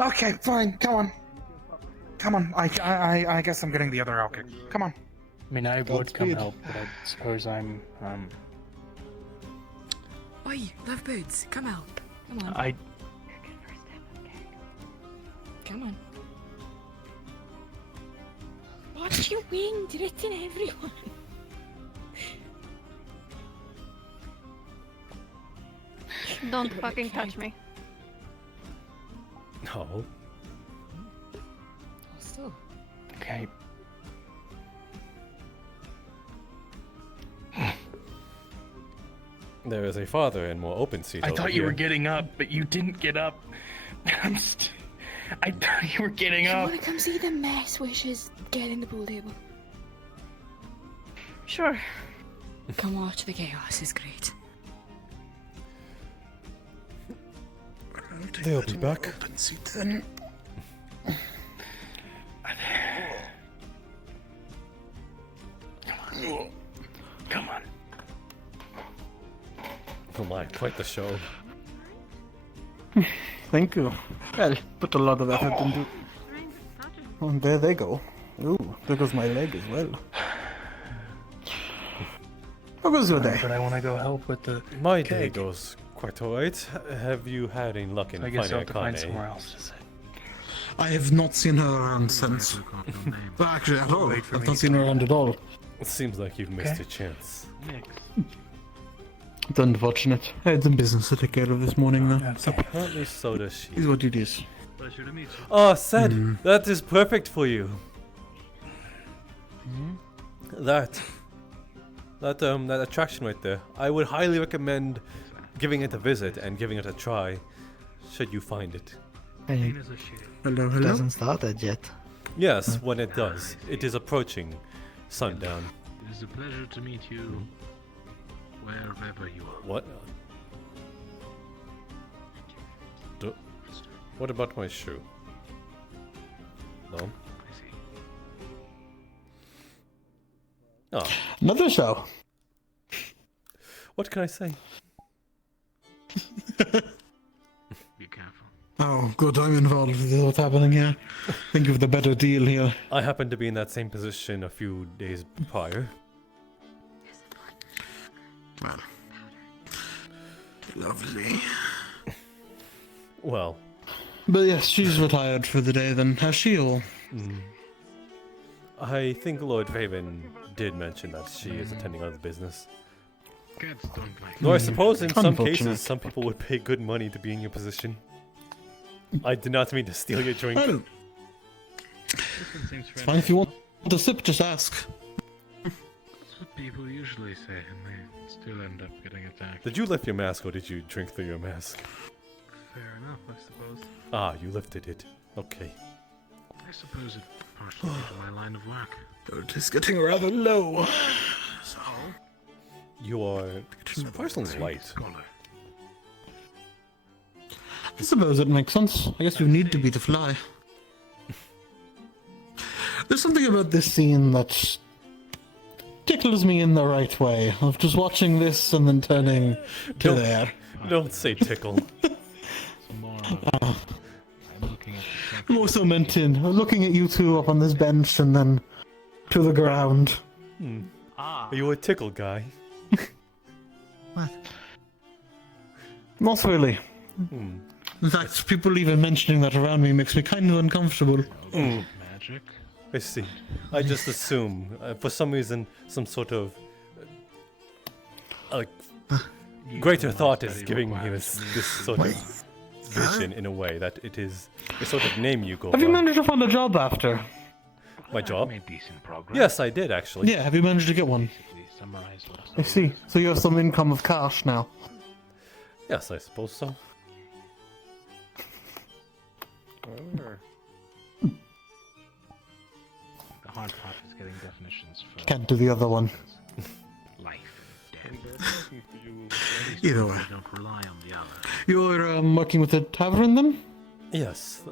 Okay, fine. Come on. Come on. I guess I'm getting the other ale keg. Come on. I mean, I would come help, but I suppose I'm Oi, lovebirds, come help. Come on. I Come on. Watch your wind, written everyone. Don't fucking touch me. No. So. okay. There is a farther and more open seat I over thought you were here. getting up, but you didn't get up. I thought you were getting Do you up. want to come see the mess wishes get in the pool table? Sure. Come watch the chaos, it's great. They'll be back. Open seat then. Come on. Oh my, quite the show. Thank you. Well, put a lot of effort into. Oh, and there they go. Ooh, there goes my leg as well. How goes your day? But I want to go help with the My day keg. goes quite alright. Have you had any luck in I guess I'll finding have to find Akane? somewhere else to sit. I have not seen her around since. Well, actually, at all. I've not seen her around at all. It seems like you've missed Okay. a chance. It's unfortunate. I had some business to take care of this morning, though. So, Apparently so does she. is what it is. Pleasure to meet you. Oh, Sed, that is perfect for you. That attraction right there. I would highly recommend giving it a visit and giving it a try, should you find it. Hey. Hello, hello. Hasn't started yet. Yes, when it does. It is approaching sundown. It is a pleasure to meet you, wherever you are. What? What about my shoe? No? Oh. Another show. What can I say? Be careful. Oh, good, I'm involved with what's happening here. Think of the better deal here. I happened to be in that same position a few days prior. Well, lovely. Well. But yes, she's retired for the day then. Has she all? I think Lord Raven did mention that she is attending other business. Cats don't like Though I suppose in some Unfortunate. cases, some people would pay good money to be in your position. I did not mean to steal your drink. Well, it's fine if you want a sip, just ask. That's what people usually say, and they still end up getting attacked. Did you lift your mask or did you drink through your mask? Fair enough, I suppose. Ah, you lifted it. Okay. I suppose it partially to my line of work. It is getting rather low. So, You are surprisingly light. I suppose it makes sense. I guess you need to be the fly. There's something about this scene that tickles me in the right way. Of just watching this and then turning to there. Don't say tickle. I'm also meant in looking at you two up on this bench and then to the ground. Are you a tickle guy? What? Not really. In fact, people even mentioning that around me makes me kind of uncomfortable. Magic? I see. I just assume, for some reason, some sort of greater thought is giving me this sort of vision in a way that it is a sort of name you go by. Have you managed to find a job after? My job? Made decent progress. Yes, I did actually. Yeah, have you managed to get one? Summarize I see. So you have some income of cash now. Yes, I suppose so. The hard part is getting definitions for Can't do the other one. life and death. Either way. Don't rely on the other. You're working with the tavern then? Yes,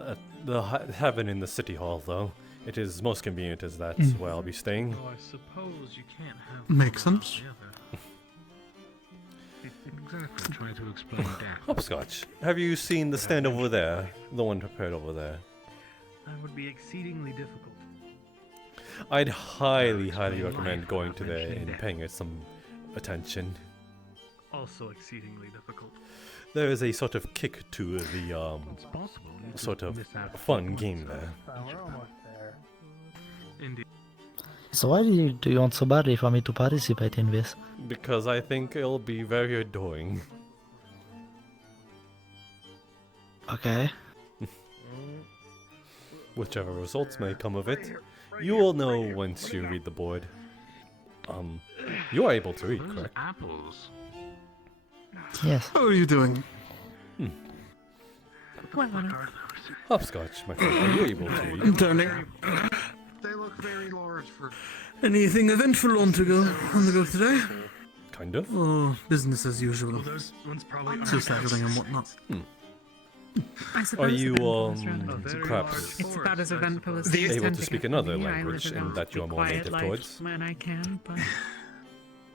the heaven in the city hall, though. It is most convenient as that's where I'll be staying. Oh, I suppose you can't have Makes sense. Exactly, try to explain that. Hopscotch, have you seen the stand over there? The one prepared over there? That would be exceedingly difficult. I'd highly recommend going to there and paying it some attention. Also exceedingly difficult. There is a sort of kick to the sort of fun game there. We're almost there. Indeed. So why do you want so badly for me to participate in this? Because I think it'll be very adoring. Okay. Whichever results may come of it, you will know once you read the board. You are able to read, correct? Apples. Yes. How are you doing? Well, Hopscotch, my friend, are you able to read? I'm turning. They look very large for. Anything eventful on the go today? Kind of. Oh, business as usual. Well, those ones probably Just settling and whatnot. I suppose Are you, eventful is perhaps It's about as eventful as able tend to to speak get another for me. I language live a and that you are more quiet native life towards? when I can, but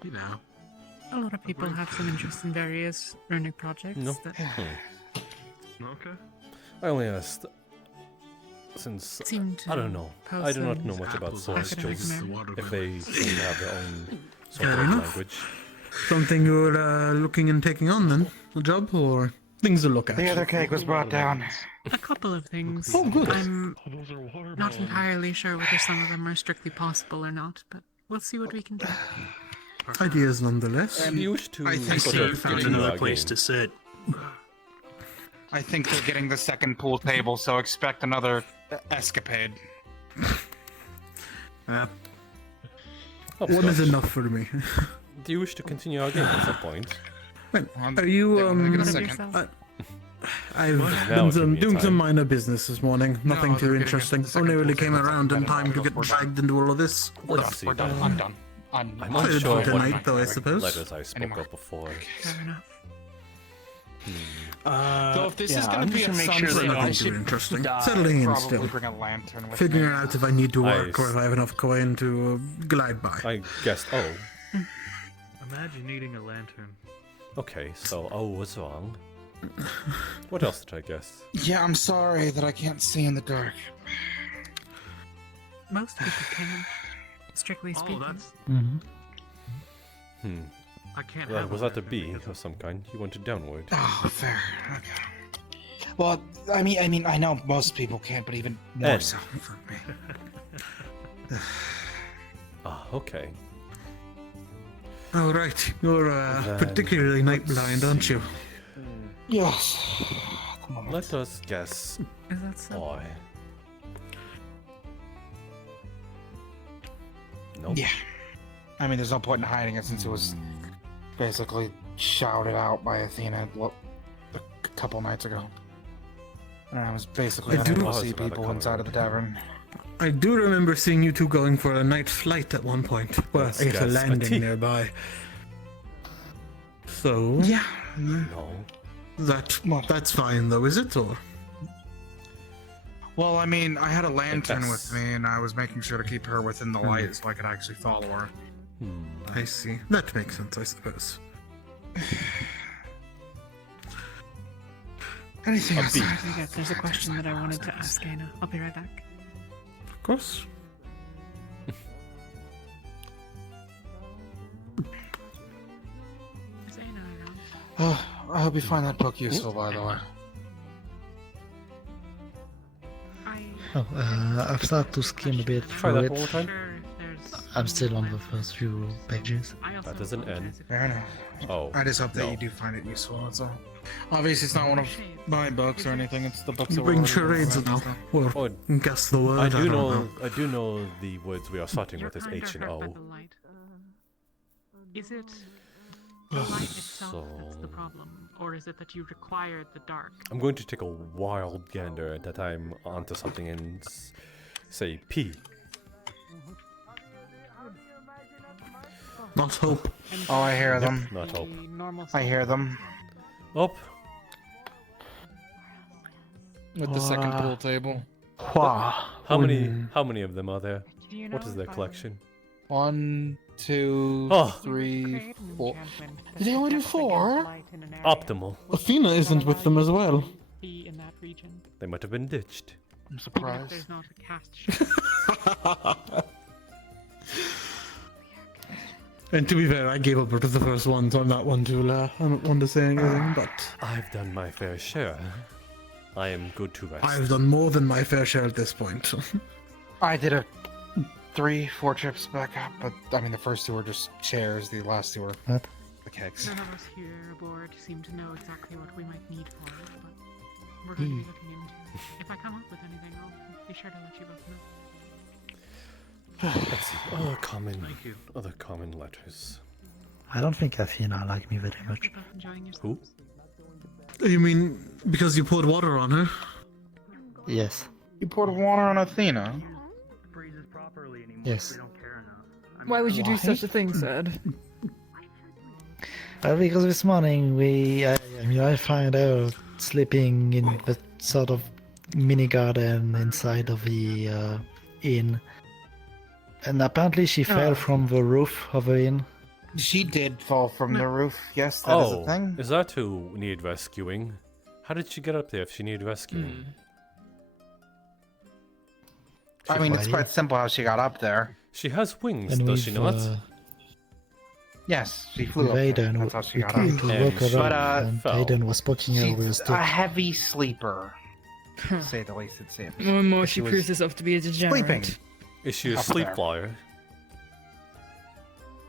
You know. a lot of people have some interest in various learning projects. No. That Okay. I only asked since Seem I to don't know. pose I do not some know much about academic celestials. merit. If they seem to have their own sort Fair of enough. language. Something you're looking and taking on then? A job or things to look at? The other cake was brought down. A couple of things. Oh, good. I'm not entirely sure whether some of them are strictly possible or not, but we'll see what we can do. Ideas nonetheless. You wish to I think sort so. of You found continue another our place game. to sit. I think they're getting the second pool table, so expect another escapade. One is enough for me. Do you wish to continue our game at some point? Well, are you I've been doing some minor business this morning. Nothing too interesting. Only really came around in time to get dragged into all of this. Let's see. We're done. I'm done. I'm Played unsure for what tonight, though, I suppose. letters I spoke of before. Fair enough. So if this is going to be a Nothing too interesting. Settling in probably still. bring a lantern with Figuring me. out if I need to work or if I have enough coin to glide by. I guessed Imagine needing a lantern. Okay, so was wrong. What else did I guess? Yeah, I'm sorry that I can't see in the dark. Most people can, strictly speaking. I can't Well, have was that a B of some kind? You wanted downward. Oh, fair. Okay. Well, I mean, I know most people can't, but even more so for me. Okay. Oh, right. You're particularly night blind, aren't you? Yes. Let us guess. Is that so? Why? Nope. Yeah. I mean, there's no point in hiding it since it was basically shouted out by Athena a couple nights ago. And I was basically unable to see people inside of the tavern. I do remember seeing you two going for a night flight at one point. Well, I guess a landing nearby. So... Yeah. No. That's fine though, is it, or...? Well, I mean, I had a lantern with me, and I was making sure to keep her within the light so I could actually follow her. I see. That makes sense, I suppose. Anything else? There's a question that I wanted to ask Anna. I'll be right back. Of course. Is Anna around? I hope you find that book useful, by the way. Oh, I've started to skim a bit Try through that it. one more time. I'm still on the first few pages. That doesn't end. Fair enough. Oh. I just hope that you do find it useful, that's all. Obviously, it's not one of my books or anything, it's the books that Bring were charades now. Or guess the word. I do don't I do know the words we are starting with is H and O. Is it the light itself that's the problem, or is it that you require the dark? I'm going to take a wild gander at that time onto something and say P. Not hope. Oh, I hear them. Not hope. I hear them. Up. With the second pool table. How many of them are there? What is their collection? 1, 2, 3, 4. Did they only do 4? Optimal. Athena isn't with them as well. In that region. They might have been ditched. I'm surprised. There's not a cast. And to be fair, I gave up after the first one, so I'm not one to say anything, but... I've done my fair share. I am good to rest. I've done more than my fair share at this point. I did 3-4 trips back up, but I mean the first 2 were just chairs, the last 2 were the kegs. None of us here aboard seem to know exactly what we might need for it, but we're going to be looking into it. If I come up with anything, I'll be sure to let you both know. Let's see. Other common letters. I don't think Athena liked me very much. Who? You mean because you poured water on her? Yes. You poured water on Athena? Yes. Why would you do such a thing, Zed? Because this morning I found out sleeping in the sort of mini garden inside of the inn. And apparently she fell from the roof of the inn. She did fall from the roof, yes, that is a thing. Is that who needed rescuing? How did she get up there if she needed rescuing? I mean, it's quite simple how she got up there. She has wings, does she not? Yes, she flew up there. That's how she got up. And Aiden was poking her with a She's stick. a heavy sleeper, to say the least, it seems. More and more She she was proves herself to be a degenerate. sleeping. Is she a Up sleep there. flyer?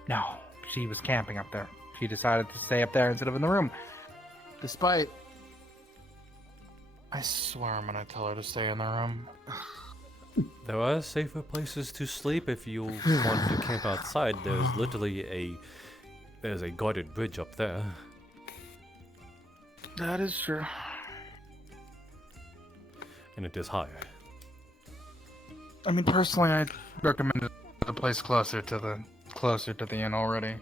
No, she was camping up there. She decided to stay up there instead of in the room. Despite... I swear I'm gonna tell her to stay in the room. There are safer places to sleep if you want to camp outside. There's literally there's a guarded bridge up there. That is true. And it is higher. I mean, personally, I'd recommend a place closer to the inn already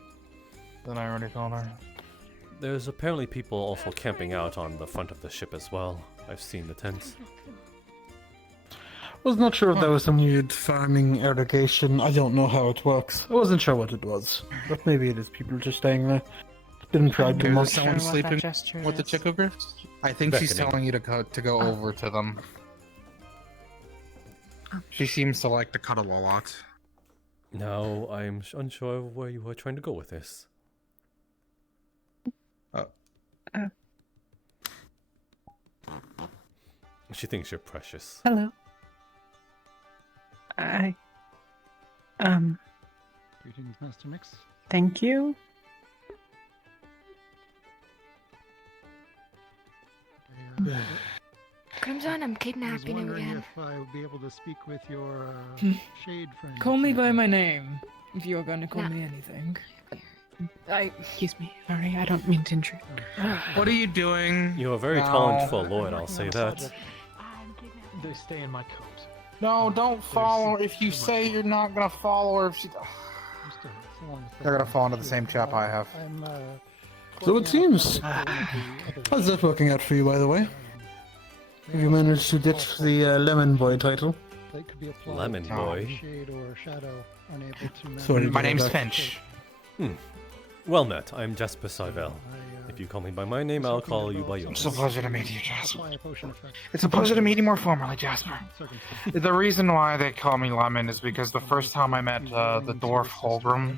than I already told her. There's apparently people also camping out on the front of the ship as well. I've seen the tents. Was not sure if there was some weird farming irrigation. I don't know how it works. I wasn't sure what it was, but maybe it is people just staying there. Didn't try too Is much. someone sleeping with the chicogriffs? I think she's Beckoning. telling you to go over to them. She seems to like to cuddle a lot. Now, I'm unsure of where you are trying to go with this. She thinks you're precious. Hello. Greetings, Master Nix. Thank you. Crimson, I'm I was kidnapping you wondering again. if I would be able to speak with your shade friend. Call me by my name, if you're going to call me anything. Excuse me. Sorry, I don't mean to intrude. What are you doing? You're a very talented lord, I'll say that. They stay in my coat. No, don't follow her. If you say you're not gonna follow her, if she... They're gonna fall into the same trap I have. So it seems. How's that working out for you, by the way? Have you managed to ditch the Lemon Boy title? Lemon Boy? Shade or shadow unable to Sorry, My name's that. Finch. Well met, I'm Jasper Sarvel. If you call me by my name, I'll call you by yours. It's a pleasure to meet you, Jasper. It's a pleasure to meet you more formally, Jasper. The reason why they call me Lemon is because the first time I met the dwarf Holgrim,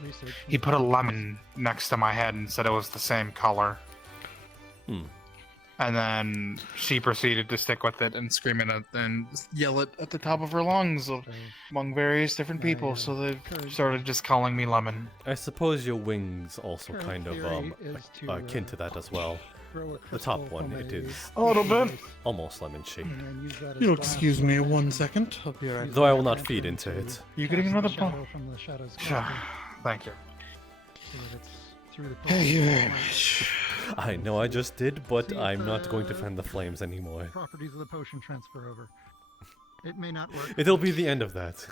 he put a lemon next to my head and said it was the same color. And then she proceeded to stick with it and scream it and yell it at the top of her lungs among various different people. So they started just calling me Lemon. I suppose your wings also kind of akin to that as well. The top one, it is A little bit. almost lemon-shaped. You'll excuse me 1 second. I'll be right Though I will not feed into it. You getting another ball? From the shadows. Sure. Thank you. Thank you very much. I know I just did, but I'm not going to fan the flames anymore. Properties of the potion transfer over. It may not work. It'll be the end of that.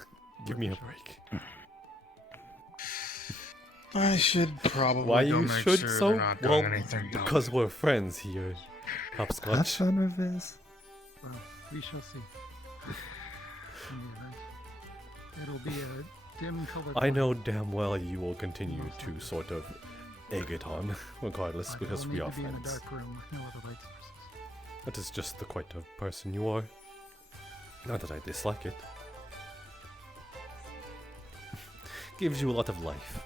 Give me a break. I should probably Why go you make should sure so? they're not doing Well, anything dumb. because we're friends here. Hopscotch. Have fun with this. Well, we shall see. In the event, it'll be a dim-colored. I know damn well you will continue to sort of egg it on, regardless, because we are be in a friends. dark room with no other light sources. That is just the quite of person you are. Not that I dislike it. Gives you a lot of life.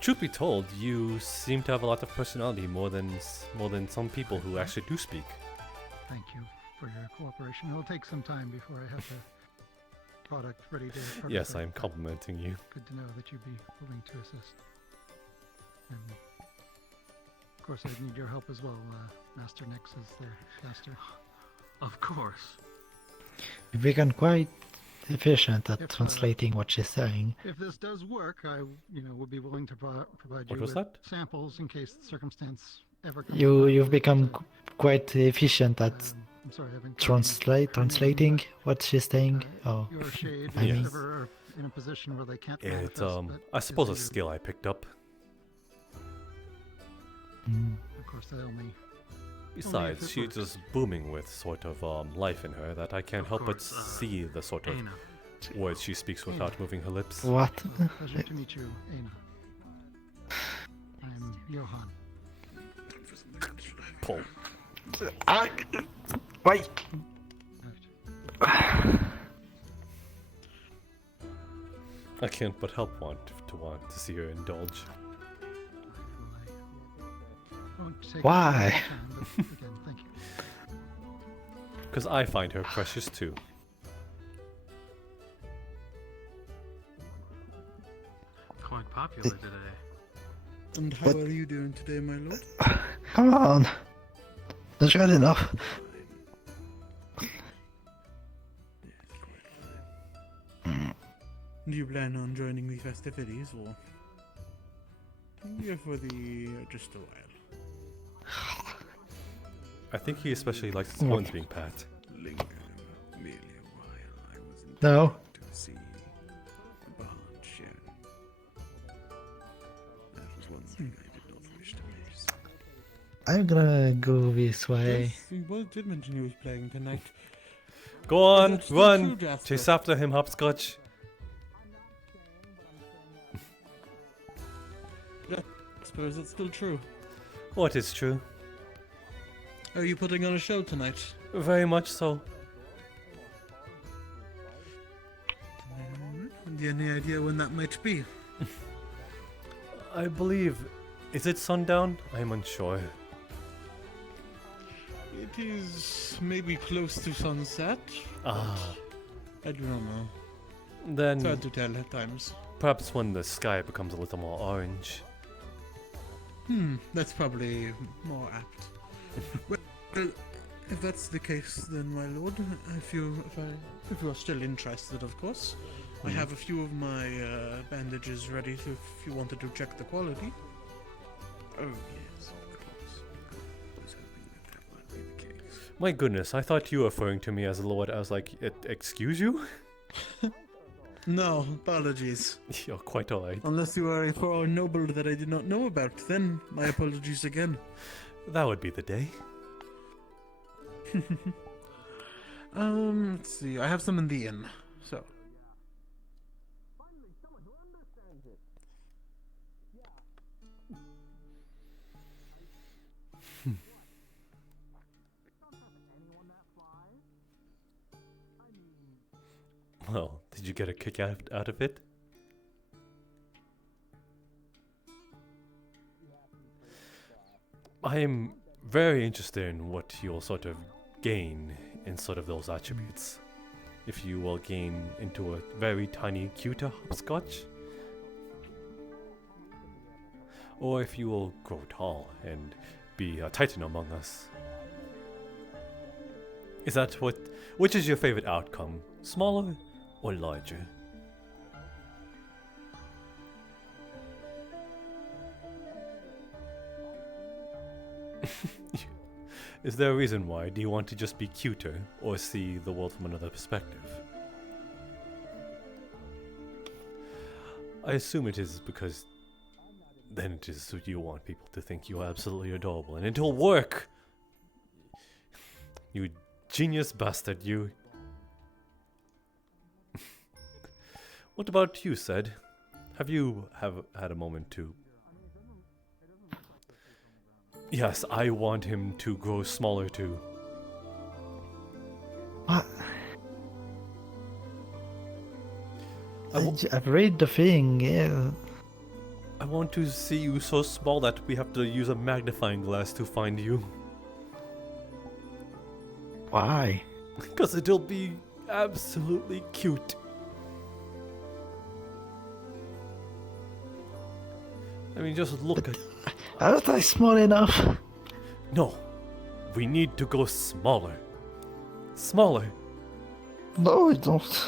Truth be told, you seem to have a lot of personality, more than some people who actually do speak. Thank you for your cooperation. It'll take some time before I have the product ready to prototype. Yes, I'm complimenting you. Good to know that you'd be willing to assist. And of course, I need your help as well. Master Nix is their caster. Of course. We've become quite efficient at translating what she's saying. If this does work, I, would be willing to provide What you was with that? samples in case the circumstance ever comes. You've become quite efficient at I'm sorry, I haven't translating what she's saying. Oh, your shade I mean, is ever in a position where they can't It, manifest, but I suppose a if they do, skill I picked up. Of course, they only. Besides, if it she's works. just booming with sort of life in her that I can't help but see the sort of Aina. words she speaks without moving her lips. What? Pleasure to meet you, Aina. I'm Johan. Pull. Wait. I can't but help want to see her indulge. Why? Because I find her precious too. Quite popular today. And how What? are you doing today, my lord? Come on. That's good enough. Do you plan on joining the festivities, or here for the just a while? I think he especially likes his horns being pat. No. I'm gonna go this way. Yes, he did mention he was playing tonight. Go on, That's the run! true Jasper. Chase after him, Hopscotch. suppose it's still true. What is true? Are you putting on a show tonight? Very much so. Any idea when that might be? I believe... Is it sundown? I'm unsure. It is maybe close to sunset. Ah. I do not know. Then... It's hard to tell at times. Perhaps when the sky becomes a little more orange. That's probably more apt. Well, if that's the case, then, my lord, if you are still interested, of course, I have a few of my bandages ready if you wanted to check the quality. Oh yes, of course. I was hoping that might be the case. My goodness, I thought you were referring to me as a lord. I was like, excuse you? No, apologies. You're quite alright. Unless you are a foreign noble that I did not know about, then my apologies again. That would be the day. Let's see. I have some in the inn, so. Well, did you get a kick out of it? I am very interested in what you'll sort of gain in sort of those attributes. If you will gain into a very tiny, cuter hopscotch. Or if you will grow tall and be a titan among us. Is that which is your favorite outcome? Smaller or larger? Is there a reason why? Do you want to just be cuter or see the world from another perspective? I assume it is because then it is you want people to think you are absolutely adorable and it'll work! You genius bastard, you. What about you, Sed? Have you had a moment to... Yes, I want him to grow smaller too. What? I've read the thing, yeah. I want to see you so small that we have to use a magnifying glass to find you. Why? Because it'll be absolutely cute. I mean, just look at... Aren't I small enough? No. We need to go smaller. Smaller. No, I don't.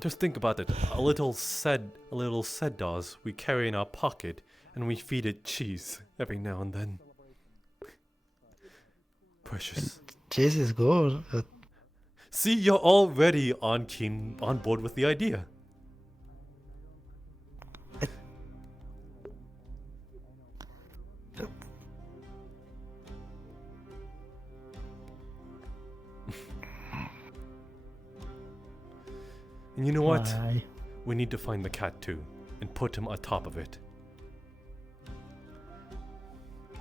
Just think about it. A little Seddaws we carry in our pocket, and we feed it cheese every now and then. Precious. Cheese is good. See, you're already on board with the idea. And you know what? Why? We need to find the cat too, and put him on top of it.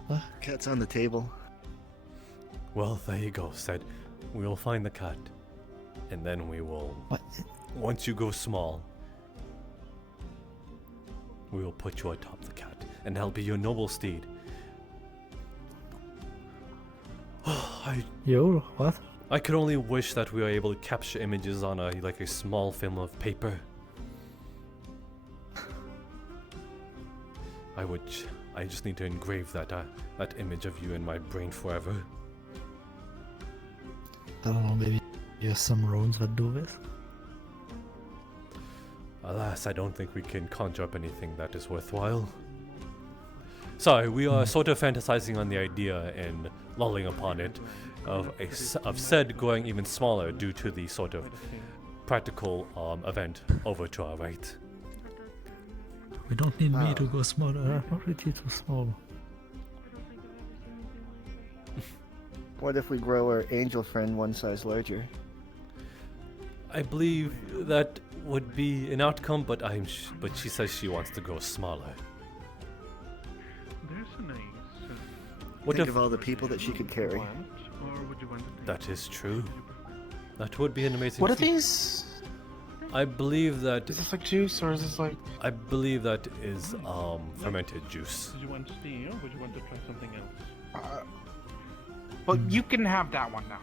What? Cat's on the table. Well, there you go, Said. We will find the cat, and then we will... What? Once you go small, we will put you atop the cat, and that'll be your noble steed. What? I could only wish that we were able to capture images on a small film of paper. I just need to engrave that image of you in my brain forever. I don't know, maybe you have some runes that do this? Alas, I don't think we can conjure up anything that is worthwhile. Sorry, we are sort of fantasizing on the idea and lolling upon it of Sed growing even smaller due to the sort of practical event over to our right. We don't need me to go smaller. I'm already too small. What if we grow our angel friend one size larger? I believe that would be an outcome, but but she says she wants to grow smaller. There's a nice. What Think if of all the people that she could carry. Or would you want to take that is true? That would be an amazing. What are feat. these? I believe that. Is this like juice or is this like? I believe that is fermented juice. Did you want tea or would you want to try something else? Well, you can have that one now.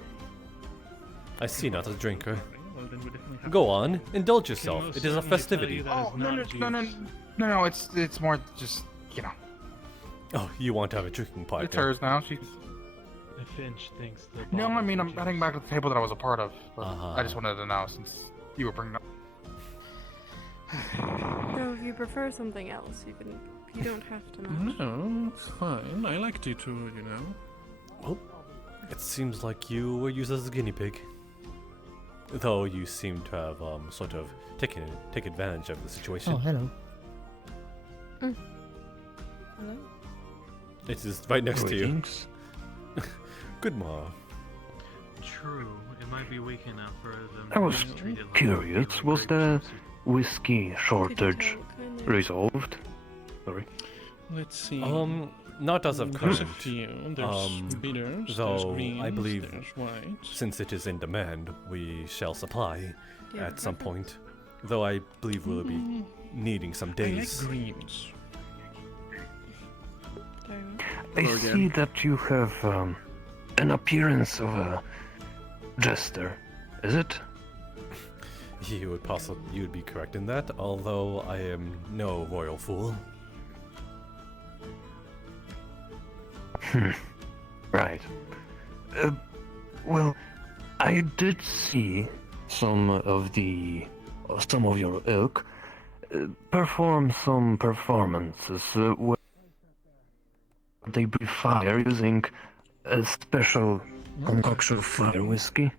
I see not a drinker. Well, then we definitely have Go on, indulge yourself. It is a festivity. Oh no! It's more just Oh, you want to have a drinking partner? It's hers now. She's. The Finch thinks the. No, I mean I'm heading back to the table that I was a part of. But Uh-huh. I just wanted to know since you were bringing up. So if you prefer something else, you don't have to know. No, it's fine. I like tea too, you know. Well, it seems like you were used as a guinea pig. Though you seem to have sort of take advantage of the situation. Oh, hello. Hello? It is right next to you. Greetings. Good morning. True, it might be weak enough for them. I was to treat it like curious, was the whiskey shortage resolved? Sorry. Let's see. Not as of There's a current. few. There's bitters, there's Though greens, I believe, there's whites. since it is in demand, we shall supply Yeah, at some perfect. point. Though I believe we'll be needing some days. I like greens. I see that you have an appearance of a jester. Is it? You would be correct in that, although I am no royal fool. Right. Well, I did see some of your ilk perform some performances where they breathe fire using a special concoction of fire whiskey.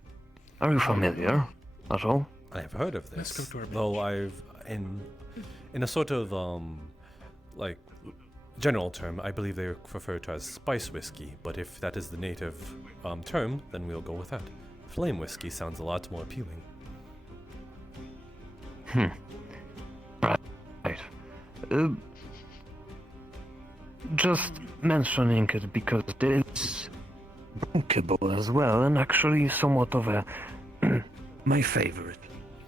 Are you familiar at all? I have heard of this, Let's go to our though I've in a sort of like general term, I believe they refer to as spice whiskey. But if that is the native term, then we'll go with that. Flame whiskey sounds a lot more appealing. Right. Just mentioning it because it's drinkable as well, and actually somewhat of a my favorite.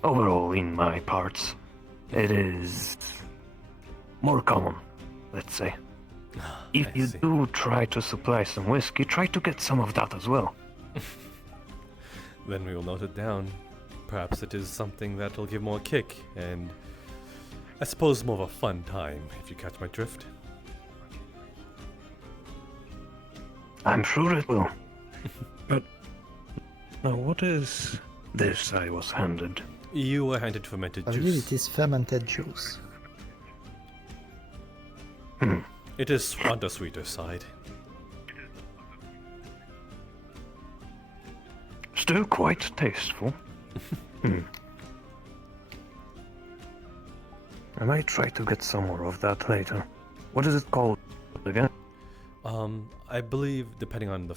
Overall, in my parts, it is more common, let's say. If you do try to supply some whiskey, try to get some of that as well. Then we will note it down. Perhaps it is something that will give more kick, and I suppose more of a fun time, if you catch my drift. I'm sure it will. But now, what is this I was handed? You were handed fermented I juice. believe it is fermented juice. It is on the sweeter side. Still quite tasteful. I might try to get some more of that later. What is it called again? I believe, depending on the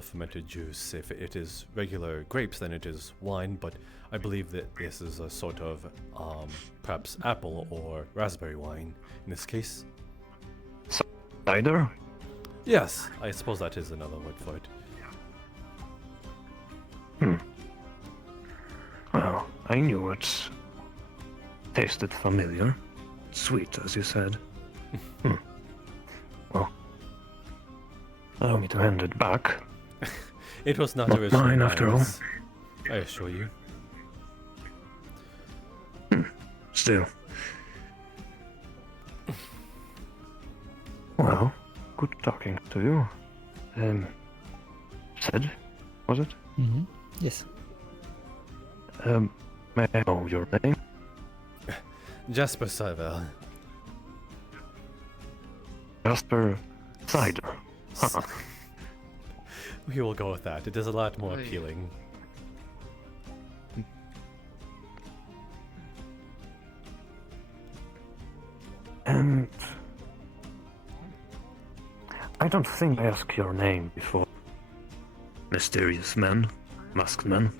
fermented juice, if it is regular grapes, then it is wine. But I believe that this is a sort of perhaps apple or raspberry wine in this case. Cider? Yes, I suppose that is another word for it. Well, I knew it tasted familiar. Sweet, as you said. Well, allow me to hand it back. It was not Not originally mine, after all. I assure you. Still. Well, good talking to you. Said, was it? Mm-hmm. Yes. May I know your name? Jasper Sarvel. Jasper Cider. Huh. We will go with that. It is a lot more appealing. And I don't think I asked your name before. Mysterious man, masked man.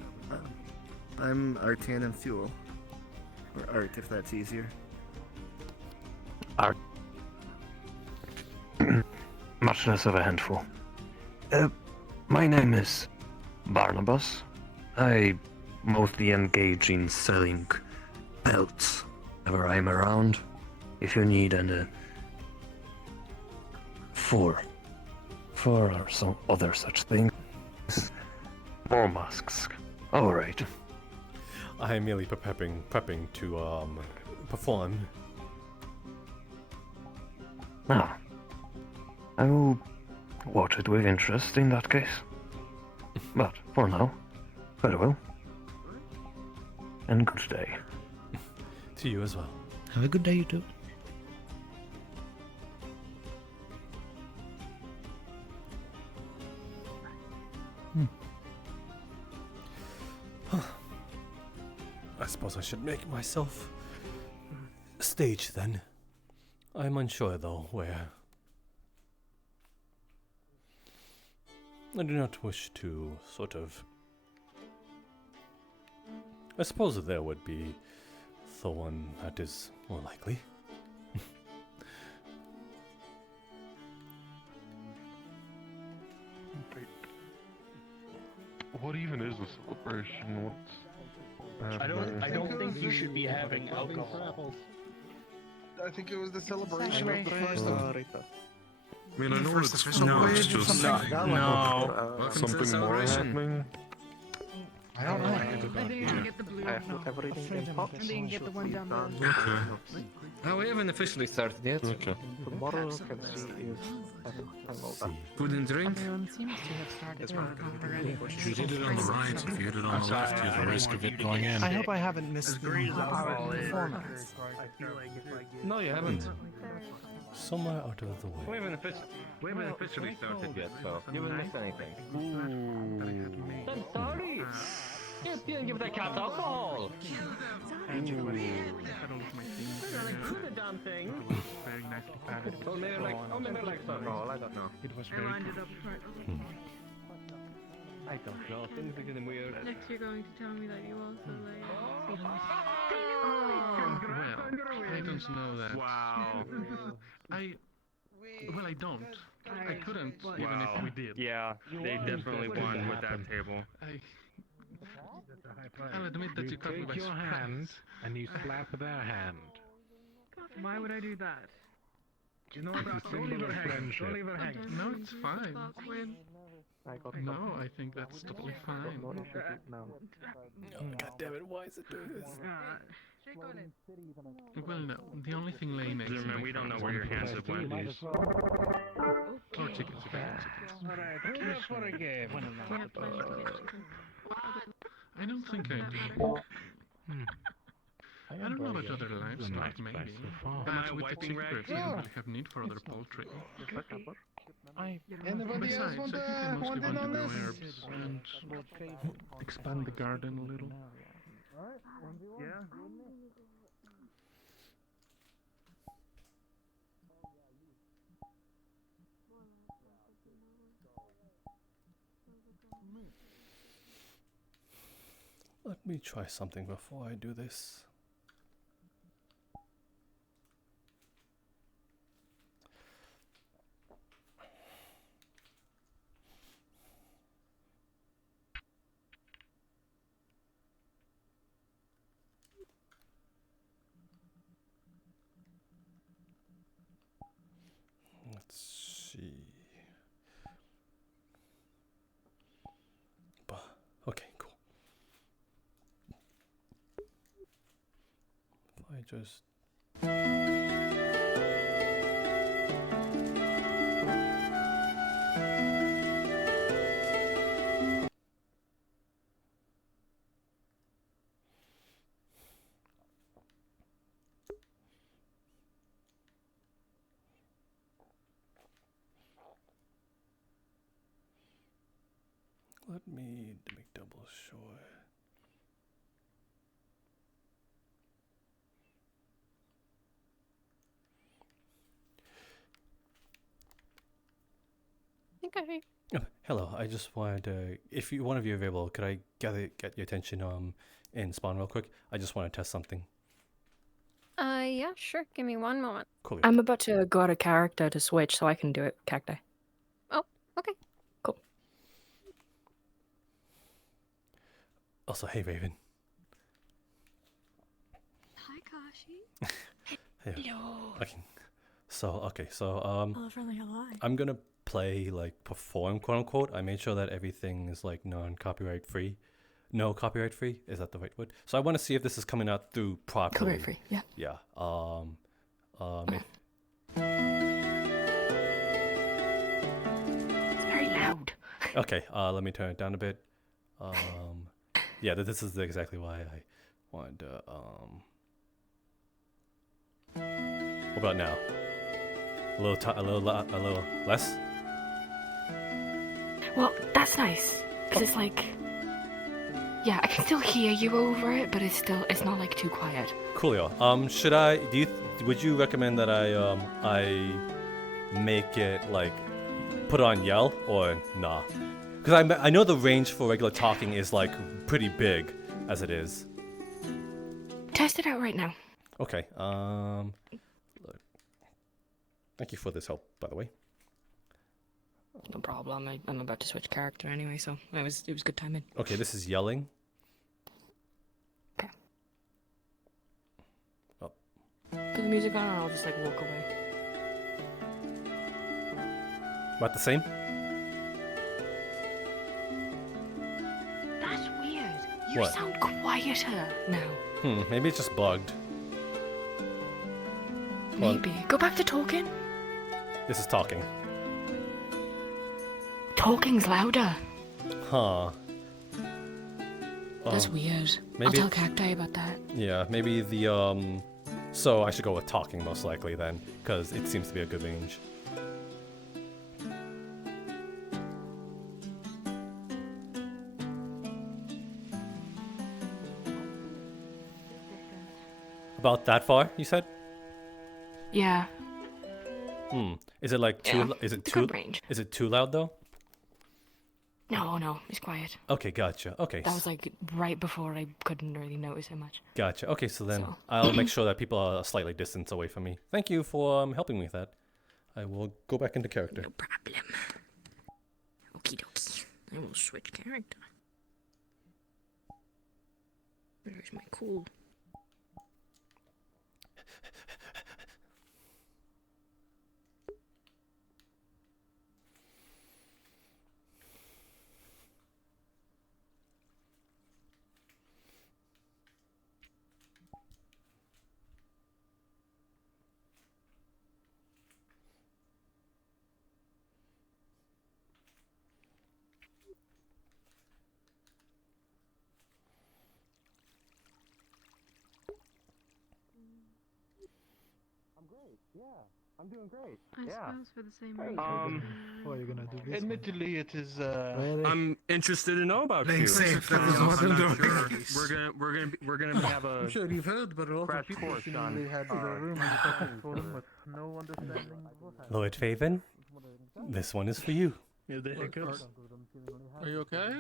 I'm Artan and Fuel. Or art, if that's easier. Art. Much less of a handful. My name is Barnabas. I mostly engage in selling pelts whenever I'm around. If you need an four or some other such thing. More masks. All right. I am merely prepping to perform. Ah. I will watch it with interest in that case. But for now, farewell. And good day. To you as well. Have a good day, you too. I suppose I should make myself stage then. I'm unsure though where. I do not wish to sort of. I suppose there would be the one that is more likely. What even is a celebration? What's I don't think you should be having alcohol. I think it was the celebration of the first one. I mean, I know it's just something more happening. I don't know. I think you can get the blue. No, I think you can get the one down there. Okay. Oh, we haven't officially started yet. Okay. Tomorrow can see is Food and drink. Everyone seems to have started already. If you hit it on the right, if you hit it on the left, you have a risk of it going in. I hope I haven't missed the performance. No, you haven't. Somewhere out of the way. We haven't officially started yet, so you haven't missed anything. I'm sorry. You didn't give that cat alcohol. Do the damn thing. Very nicely padded. Oh, maybe like alcohol. I don't know. It was I very lined it up right. I don't know. Things are getting weird. Next, you're going to tell me that you also lay. Well, I don't know that. Wow. I don't. I couldn't, Wow. even if we did. Yeah, they definitely won with that table. I'll admit that you caught me by take your surprise. hand and you slap their hand. Why would I do that? You know It's a symbol of friendship. No, it's fine. No, I think that's totally fine. Oh, God damn it! Why is it doing this? Well, no. The only thing laying next to Man, my we don't know friend where your hands have went. Or chickens again. Alright, we're up for a game. I don't think I do. I don't know about other livestock, maybe. But with the chick breeds, I don't really have need for other poultry. Anybody else Besides, want I think I mostly to want to grow this? herbs and expand the garden a little. Yeah. Let me try something before I do this. Let's see. Okay, cool. If I just let me make double sure. Okay. Oh, hello, I just wanted to, if you, one of you available, could I get your attention in spawn real quick? I just want to test something. Yeah, sure. Give me one moment. Cool. I'm about to go out of character to switch, so I can do it, Cacti. Oh, okay. Cool. Also, hey, Raven. Hi, Kashi. Hello. Okay. So Oh, really alive. I'm gonna play like perform, quote unquote. I made sure that everything is like non-copyright free. No copyright free, is that the right word? So I want to see if this is coming out through properly. Copyright free, yeah. Yeah. It's very loud. Okay, let me turn it down a bit. Yeah, this is exactly why I wanted to, What about now? A little less? Well, that's nice, because it's like... Yeah, I can still hear you over it, but it's not like too quiet. Coolio. Would you recommend that I make it like put on yell or nah? Because I know the range for regular talking is like pretty big as it is. Test it out right now. Okay. Thank you for this help, by the way. No problem. I'm about to switch character anyway, so it was good timing. Okay, this is yelling. Okay. Oh. Put the music on, and I'll just like walk away. About the same? That's weird. You What? sound quieter now. Maybe it's just bugged. Maybe. Go back to talking. This is talking. Talking's louder. Huh. That's weird. I'll tell Cacti about that. Yeah, maybe the so I should go with talking most likely then, because it seems to be a good range. About that far, you said? Yeah. Is it like too? Yeah, Is it it's too? good range. Is it too loud though? No, it's quiet. Okay, gotcha. Okay. That was like right before I couldn't really notice how much. Gotcha. Okay, so then I'll make sure that people are slightly distanced away from me. Thank you for helping me with that. I will go back into character. No problem. Okie dokie. I will switch character. Where's my cool? Yeah, I'm doing great. I suppose for the same reason. What are you gonna do this? Admittedly, it is. I'm interested to know about Playing you. safe, that is what I'm doing. Sure. We're gonna have a. I'm sure you've heard, but a lot of crash people course seemingly on, had the room and talking for them with no understanding. Lord Faven, this one is for you. Yeah, the hiccups. Are you okay?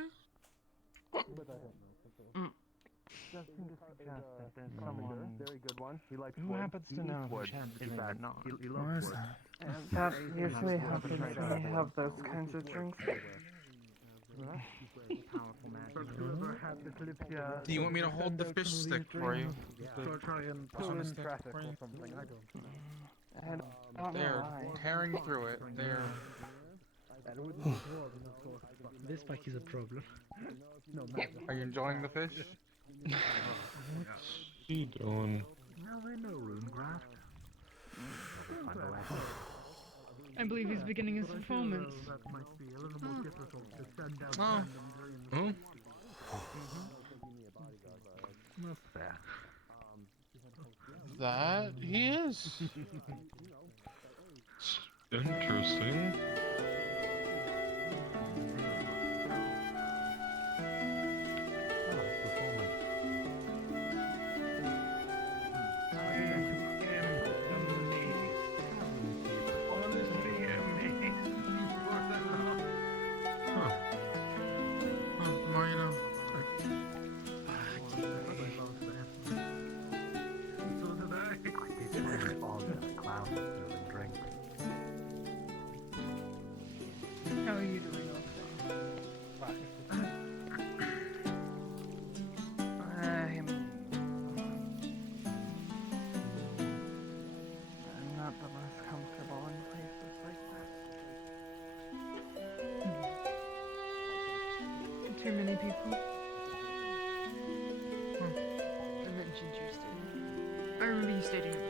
Just to suggest that there's someone very good one. He likes Who wood. happens to know wood. In fact, he loves wood. That usually happens when I have those kinds of drinks. Do you want me to hold the fish stick for you? So try and pull in traffic or something. I don't know. They're tearing through it. They're. This bike is a problem. Are you enjoying the fish? What's he doing? Now they know Runegraph. I believe he's beginning his performance. Oh. Hmm? Not fair. That he is. Interesting. How are you doing, I'm not the most comfortable in places like that. Too many people? I mentioned you stayed. I remember you stayed here before.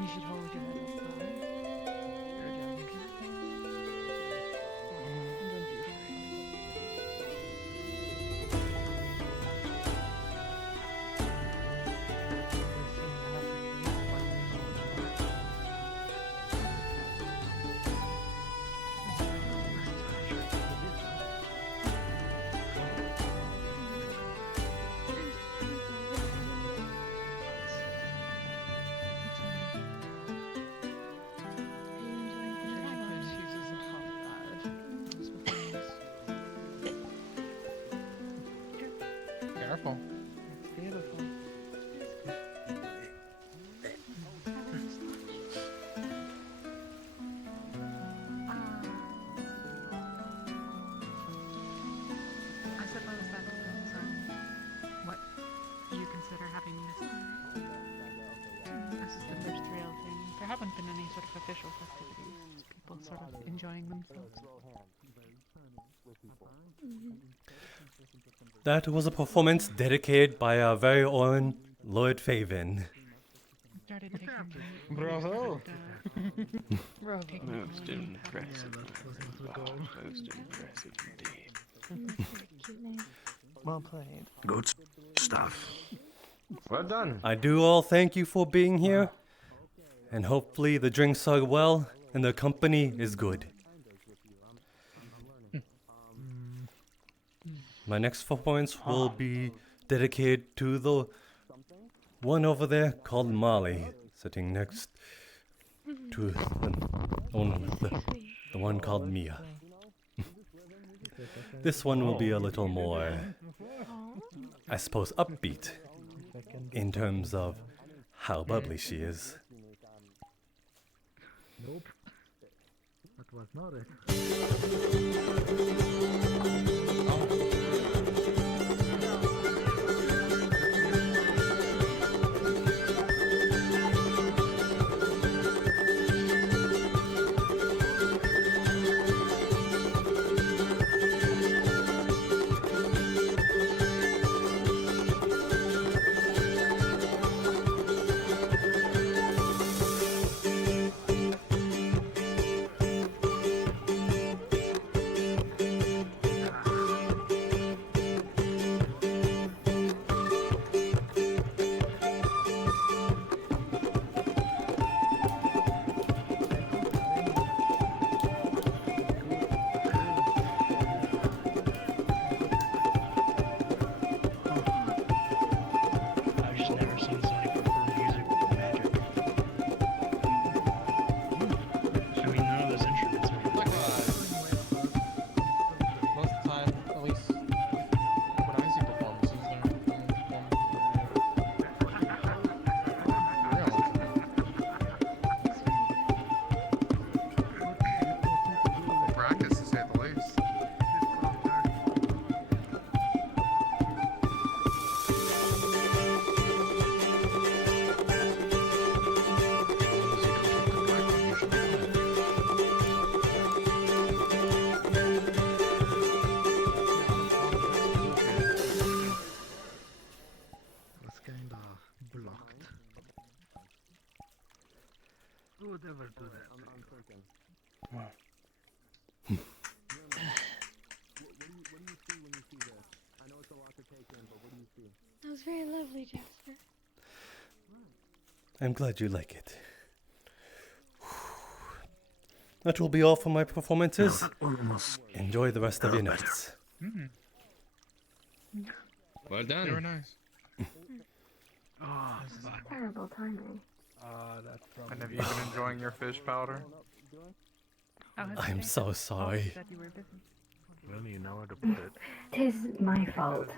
You should hold your head up high. You're a dragon cat. Don't be afraid. Careful. It's beautiful. I suppose that depends on what you consider having missed. This is the first real thing. There haven't been any sort of official festivities. Just people sort of enjoying themselves. That was a performance dedicated by our very own Lord Faven. Started taking Bravo! Most impressive. Wow, most impressive indeed. Well played. Good stuff. Well done. I do all thank you for being here, and hopefully the drinks are well and the company is good. My next performance will be dedicated to the one over there called Molly, sitting next to the one called Mia. This one will be a little more, I suppose, upbeat in terms of how bubbly she is. Nope. That was not it. never do that. That was very lovely, Jasper. I'm glad you like it. That will be all for my performances. Enjoy the rest of your nights. Well done. They were nice. Oh, Terrible timing. And have you been enjoying your fish powder? I'm so sorry. Well, you know where to put it. Tis my fault.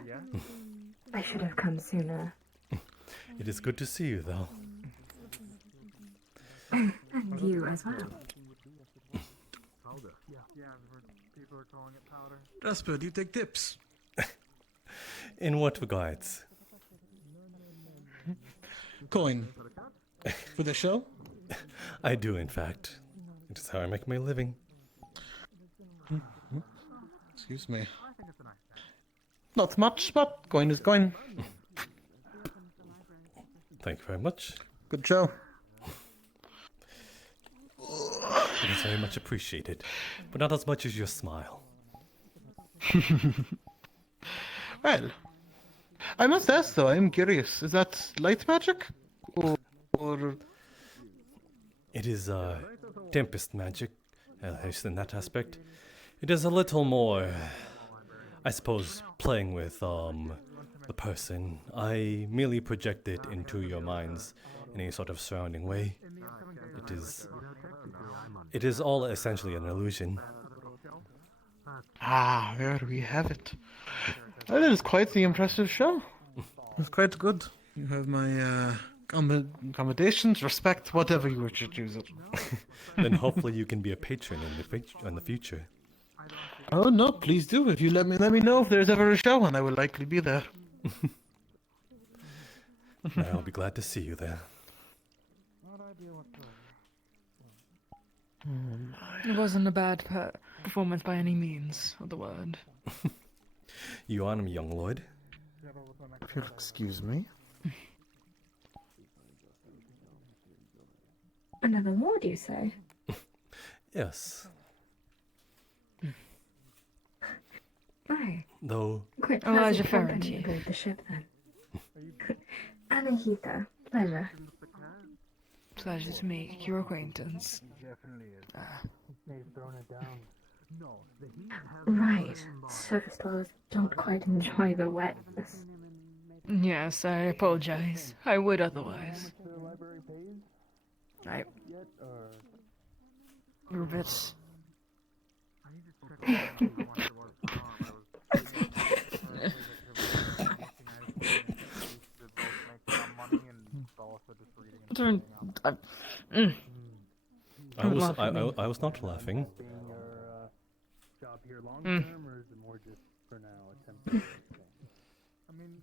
I should have come sooner. It is good to see you, though. And you as well. Jasper, do you take tips? In what regards? Coin. For the show? I do, in fact. It is how I make my living. Excuse me. Not much, but coin is coin. Thank you very much. Good show. It is very much appreciated, but not as much as your smile. Well, I must ask though, I'm curious, is that light magic? Or... It is, Tempest magic, at least in that aspect. It is a little more, I suppose, playing with, the person. I merely project it into your minds in a sort of surrounding way. It is all essentially an illusion. Ah, there we have it. Well, it is quite the impressive show. It's quite good. You have my accommodations, respect, whatever you wish to choose it. Then hopefully you can be a patron in the future. Oh no, please do. If you let me know if there's ever a show, and I will likely be there. I'll be glad to see you there. It wasn't a bad performance by any means of the word. You on him, young lord? If you'll excuse me. Another war, do you say? Yes. Why? Though... Quite Elijah pleasant Farron company here. aboard the ship, then. Anahita, pleasure. Pleasure to make your acquaintance. Right. Surface dwellers don't quite enjoy the wetness. Yes, I apologize. I would otherwise. You're a bit... I was not laughing.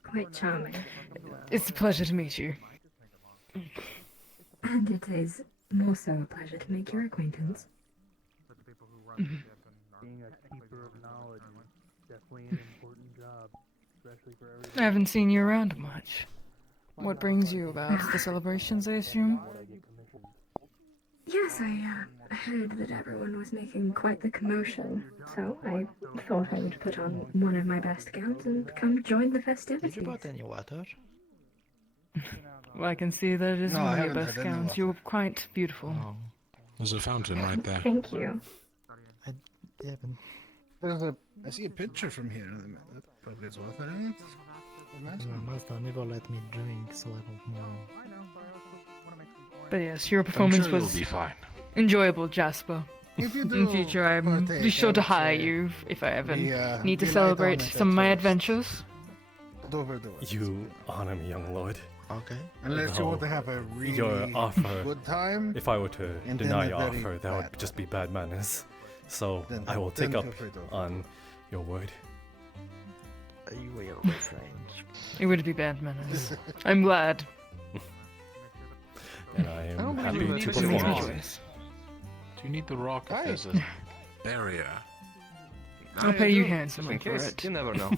Quite charming. It's a pleasure to meet you. And it is more so a pleasure to make your acquaintance. Being a keeper of knowledge is definitely an important job, especially for everyone. I haven't seen you around much. What brings you about? The celebrations, I assume? Yes, I heard that everyone was making quite the commotion, so I thought I would put on one of my best gowns and come join the festivities. Did you bought any water? Well, I can see that it is No, I one of your haven't best had any gowns. luck. You're quite beautiful. There's a fountain right there. Thank you. I see a picture from here. That probably is worth it, isn't it? Master never let me drink, so I don't know. But yes, your performance you'll was be fine. enjoyable, Jasper. If you In do future, I'm partake, be sure to I would hire say you if I ever need to be light celebrate on it some of at my first. adventures. Overdo it. You honor me, young lord. Okay. Unless you want to have a really your offer, good time. If I were to and deny then your a very offer, that bad would just be bad manners. So Then- I will then take up feel free to- on your word. You will refrain. It would be bad manners. I'm glad. And I am don't happy believe to that's perform. wrong. Do you need the rock if there's a barrier? I'll pay you handsomely in for case. it. You never know.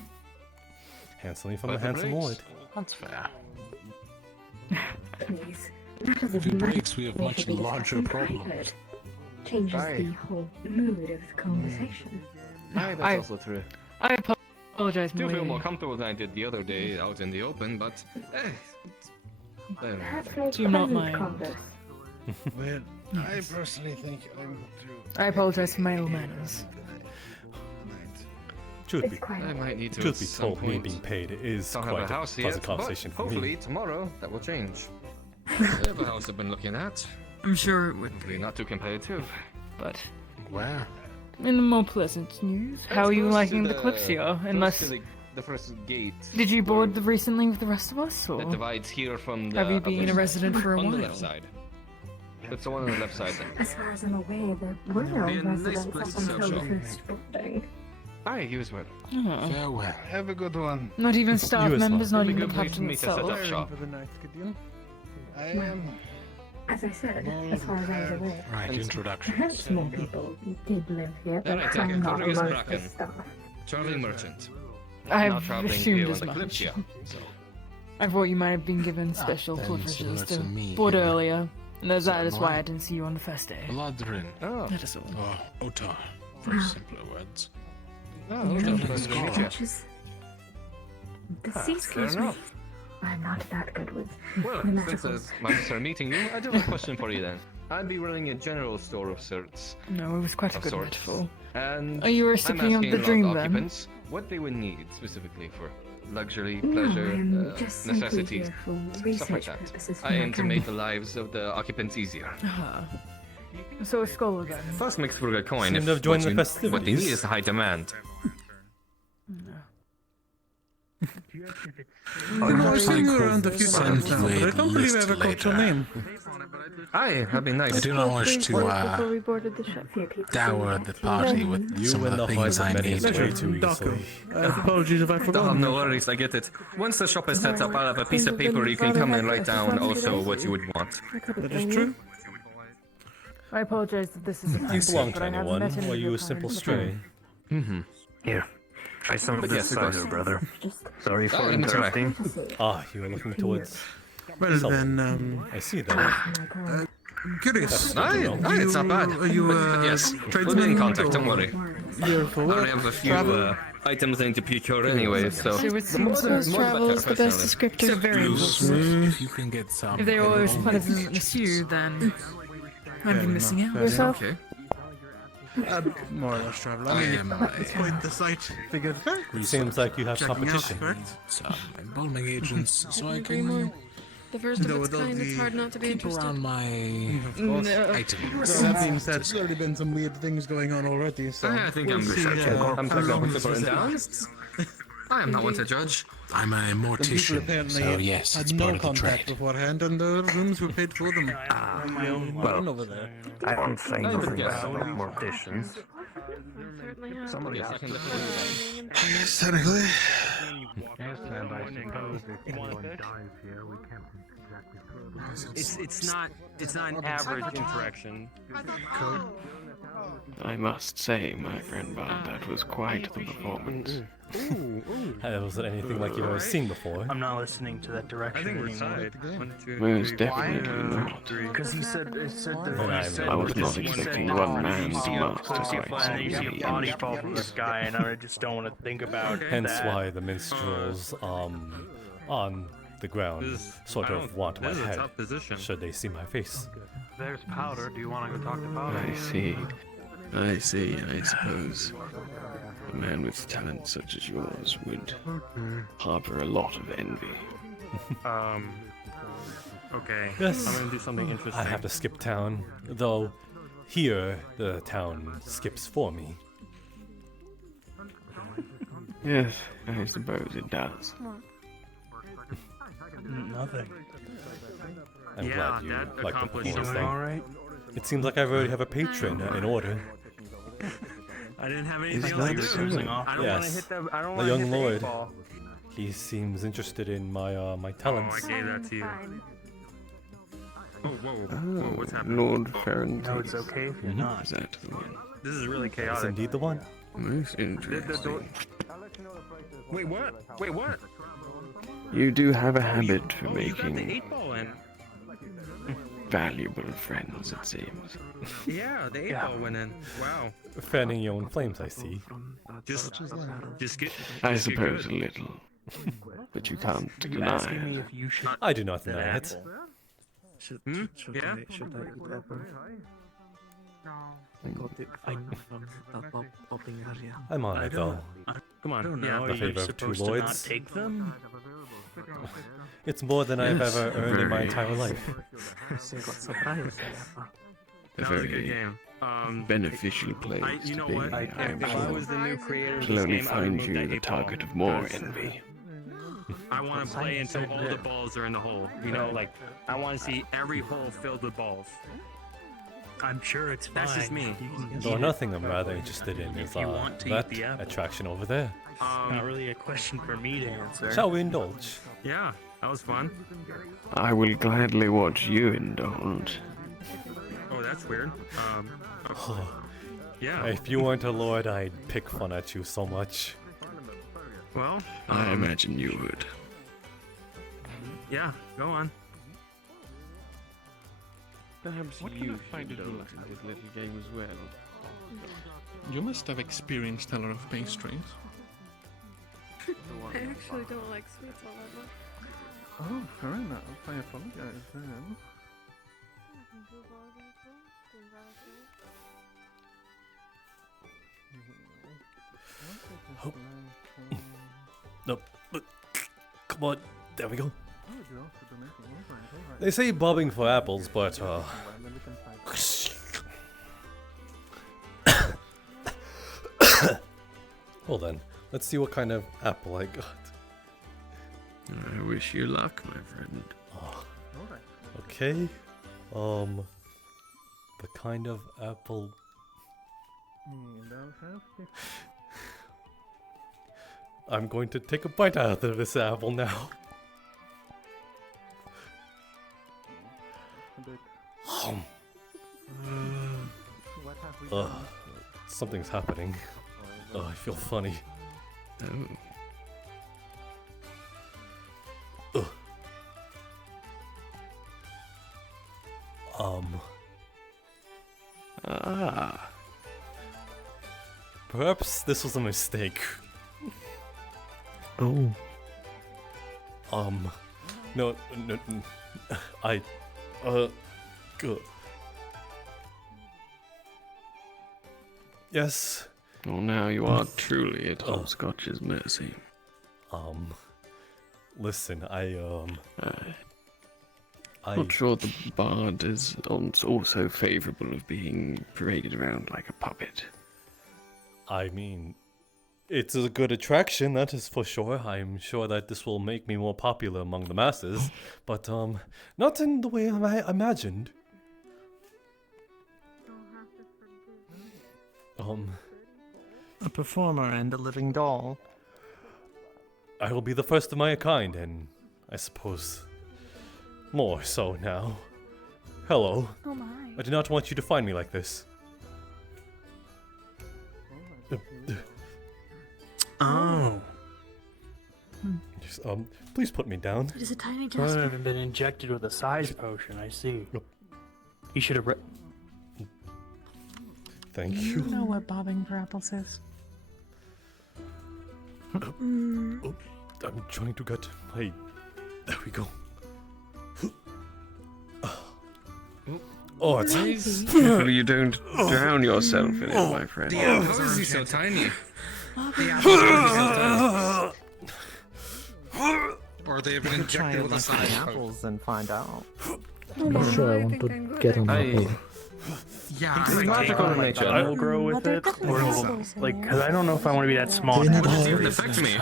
Handsomely from But a the handsome breaks? lord. That's fair. Please. Matters If of it money breaks, we have need much to be larger discussed in problems. private. Changes the whole mood of the conversation. Aye, that's I- also true. I apologize, I do feel Millie. more comfortable than I did the other day out in the open, but Perhaps make Do not pleasant mind. converse. Well, I Yes. personally think I'm to. I apologize for my ill manners. Truth be, I might need to. truth at be some told, me point. being paid is Don't quite have a house pleasant yet, conversation but for hopefully me. tomorrow that will change. I have a house I've been looking at. I'm sure it would Hopefully not too competitive. But Where? in the more pleasant news, how are you close to liking the the- Kalypsia? close Unless to the the first gate. Did you board recently with the rest of us, or That divides here from the. have you been a resident for a on while? the left side. That's the one on the left side. As far as I'm aware, there were no Be a nice residents place up to until the social. first boarding. Aye, you as well. Oh. Farewell. Have a good one. Not even staff You as members, well. not It'll be even the a good place to captain meet us at itself. the shop. For the night, Gideon. Well, as I said, as far as I was aware, Right, introductions. perhaps more people did live here, but Alright, I'm not Rodriguez amongst the Bracken. staff. Traveling merchant. I've Now traveling assumed here as on the much. Kalypsia. So. I thought you might have been given special then privileges similar to to me, board yeah. earlier. And that is why Somewhat. I didn't see you on the first day. Bloodrin. Oh. That is all. Or Otar, for simpler words. Oh, You okay. know, Nice to meet you. matches. The Ah, sea fair scares me. enough. I'm not that good with Well, the since magical. it's my first time meeting you, I do have a question for you then. I'd be running a general store of sorts. No, it was quite a Of good sorts. metaphor. And Oh, you were I'm speaking of asking the around dream, then? occupants what they would need specifically for luxury, No, pleasure, I'm just simply necessities, here for stuff like research that. purposes for I my aim to make the family. lives of the occupants easier. So a scholar then. First makes for a good coin. Seem If to have joined what the what they need festivities. is high demand. I've seen you around a few times now, but I don't believe I ever caught your name. Aye, that'd be nice. I do not wish to Before we boarded the ship. dour the party with You some win of the the heart things of I many need way to. too Daco. easily. Apologies if I forgot. Oh, no worries, I get it. Once the shop is set up, I'll have a piece of paper you can come and write down also what you would want. That is true. I apologize if this is Do you offensive, belong but to I haven't anyone, met any or are of you your a simple kind stray? Mm-hmm. Here, try some of But this yes, of course. cider, brother. Sorry for let me try. interrupting. Ah, you are looking towards... Well someone. then, I see that. curious. Aye, aye, it's not bad. Are you But yes, tradesman? we'll be in contact, don't worry. Here for I work? already have a few Travel? items I need to procure anyway, so... So it seems most travel is the best descriptive variable. If you can get some. If they were always part of an issue, then I'd be missing out. Yourself? Okay. More or less travel. I mean, it's quite the sight. Figured. Seems like you have Checking out, competition. correct? Some embalming agents, so I Agree more. can The first of No, its without kind, it's the- hard not to be keep interested. around my items. So that being said, there's already been some weird things going on already, so I think we'll I'm see, I'm how long this putting is. down. I am not one to judge. I'm a Some people mortician, apparently so yes, had it's no part of the contact trade. beforehand, and the rooms were paid for them. Well, over there. I don't say I nothing would guess bad so. about morticians. Certainly have. Somebody Yes, I has can to. definitely Aesthetically. Yes, and I suppose if anyone dies here, we can't exactly throw them. It's not an average interaction. I must say, my friend Bob, that was quite the performance. Wasn't anything like you've ever seen before. I'm not listening to that direction anymore. Most definitely not. Because he said Then I was not expecting one man to master and you see a body fall from the sky, and I just don't want to think about Hence that. why the minstrels, on the ground, sort of want my head, should they see my face. There's Powder. Do you want to go talk to Powder? I see, I suppose. A man with talent such as yours would harbor a lot of envy. Okay. Yes, I'm gonna do something interesting. I have to skip town, though here the town skips for me. Yes, I suppose it does. Nothing. I'm Yeah, glad you that like the accomplished performance, something. though. Alright. It seems like I already have a patron in order. I didn't have Is anything that else to so? do. I don't want to Yes, hit the. I don't the want to young hit the lord. 8-ball. He seems interested in my my Oh, talents. I gave that to you. Whoa, what's Oh, happening? Lord Farrington. No, it's okay if you're not. Is that the one? This is really Is chaotic. indeed the one. Most interesting. Wait, what? Wait, what? You do have a habit for Oh, you got the making 8-ball in. valuable friends, it seems. Yeah, the 8-ball went in. Wow. Fanning your own flames, I see. Just get. I just get suppose a good. little. But you can't Are you deny asking me it. if you should? I do not deny it. Should Yeah? should I eat that one? I'm on I it, though. Come on. don't Yeah. know. The Are you favor of two supposed to not lords. take them? It's more than I've Yes, ever earned in my very. entire life. That was a good game. beneficial place you know to be. what? I'm If I was the new creator of it'll this only game, I would find move you that the eight target ball. of more envy. I want to play until all the balls are in the hole. You know, like I want to see every hole filled with balls. I'm sure it's fine. That's just me. You can Though eat nothing I'm rather interested in is you want to that eat the apple. attraction over there. Not really a question for me to answer. Shall we indulge? Yeah, that was fun. I will gladly watch you indulge. Oh, that's weird. Yeah. If you weren't a lord, I'd pick fun at you so much. Well, I imagine you would. Yeah, go on. Perhaps you find it in this little game as well. You must have experienced a lot of pastries. I actually don't like sweets all that much. Oh, fair enough. I apologize then. Oh. Nope. Come on. There we go. They say bobbing for apples, but hold on. Let's see what kind of apple I got. I wish you luck, my friend. Oh. Okay. The kind of apple. I'm going to take a bite out of this apple now. Something's happening. Oh, I feel funny. Perhaps this was a mistake. Oh. No, good. Yes. Well, now you are truly at Hopscotch's mercy. Listen, I'm not sure the bard is also favourable of being paraded around like a puppet. I mean, it's a good attraction, that is for sure. I'm sure that this will make me more popular among the masses, but not in the way I imagined. A performer and a living doll. I will be the first of my kind, and I suppose more so now. Hello. Oh my. I did not want you to find me like this. Oh. Just, please put me down. It is a tiny I Jasper. haven't been injected with a size potion, I see. You should have Thank You you. know what bobbing for apples is? I'm trying to get my... There we go. Oh, it's... Hopefully you don't drown yourself in it, my friend. How is he so tiny? Or they've been injected with a size apples and find out. I'm not sure I want to get on apple. Yeah, It's magical in nature. I will grow with it, or like, because I don't know if I want to be that small. Do you need It help? even affect me.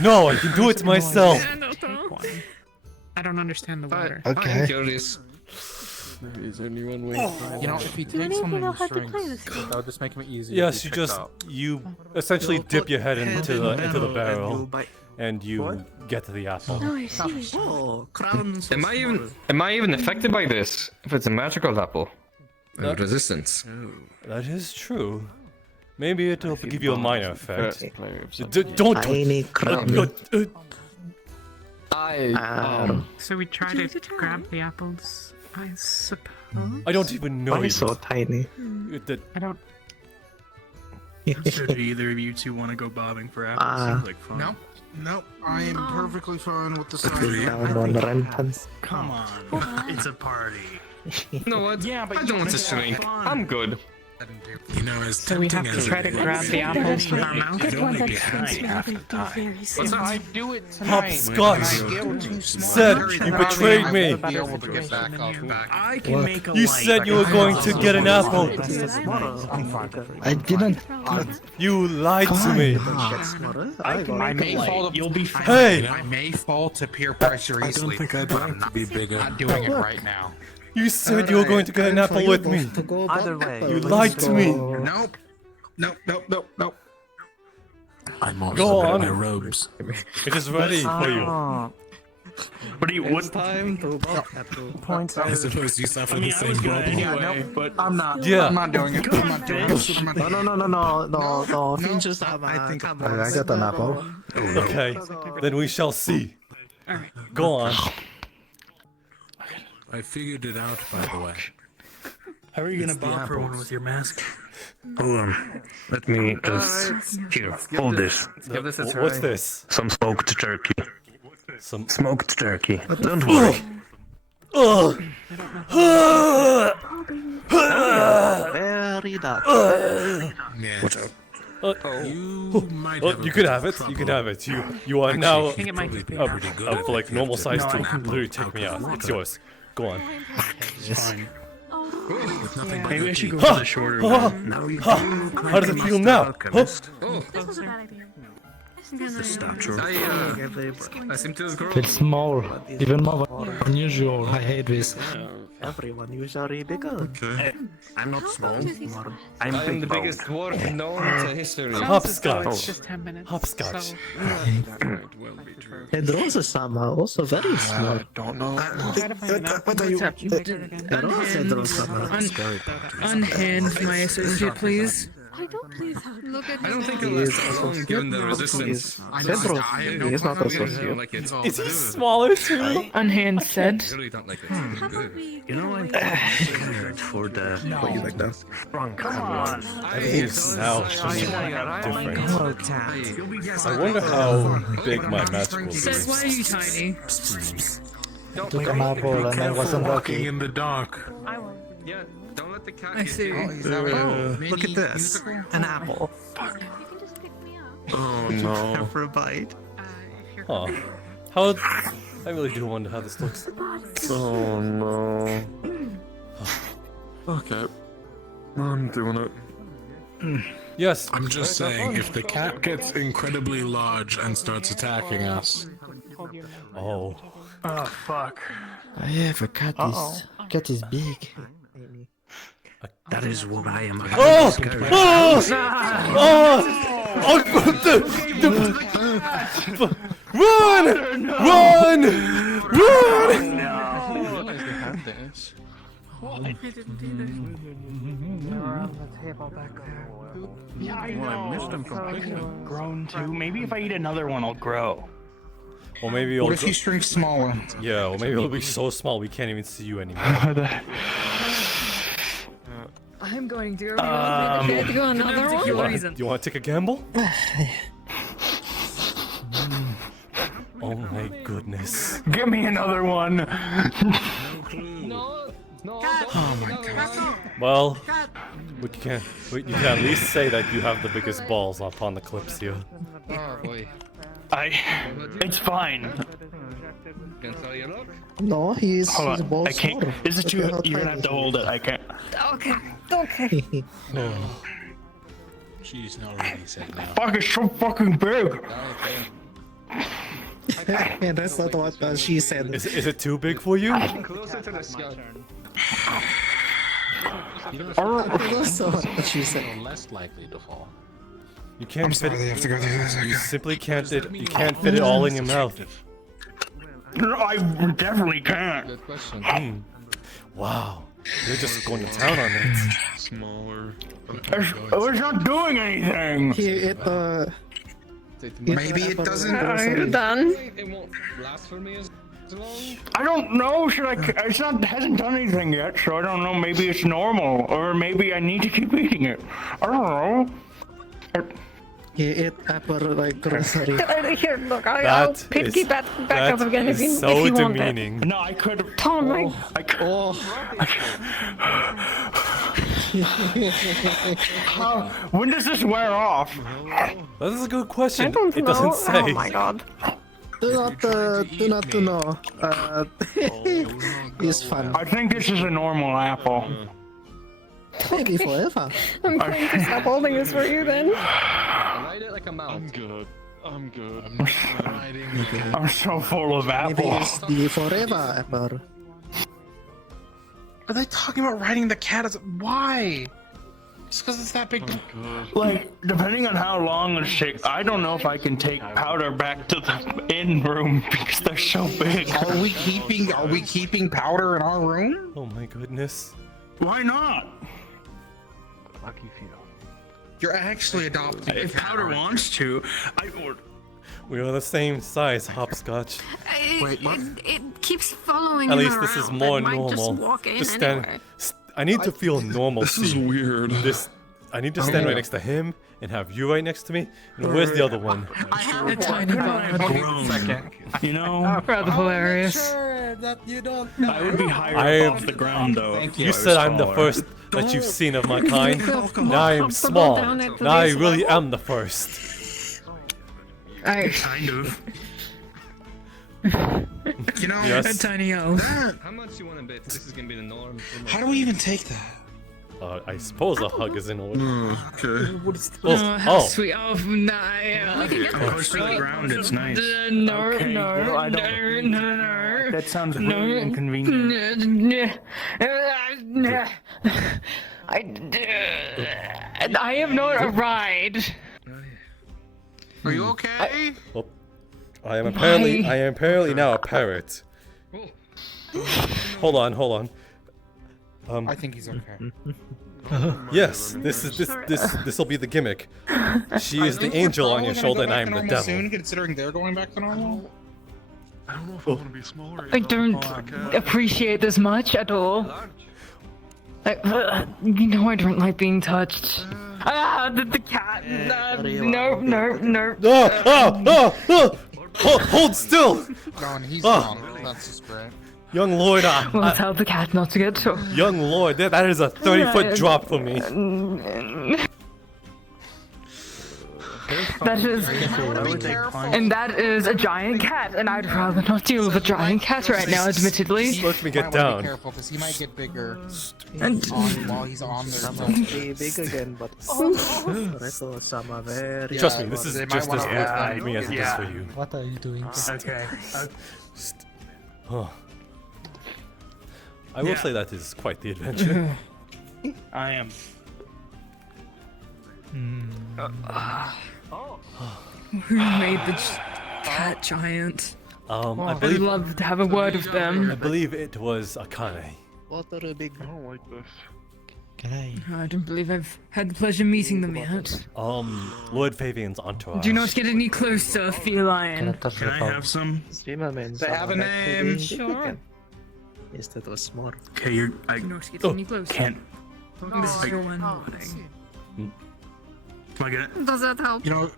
No, I can do it myself. I don't understand the water. Okay. I'm curious. There is only one way. You know, if he Do any takes of you something know with how to play strings, this game? that would just make him easier. Yes, to you pick just up. essentially dip your head into the and barrel, you'll bite. and you get to the apple. Oh, I see. Oh, crowns. Am I even affected by this? If it's a magical apple. Resistance. That is true. Maybe it'll give you a minor effect. Don't. Tiny crumb. So we try to grab the apples, I suppose? I don't even know Why you. so tiny? I don't... So do either of you two want to go bobbing for apples? Seems like fun. No. Nope, I am perfectly fine with the size. Down on rampants. Come on, it's a party. You know what? Yeah, but I don't want to swing. I'm good. You know, as So we have tempting to as try it to is, grab the apples with our mouth. it only becomes half the time. If I do it tonight, Hopscotch! and I get too Said smart, you betrayed me! I'll be able to get back up. I can make a You light. said you were going to get an apple! I didn't. You lied to me! I may fall to, You'll be I- Hey! I may fall to peer pressure I easily. don't think I'd like to be bigger. I'm not doing it right now. You said you were going to get an apple with me! Either way. You lied to me! Nope. Nope. I'm also Go wearing on. my robes. It is ready for you. What do you? What time to point I suppose you suffer the same problem. anyway, but I'm not. Yeah. I'm not doing it. I'm not doing it. I'm not doing it. No. Just I think I got an apple. Okay, then we shall see. Go on. I figured it out, by the way. How are you gonna It's the bob for one apples. with your mask? Hold on. Let me just here. Hold this. Give this a try. What's this? Some smoked turkey. Some Smoked turkey. Don't worry. Ugh! Very dark. Yeah. What's up? You might have You can have it. You can have it. You are now I think it might be of like normal size to literally take me out. It's yours. Go on. Fine. with nothing but Maybe I your should go teeth. for the shorter one. Now you How does it feel now? Huh? This was a bad idea. The statue. I seem to grow. It's small, even more unusual. I hate this. Everyone usually bigger. Okay. I'm not small. I'm big the boned. biggest dwarf known to history. Hopscotch. It's just 10 minutes. Hopscotch. So, And Rosa-sama are also very small. Don't know. try to find an apple that's bigger again. Rosa and Rosa-sama. Unhand my associate, please. I don't please look at I don't think it'll He is last long given the resistance. Pedro, he is not associate. Like it. Is he smaller too? Unhand said. I really don't like it. You know, I'm scared for the strong. Come on. Everything's now different. I wonder how big my match will Said, be. why are you tiny? Took an apple and then wasn't Walking lucky. in the dark. Yeah, don't let the cat I see. Look at this. An apple. Oh no. For a bite. Huh. How? I really do wonder how this looks. Oh no. Okay. I'm doing it. Yes. I'm just saying, if the cat gets incredibly large and starts attacking us, Oh. Oh fuck. I have a cat. Cat is big. That is what I am. Oh! Run! Run! Run! I didn't either. Around the table back there. Yeah, I know. I missed him completely. Grown too. Maybe if I eat another one, I'll grow. Or maybe What it'll if you shrink smaller? yeah, or maybe it'll be so small we can't even see you anymore. I'm going to. Did you go another one? You want to take a gamble? Oh my goodness. Give me another one. No, Oh my god. Well, you can at least say that you have the biggest balls upon the Kalypsia. Oh boy. It's fine. Can tell you look. No, he's Hold on. both I can't. small. This is too. Look at how You're gonna tiny have to he hold it. I can't. Okay. Okay. she's not already said now. Fuck, it's so fucking big. Yeah, that's not what she said. Is it too big for you? Closer to the skull. That's not what she said. Less likely to fall. You can't I'm fit sorry, they have to go through this. You simply can't fit it all in your mouth. I definitely can't. Good question. Wow. You're just going to town on it. Smaller. It's not doing anything. Maybe it doesn't. Are you done? It won't last for me as long. I don't know. Should I? It's not. Hasn't done anything yet, so I don't know. Maybe it's normal, or maybe I need to keep eating it. I don't know. He ate apple like grocery. Here, look, I'll keep that back up again if you want it. demeaning. No, I could have. Tom, I could. When does this wear off? That is a good question. I don't It know. doesn't say. Oh my god. Do not know. It's fun. I think this is a normal apple. Maybe forever. I'm going to stop holding this for you then. Ride it like a mount. I'm good. I'm so full of Maybe apples. it's the forever apple. Are they talking about riding the cat as why? Just because it's that big. Like, depending on how long it takes, I don't know if I can take powder back to the inn room because they're so big. Are we keeping powder in our room? Oh my goodness. Why not? Lucky few. You're actually adopting. If powder wants to, We are the same size, hopscotch. Wait, what? It keeps following At him least around. this is more It might normal. Just walk in Just stand. anywhere. I need to feel normal. This is weird. I need to stand right next to him and have you right next to me. And where's the other one? A tiny Second. You know, rather hilarious. That you don't I would be higher off the ground though. You said I'm the first that you've seen of my kind. Now I am small. Now I really am the first. Kind of. You know, Yes. A tiny elf. How much you want to bet this is gonna be the norm? How do we even take that? I suppose a hug is in order. Okay. Oh, how sweet. Oh, nice. Close to the ground, it's nice. No, Okay, no, well, I don't- no, no. That sounds No. really inconvenient. I am not a ride. Are you okay? I am apparently now a parrot. Hold on. I think he's okay. Yes, this will be the gimmick. She is the angel on your shoulder and I am the devil. Soon, considering they're going back to normal. I don't know if I want to be smaller. I don't appreciate this much at all. You know I don't like being touched. The cat. No. Hold still. He's Oh. gone. That's just great. Young lord, Well, tell the cat not to get so. young lord, that is a 30-foot drop for me. That is, and that is a giant cat, and I'd rather not deal with a giant cat right now, admittedly. Let me get Might wanna be down. careful, because he might get bigger And while he's on there. Be big again, but some are very. Trust me, this is they might just as wanna good hold for me as it is for you. What are you doing? Okay. Oh. I will say that is quite the adventure. I am. who made the cat giant? I believe. I'd love to have a word with them. I believe it was Akane. What are a big. I don't like this. I don't believe I've had the pleasure of meeting them yet. Lord Fabian's entourage. Do not get any closer, feline. Can I have some? They have a name. Sure. Yes, that was smart. Okay, you're. Do not get any closer. Can't. This is your one warning. Can I get it? Does that help? You know.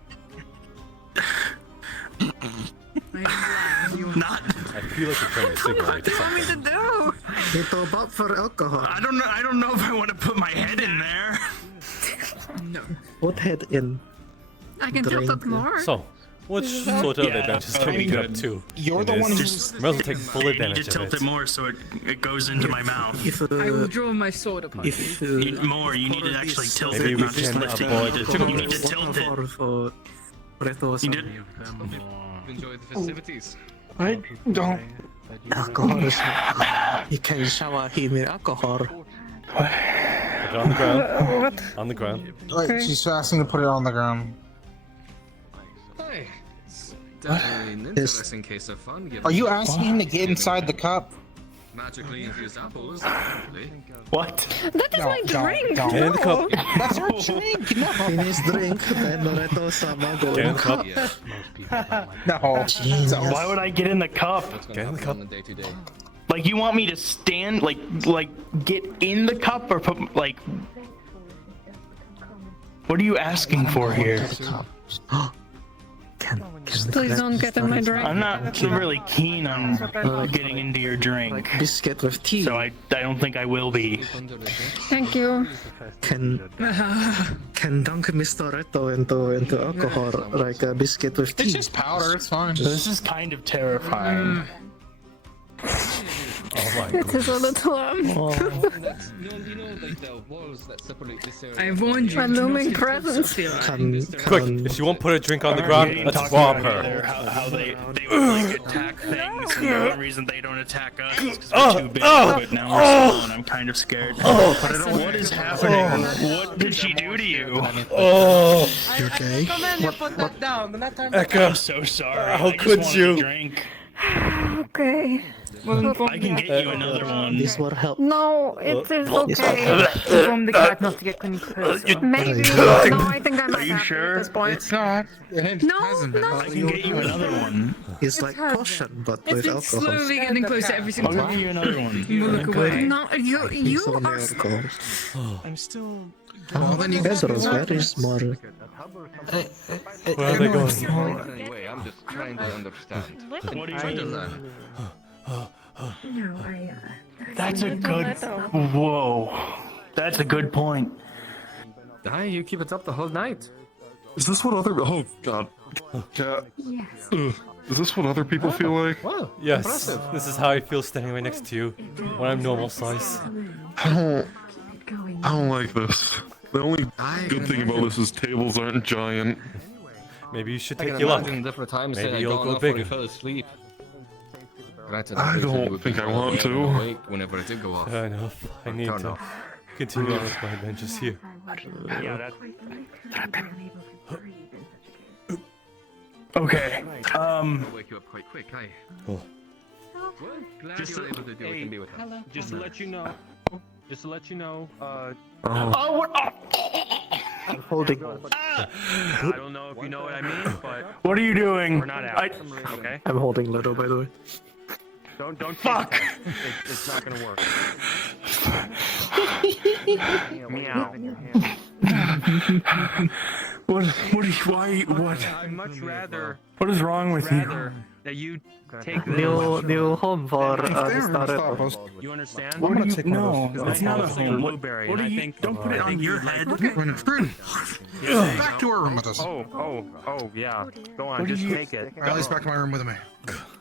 Not. I feel like you're trying to simulate What do you want me something. to do? They top up for alcohol. I don't know if I want to put my head in there. No. Put head in. I can tilt it more. So, what sort of adventures can we get up to? You're in the this? one who's. Might as well take full You need advantage to of tilt it. it more so it goes into my mouth. If I will draw my sword upon you. if More, you need to actually tilt Maybe it, we not just can lift it. avoid You need to tilt it. for You did. Enjoy the festivities. I don't. alcohol. You can shower him with alcohol. Put it on the ground. On the ground. Wait, she's asking to put it on the ground. Hey, it's definitely an interesting case of fun. Given Are you asking him to get inside the cup? magically infused apples? Apparently. What? That is my drink. Get in the cup. That's our drink. No. Finish drink, then Loreto sama go. Get in the cup. No. So why would I get in the cup? Get in the cup. Day-to-day. Like you want me to stand, like get in the cup, or put like? What are you asking for here? Can Please don't get in my drink. I'm not really keen on getting into your drink. Biscuit with tea. So I don't think I will be. Thank you. Can dunk Mistoretto into alcohol like a biscuit with tea. It's just powder, it's fine. This is kind of terrifying. Oh my It is a little I warned you. A looming presence. Quick, if she won't put a drink on the ground, let's rob her. How they would like attack things, and the only reason they don't attack us is because we're too big. But now we're small, and I'm kind of scared. What is happening? What did she do to you? Oh, You okay? Put that down. Eka, I'm so sorry. how I just could wanted you? to drink. Okay. I can get you another one. This will help. No, it is okay. From the cat not to get close. Maybe. No, I think I might Are you have to sure? at this point. It's not. It No, hasn't been. no. I can get you another one. It's like potion, but It's with been alcohol. slowly getting closer every single I'll get you time. another one. You look away. No, you It's are. only alcohol. I'm still. Oh, then you Pedro's very small. where are they going? Anyway, I'm just trying to understand. What are you trying to learn? No, I, That's a good. Whoa. That's a good point. Hi, you keep it up the whole night. Is this what other? Oh God. Yeah. yes. Is this what other people feel like? Wow. Yes, Impressive. this is how I feel standing right next to you when I'm normal size. I don't like this. The only good thing about this is tables aren't giant. Maybe you should I take can your luck. imagine different times Maybe saying you'll I go got before you bigger. fell asleep. Granted, I appreciate don't you would think be I want to. awake whenever it did go off. Fair enough. I need Turn to off. continue on with my adventures here. Yeah, that's. Okay. I'll wake you up quite quick. Hi. Oh. Glad Just you were able to do what you can be with us. Just to let you know. Just to let you know. Oh, what? I'm holding. I don't know if you know what I mean, but What are you doing? we're not out. Okay. I'm holding Ludo, by the way. Don't. Fuck. It's not gonna work. Meow. What? What? I'd much rather. What is wrong with you? Rather that you take this. New home for Mistoretto. You understand? What do you? No, Because it's not a like home. blueberry. What do and I you? think, Don't put it I on think your you'd like- head. Back to her room with us. Oh, yeah. Go on, What do just you- take it. Ellie's back to my room with me.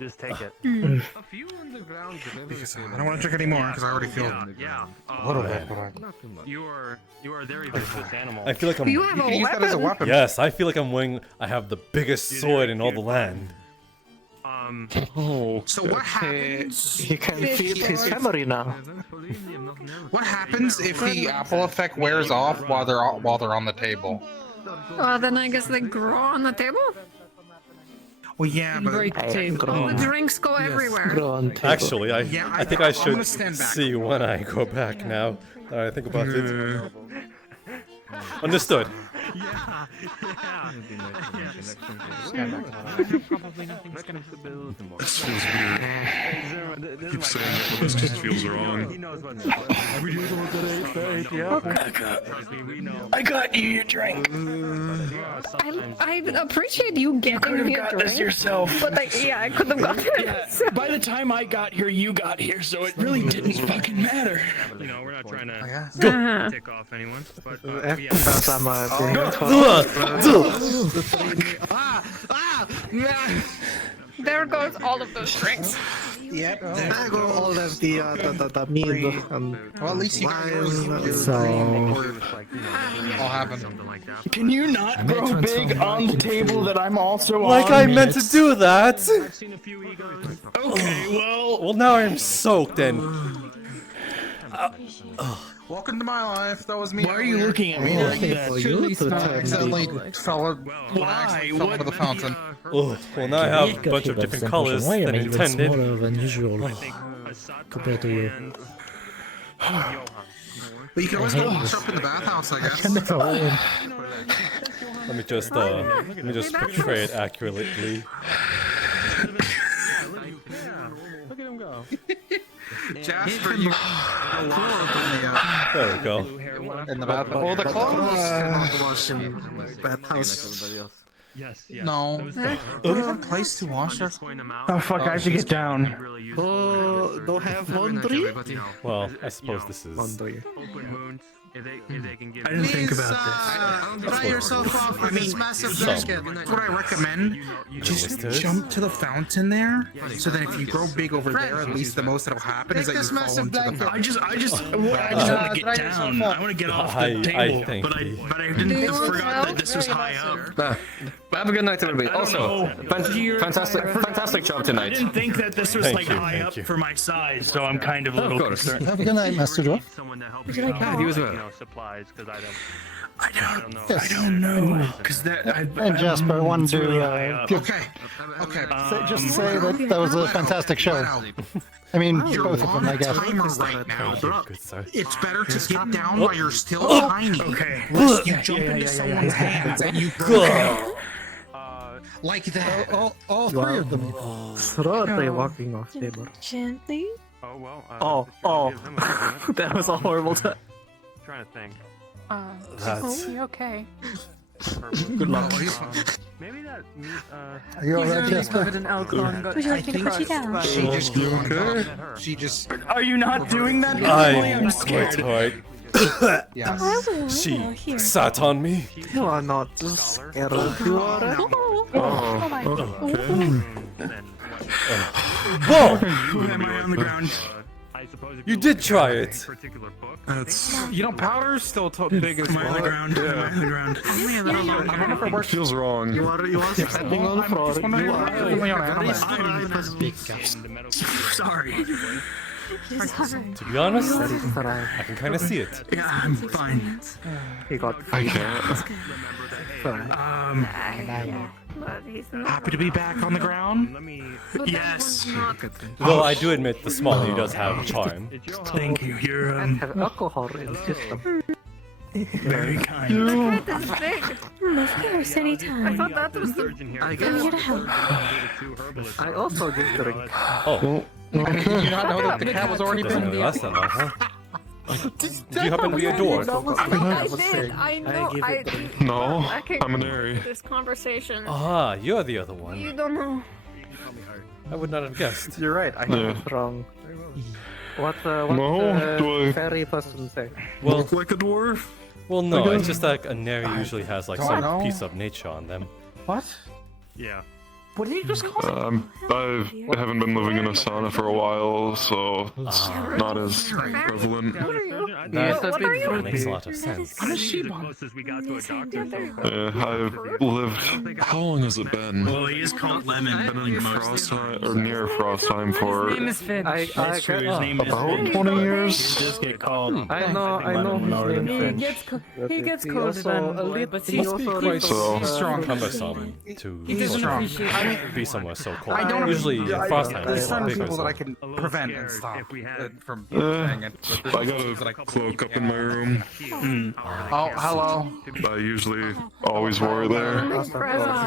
Just take it. A few underground Because I don't want to drink anymore because I already feel. Yeah. What a man. Not too much. You are a very vicious animal. I feel like I'm. You have You a can use that as a weapon. weapon. Yes, I feel like I'm wearing. I have the biggest sword in all the land. Oh. So what happens? He can feel his memory now. What happens if the apple effect wears off while they're on the table? Well, then I guess they grow on the table. Well, yeah, but Break the table. The drinks go everywhere. Grow on table. Actually, I think I I'm should gonna stand back. see when I go back now that I think about it. Understood. Yeah. Probably nothing's gonna build. This feels weird. Keep saying it, but this just feels wrong. He knows what's up. We do look at it, right? Yeah. Trust me, we know. I got you your drink. I appreciate you Could getting have me a got this drink. yourself. But I could have gotten it. Yeah, by the time I got here, you got here, so it really didn't fucking matter. You know, we're not trying to Uh-huh. tick off anyone, but yeah. Because I'm being There goes all of those drinks. Yep, there go all of the mead and well, at least you got yours. so All happened. Can you not grow big on the table that I'm also Like on? I meant to do that. I've seen a few egos. Okay, well, now I'm soaked and. Welcome to my life. That was me. Why are you looking at me like that? for you to I turn accidentally the fell Why? into the fountain. Oh, well now I have a bunch of different colors Why am than I even intended. smaller than usual compared to you? But you can always go wash up in the bathhouse, I guess. Let me just portray it accurately. Look at him go. Jasper, you There we go. in the bathhouse. Well, the clothes can wash in the bathhouse. Yes, yes. No. Do we have a place to wash our... Oh fuck, I have to get down. Oh, don't have laundry? Well, I suppose this is. Laundry. Open wounds. If they can give I didn't think about Dry yourself off with this massive blanket. That's what I recommend. Just jump to the fountain there, so that if you grow big over there, at least the most that'll happen is that you fall into the fountain. I just want to get down. I want to get off the table, but I didn't forgot that this was high up. Have a good night, everybody. Also, fantastic job I tonight. didn't think that this was like high up for my size, so I'm kind of a little concerned. Have a good night, Master Joe. Would you like Yeah, he was supplies because I don't know. Yes. I don't know, because that. And Jasper, I want to Okay. just say that that was a fantastic show. I mean, You're both of them, I on guess. timer right now. Good sir. It's better to get down while you're still tiny. Okay. Lest you jump into someone's hands and you go like that. All three of them. Slowly walking off table. Gently. Oh well. That was a horrible time. Trying to think. That's- You okay? Good luck. Maybe that. Are you alright, Jasper? Would you like me to put you down? She just okay? She just. Are you not doing that? I'm I'm scared. quite Yeah. She sat on me. You are not scared. You are. Whoa! Am I on the ground? I suppose if You did try it. particular book. That's. You know, powder's still big as Am I on the well. ground? Am I on the ground? I wonder if it works. Feels wrong. You are stepping on the floor. You are very Sorry. To be honest, I can kind of see it. Yeah, I'm fine. He got. I can't. Happy to be back on the ground. Let me. Yes. Though I do admit the small he does have charm. Thank you. You're Have alcohol in the system. very kind. Of course, anytime. I thought that was the. I'm here to help. I also give drink. Oh, Did you not know that the cat was already doesn't been? really last that long, huh? Do you happen to be a dwarf? I did. I know. I. No, I can- I'm an Airy. This conversation. Ah, you're the other one. You don't know. I would not have guessed. You're right. I Yeah. was wrong. What No, do I fairy person say? Well, look like a dwarf? well, no. It's just like a Neri usually has like Don't I some know? piece of nature on them. What? Yeah. What did you just call me? I haven't been living in a sauna for a while, so it's not as prevalent. What are you? That are you? makes a lot of sense. I'm a sheep. Closest we got to a doctor. Yeah, I've lived. How long has it been? Well, he is called Lemon. Been in frost time or near frost time for His name is Finch. That's true. His name is about Finch. 20 He years. does get called. I know his name. He gets He colder also than a boy, little- but he he's Must be also quite So- He's strong. cumbersome he to doesn't strong. appreciate be somewhere so cold. I don't. Usually, frost time There's is a lot some bigger. people that I So. can prevent and stop from Eh, saying it. but there's I got others that a cloak up in my room. Oh, hello. I usually always wore it there.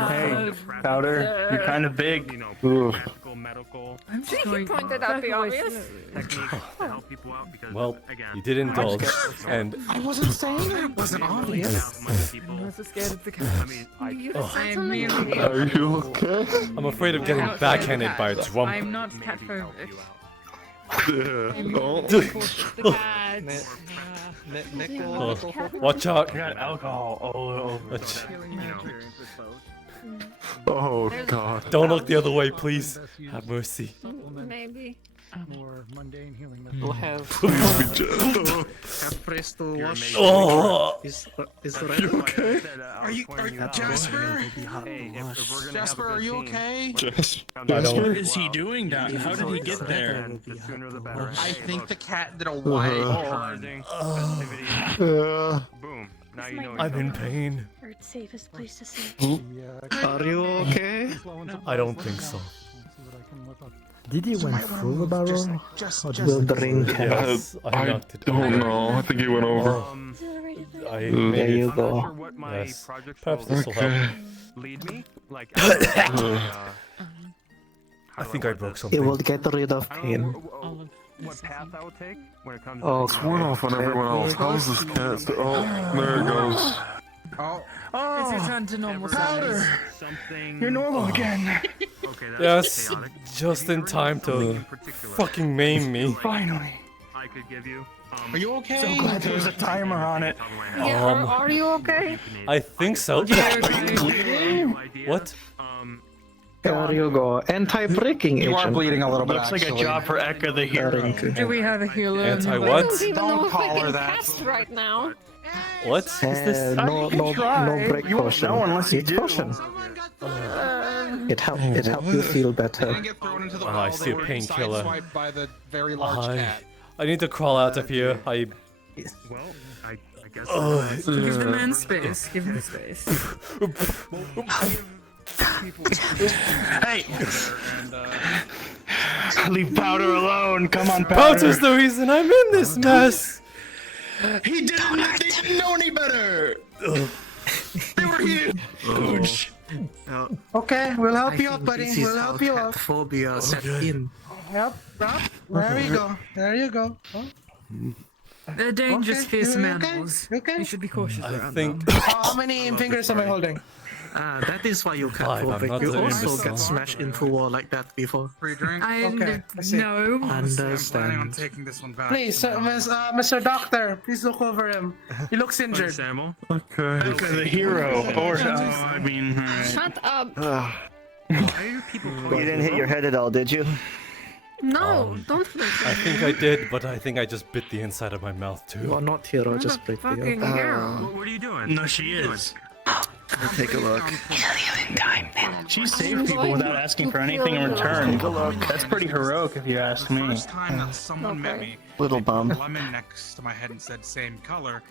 Hey, Powder, you're kind of big. Ugh. Medical I'm just He going pointed out the obvious. techniques to help people out because Well, again, you did indulge, and I wasn't saying it wasn't obvious. I'm not so scared of the cat. I mean, I am merely. Are you okay? I'm afraid of getting backhanded by a drum. I'm not cat phobic. Yeah. Oh. The cat. Watch out! I got alcohol all over. Oh God. Don't look the other way, please. Have mercy. Maybe. More mundane healing. We'll have presto wash. Oh. Is You okay? Are you Jasper? Jasper, are you okay? What is he doing down? How did he get there? the sooner the better. I think the cat did a wide turn. Yeah. Boom. Now you know. I'm in pain. Earth's safest place to sleep. Are you okay? I don't think so. Did he went through the barrel? We'll drink. Yes, I knocked it don't know. I think he went over. I There made you it. go. Yes. Perhaps this will help. Okay. Lead me? Like, I think I broke It something. will get rid of pain. what path I will take when it comes Oh, It's worn off on everyone else. How's this cat? Oh, there it goes. It's returned to normal size. Something. You're normal again. Okay, that's Yes, chaotic. just in time to fucking maim me. Finally. I could give you. Are you okay? So glad there's a timer on it. Yeah, are you okay? I think so. What? There you go. Anti-breaking agent. You are bleeding a little bit. Looks like a job for Eka the hero. Do we have a healer? Anti what? Don't call her that. Right now. What is this? No break You won't potion. know unless you Eat do. potion. It helped you feel better. Oh, I see a painkiller. Sideswiped by the very large cat. I need to crawl out of here. Well, I guess. Give the man space. Give him space. Hey! Leave Powder alone. Come on, Powder. Powder's the reason I'm in this mess. They didn't know any better. They were huge. Okay, we'll help you I out, think buddy. this is We'll how help you out. catphobia set in. Yep. There you go. There you go. They're dangerous, Okay, fearsome you're okay, animals. okay. You should be cautious I around think. them. How many fingers am I holding? That is why you Five, I'm catphobic. not You an also imbecile. get smashed into a wall like that before. Free drink. Okay, I see. No. I'm planning on Understand. taking this one back. Please, Mr. Doctor, please look over him. He looks injured. Samuel. Okay. The hero. Or, I mean, alright. Shut up. Why do people call You didn't hit your head at all, did you? No, don't I think I did, but I think I just bit the inside of my mouth too. You are not hero, just break the fucking yoke. hero. What are you doing? No, she is. We'll take a look. She saved people without asking for anything in return. That's pretty heroic if you ask me. First time that someone met me, Little bum. lemon next to my head and said same color.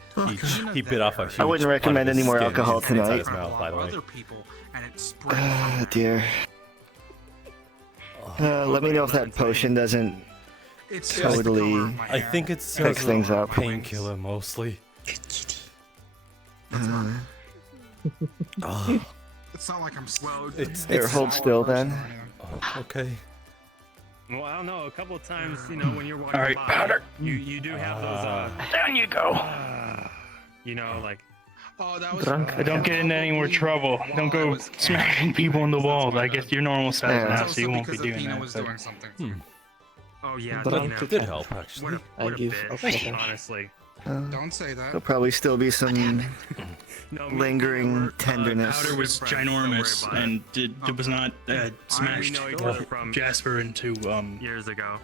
He bit off a huge I wouldn't recommend part of his any more skin alcohol inside his tonight. mouth, by the way. Other people, and it spread. Ah, dear. Let me know if that potion doesn't It's just the color totally of my I hair. think it's fix things up. painkiller mostly. It's not like I'm slow. Here, hold still then. Okay. Well, I don't know. A couple of times, you know, when you're walking Alright, by, Powder. you do have those. Down you go. You know, like. Oh, that was Drunk. Don't get into any more trouble. Don't go smacking people in the walls. I guess you're normal size Yeah. now, also so you won't be because doing Athena that. was but- doing something. Oh yeah, But Dina. It did help actually. What a give bitch, alcohol. honestly. Don't say There'll that. probably still be some No, lingering tenderness. Powder was ginormous and was not smashed know each other from Jasper into years ago.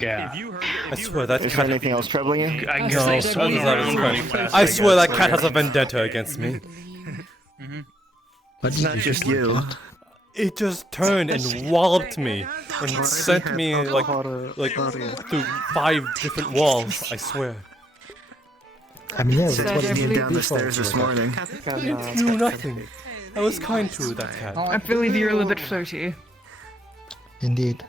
yeah. If you heard, I swear that Is cat. anything else troubling you? I No, guess they other swung than around that, really it's fast. fine. I swear that cat has a vendetta against me. But not just you. It just turned and walloped me and sent me like through 5 different walls. I swear. I mean, yeah, Said that's what you it did is down the before. stairs this morning. It knew nothing. I was kind to that cat. I believe you're a little bit floaty. Indeed.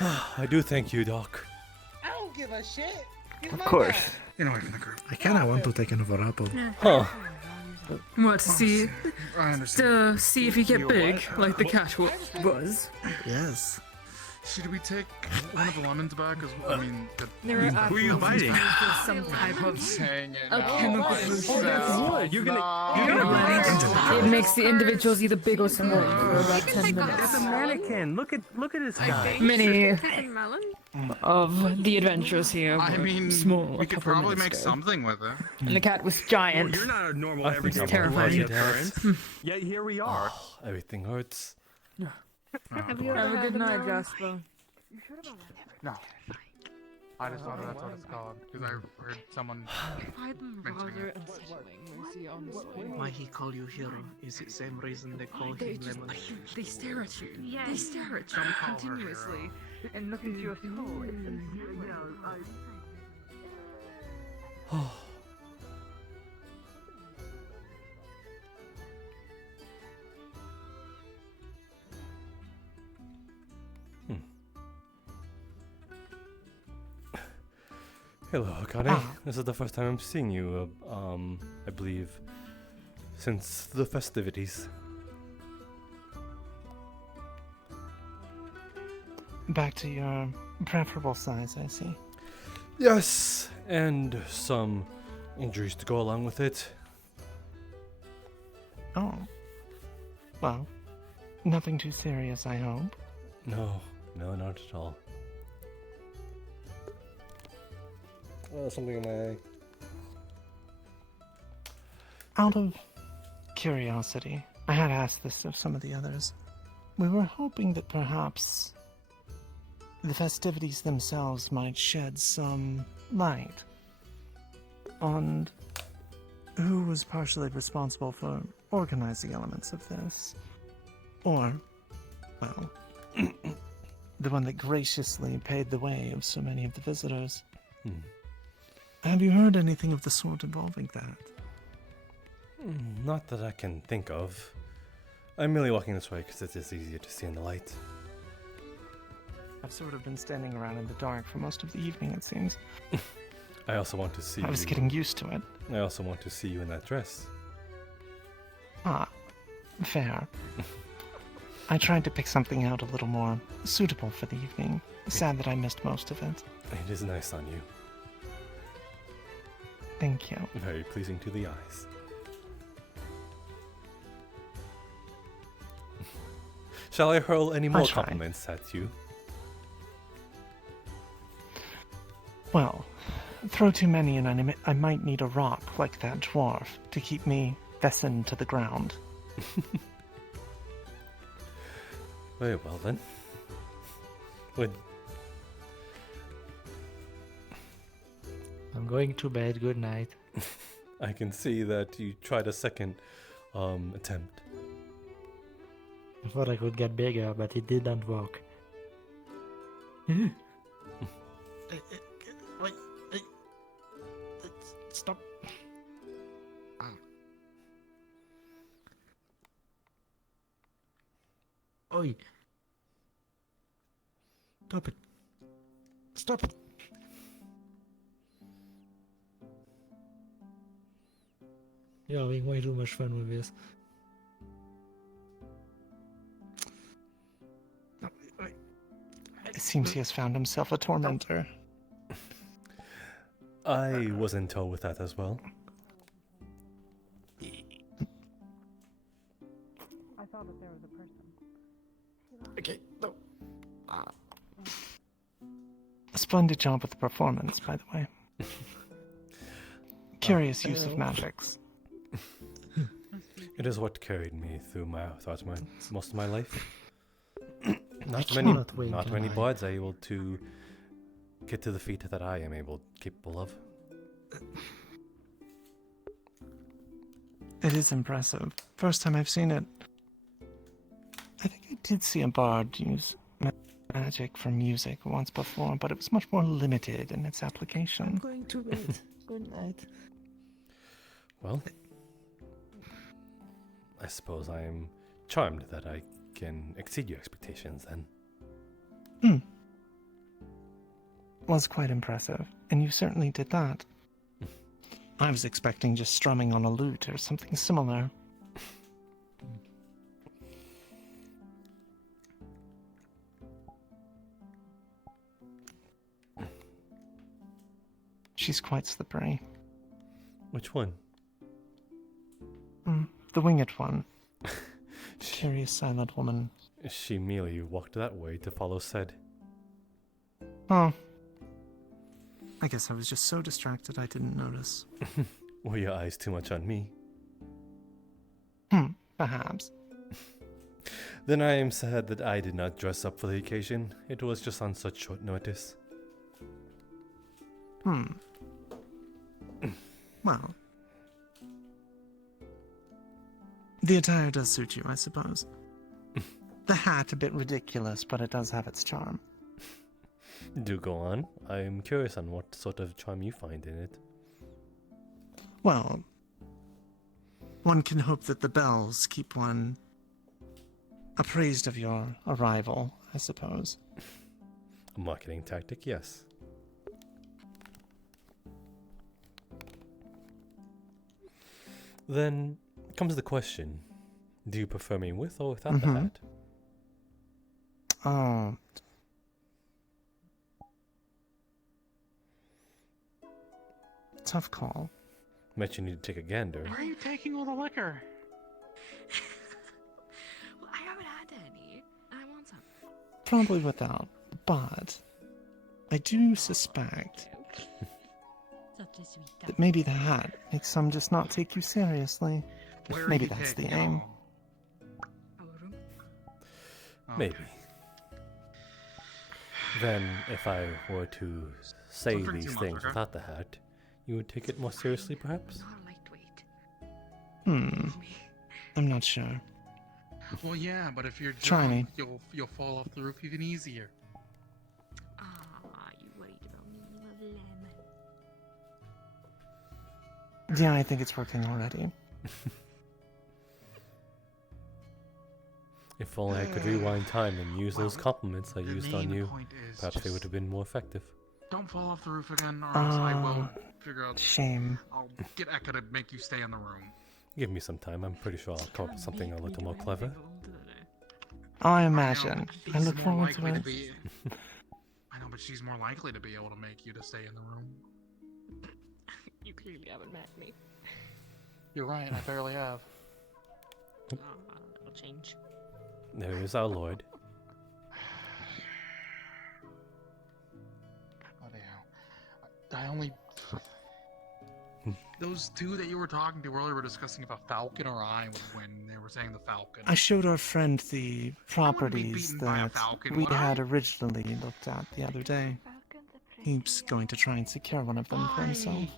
I do thank you, Doc. I don't give a shit. Of course. Get away from the group. I kinda want to take another apple. Huh. What, to see, I understand. to see if you get big, like the cat was? Yes. Should we take one of the lemons back? I mean, There are Who are you biting? some type of saying it. chemical You're gonna. It makes the individuals either big or small for about 10 minutes. That's a mannequin. Look at this guy. Many melon? of the adventurers here were I mean, small. we a could couple of probably minutes make ago. something with it. And the cat was giant. You're not a normal I think everyday I'm terrifying. occurrence. Yet here we are. Everything hurts. Have you ever Have a had good a night, melon? Jasper. No. I just thought that's what it's called because I heard someone. I find them rather unsettling, Mercy, honestly. Why he call you hero? Is it same reason they call They him just lemon? they stare at you. They stare at you continuously and look into your soul. Hello, Akane. This is the first time I'm seeing you, I believe, since the festivities. Back to your preferable size, I see. Yes, and some injuries to go along with it. Oh. Well, nothing too serious, I hope. No, not at all. Something in my eye. Out of curiosity, I had asked this of some of the others. We were hoping that perhaps the festivities themselves might shed some light on who was partially responsible for organizing elements of this. Or, well, the one that graciously paid the way of so many of the visitors. Have you heard anything of the sort involving that? Not that I can think of. I'm merely walking this way because it is easier to see in the light. I've sort of been standing around in the dark for most of the evening, it seems. I also want to see I was you. getting used to it. I also want to see you in that dress. Ah, fair. I tried to pick something out a little more suitable for the evening. Sad that I missed most of it. It is nice on you. Thank you. Very pleasing to the eyes. Shall I hurl any more try. compliments at you? Well, throw too many and I might need a rock like that dwarf to keep me fastened to the ground. Very well then. I'm going to bed. Good night. I can see that you tried a second attempt. I thought I could get bigger, but it didn't work. Wait, stop. Oi. Stop it. Stop it. You're having way too much fun with this. It seems he has found himself a tormentor. I was in tow with that as well. I thought that there was a person. Okay, no. A splendid job with the performance, by the way. Curious use of magics. It is what carried me through most of my life. Not cannot wait many tonight. bards are able to get to the feat that I am capable of. It is impressive. First time I've seen it. I think I did see a bard use magic for music once before, but it was much more limited in its application. I'm going to bed. Good night. Well, I suppose I am charmed that I can exceed your expectations then. Was quite impressive, and you certainly did that. I was expecting just strumming on a lute or something similar. She's quite slippery. Which one? The winged one. Curious silent woman. She merely walked that way to follow said. Oh. I guess I was just so distracted I didn't notice. Were your eyes too much on me? Perhaps. Then I am sad that I did not dress up for the occasion. It was just on such short notice. Well. The attire does suit you, I suppose. The hat a bit ridiculous, but it does have its charm. Do go on. I am curious on what sort of charm you find in it. Well, one can hope that the bells keep one appraised of your arrival, I suppose. A marketing tactic, yes. Then comes the question. Do you prefer me with or without the hat? tough call. Bet you need to take a gander. Why are you taking all the liquor? Well, I haven't had any. I want some. Probably without, but I do suspect that maybe the hat makes some just not take you seriously. Where are Maybe you that's the taking aim. Maybe. Then, if I were to say Don't drink these too much, things okay? without the hat, you would take it more seriously, perhaps? I'm not sure. Well, yeah, but if you're Try drunk, me. you'll fall off the roof even easier. Ah, you worried about me, you little lemon. Yeah, I think it's working already. If only I could rewind time and use those compliments I used on main you, point is perhaps they just- would have been more effective. Don't fall off the roof again, or else I will figure out. Shame. I'll get Eka to make you stay in the room. Give me some time, I'm pretty sure I'll come up with something a little more clever. I imagine. I She's look more forward to likely it. be. I know, but she's more likely to be able to make you to stay in the room. You clearly haven't met me. You're right, I barely have. That'll change. There is our Lord. Bloody hell. I only. Those two that you were talking to earlier were discussing if a falcon or I when they were saying the falcon. I showed our friend the properties beaten by a that falcon, we would I? had originally looked at the other day. He's going to try and secure one of them for himself.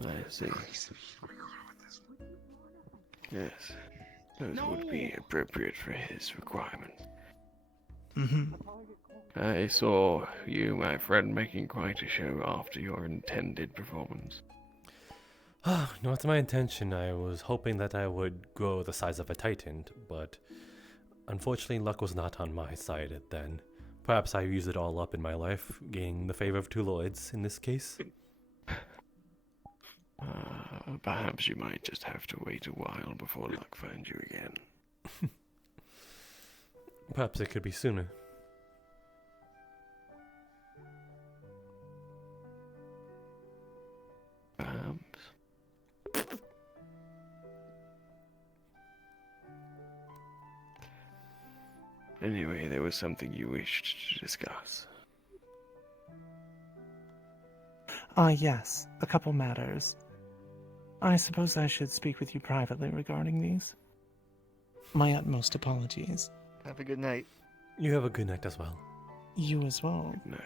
I see. Yes, those would be appropriate for his requirements. Mm-hmm. I saw you, my friend, making quite a show after your intended performance. Not my intention. I was hoping that I would grow the size of a titan, but unfortunately luck was not on my side then. Perhaps I used it all up in my life, gaining the favor of two lords in this case. Perhaps you might just have to wait a while before luck finds you again. Perhaps it could be sooner. Perhaps. Anyway, there was something you wished to discuss. Yes, a couple matters. I suppose I should speak with you privately regarding these. My utmost apologies. Have a good night. You have a good night as well. You as well. Good night.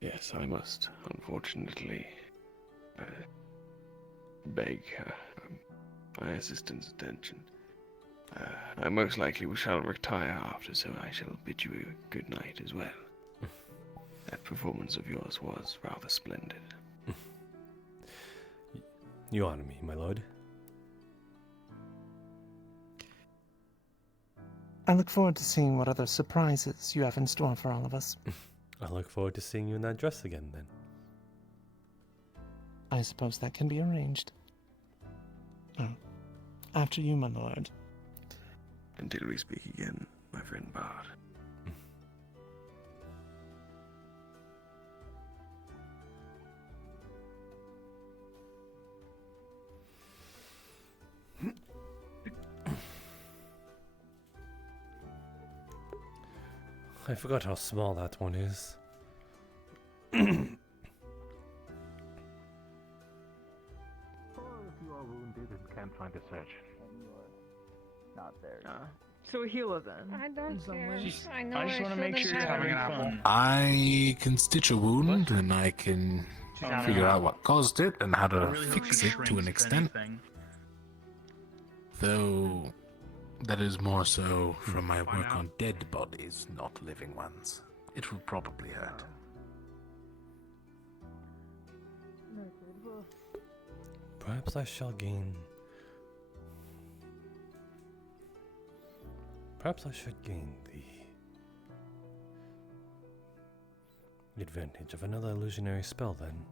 Yes, I must, unfortunately, beg my assistant's attention. I most likely shall retire after, so I shall bid you a good night as well. That performance of yours was rather splendid. You honor me, my lord. I look forward to seeing what other surprises you have in store for all of us. I look forward to seeing you in that dress again, then. I suppose that can be arranged. Oh, after you, my lord. Until we speak again, my friend Bard. I forgot how small that one is. If you are wounded and can't find a surgeon. Not there. So a healer then. I don't care. way. I know I just want to make sure you're having fun. I can stitch a wound and I can figure out what caused it and how I to really hope fix she it to shrinks, an if extent. anything. Though that is more so from my work on dead bodies, not living ones. It will probably hurt. Perhaps I shall gain... Perhaps I should gain the advantage of another illusionary spell then.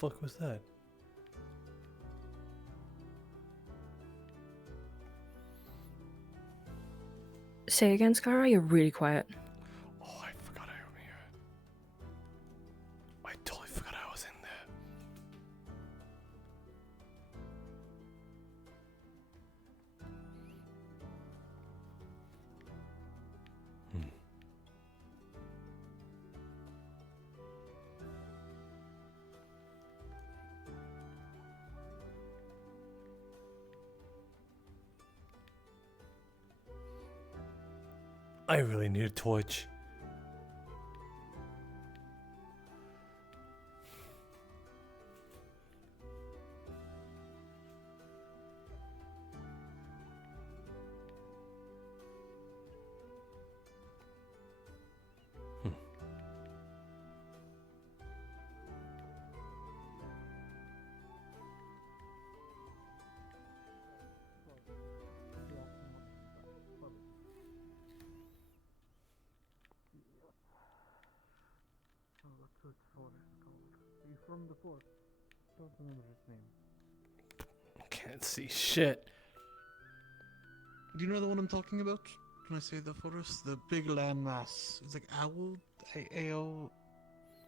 fuck was that? Say again, Scara? You're really quiet. Oh, I forgot I was here. I totally forgot I was in there. I really need a torch. What's its forest called? He's from the forest. Don't remember his name. Can't see shit. Do you know the one I'm talking about? Can I say the forest? The big landmass. It's like owl, AO.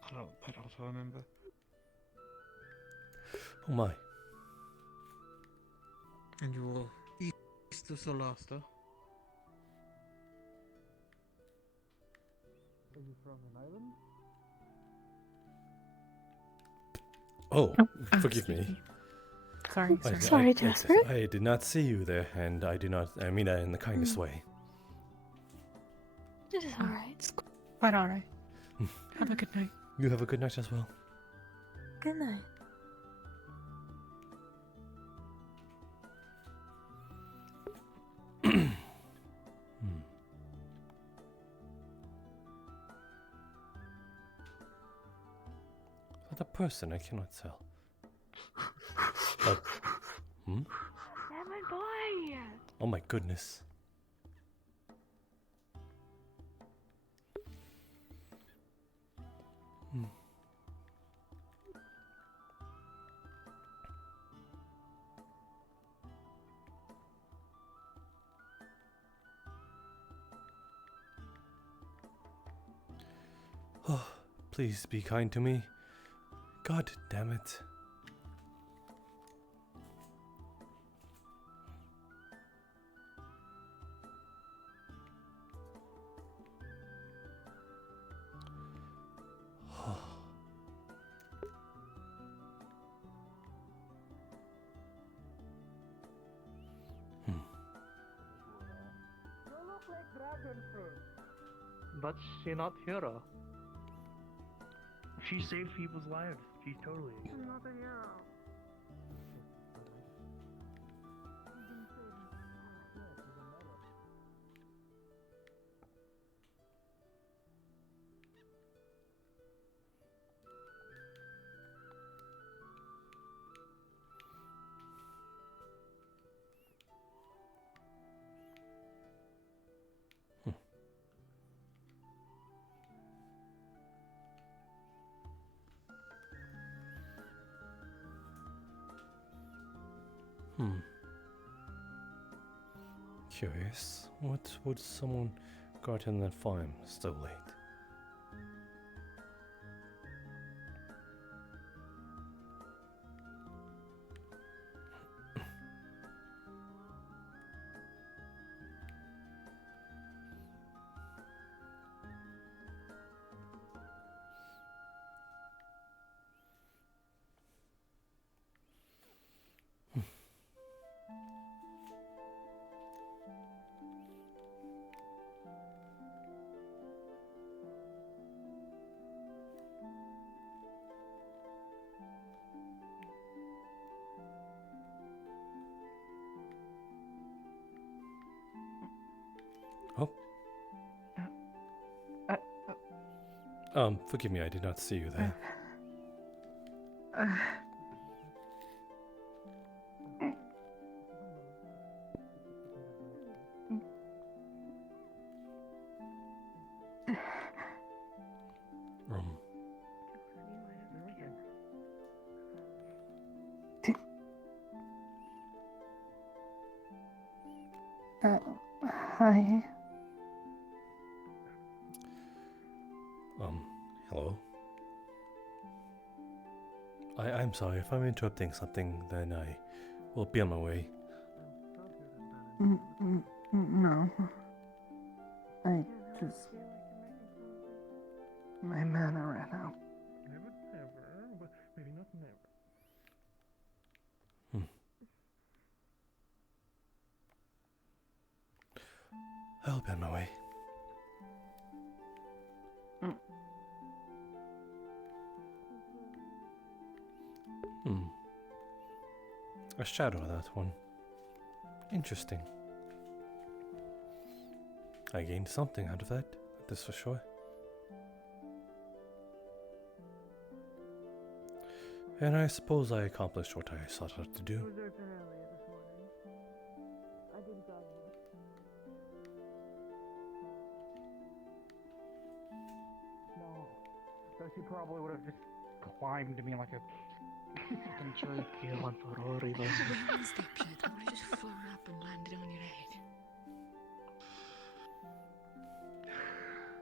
I don't remember. Oh my. And you're east of Solasta. Are you from an island? Oh, forgive me. Sorry, I- sorry. I- Jasper? I did not see you there, and I mean that in the kindest way. It is alright. It's quite alright. Have a good night. You have a good night as well. Good night. The person I cannot tell. Lemon boy! Oh my goodness. Oh, please be kind to me. God damn it. You look like dragon fruit. But she not hero. She saved people's lives. She's totally. I'm not a hero. Curious. What would someone got in that farm so late? Forgive me, I did not see you there. Hi. Hello? I'm sorry, if I'm interrupting something, then I will be on my way. No. I just... My mana ran out. Never, but maybe not never. I'll be on my way. A shadow, that one. Interesting. I gained something out of that, that's for sure. And I suppose I accomplished what I sought out to do. No. So she probably would have just climbed me like a fucking tree. If it was one step shit, I would have just flown up and landed on your head.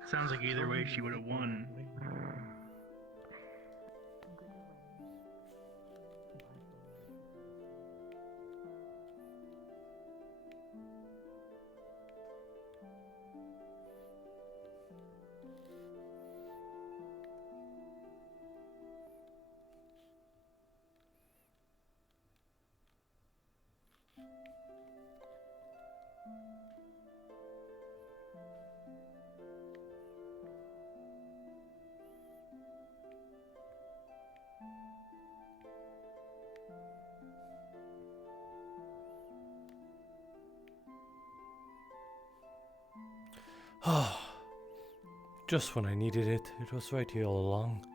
Sounds like either way she would have won. Just when I needed it, it was right here all along.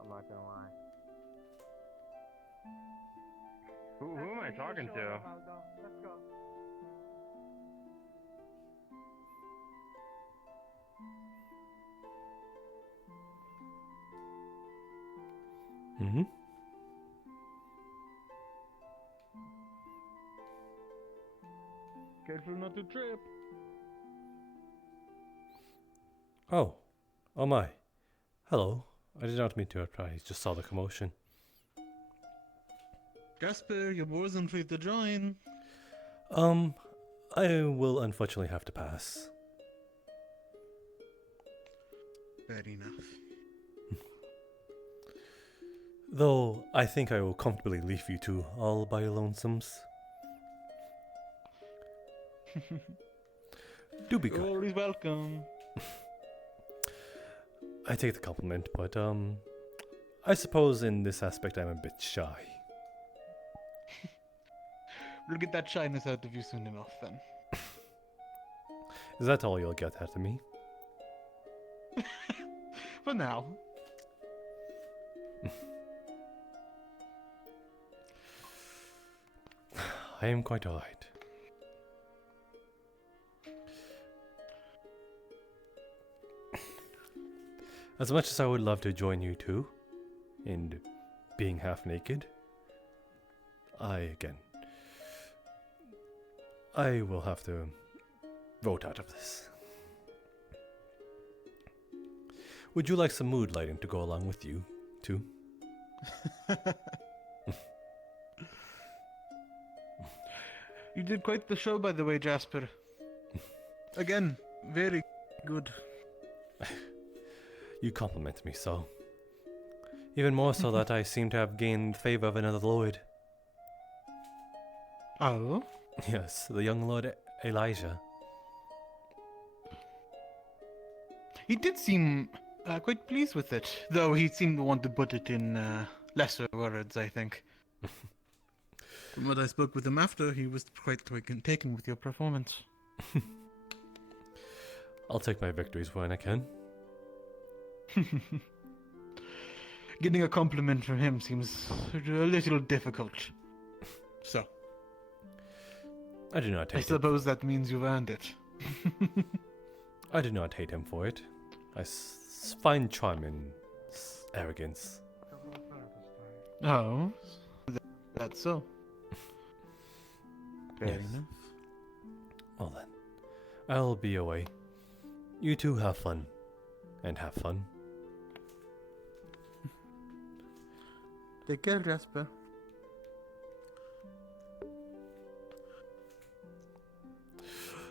I'm not gonna lie. Who am I talking to? Let's go. Mm-hmm. Careful not to trip. Oh my. Hello. I did not mean to interrupt. I just saw the commotion. Jasper, you're more than free to join. I will unfortunately have to pass. Fair enough. Though, I think I will comfortably leave you two all by your lonesomes. Do be good. You're always welcome. I take the compliment, but I suppose in this aspect I'm a bit shy. We'll get that shyness out of you soon enough then. Is that all you'll get out of me? For now. I am quite alright. As much as I would love to join you two in being half naked, I will have to vote out of this. Would you like some mood lighting to go along with you, too? You did quite the show, by the way, Jasper. Again, very good. You compliment me so. Even more so that I seem to have gained favor of another lord. Oh? Yes, the young Lord Elijah. He did seem quite pleased with it, though he seemed to want to put it in lesser words, I think. From what I spoke with him after, he was quite taken with your performance. I'll take my victories when I can. Getting a compliment from him seems a little difficult. So. I do not I hate him. suppose that means you've earned it. I do not hate him for it. I find charm in arrogance. Oh, that's so. Fair Yes. enough. Well then, I'll be away. You two have fun. And have fun. Take care, Jasper.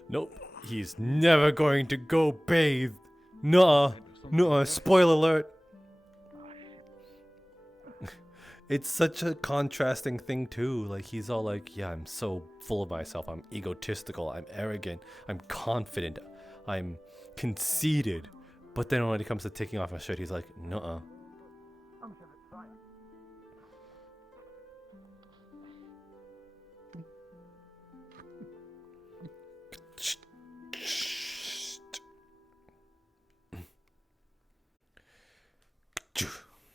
Nope, he's never going to go bathe. Nuh-uh. Nuh-uh. Spoiler alert. It's such a contrasting thing too. Like, he's all like, yeah, I'm so full of myself. I'm egotistical. I'm arrogant. I'm confident. I'm conceited. But then when it comes to taking off my shirt, he's like, nuh-uh.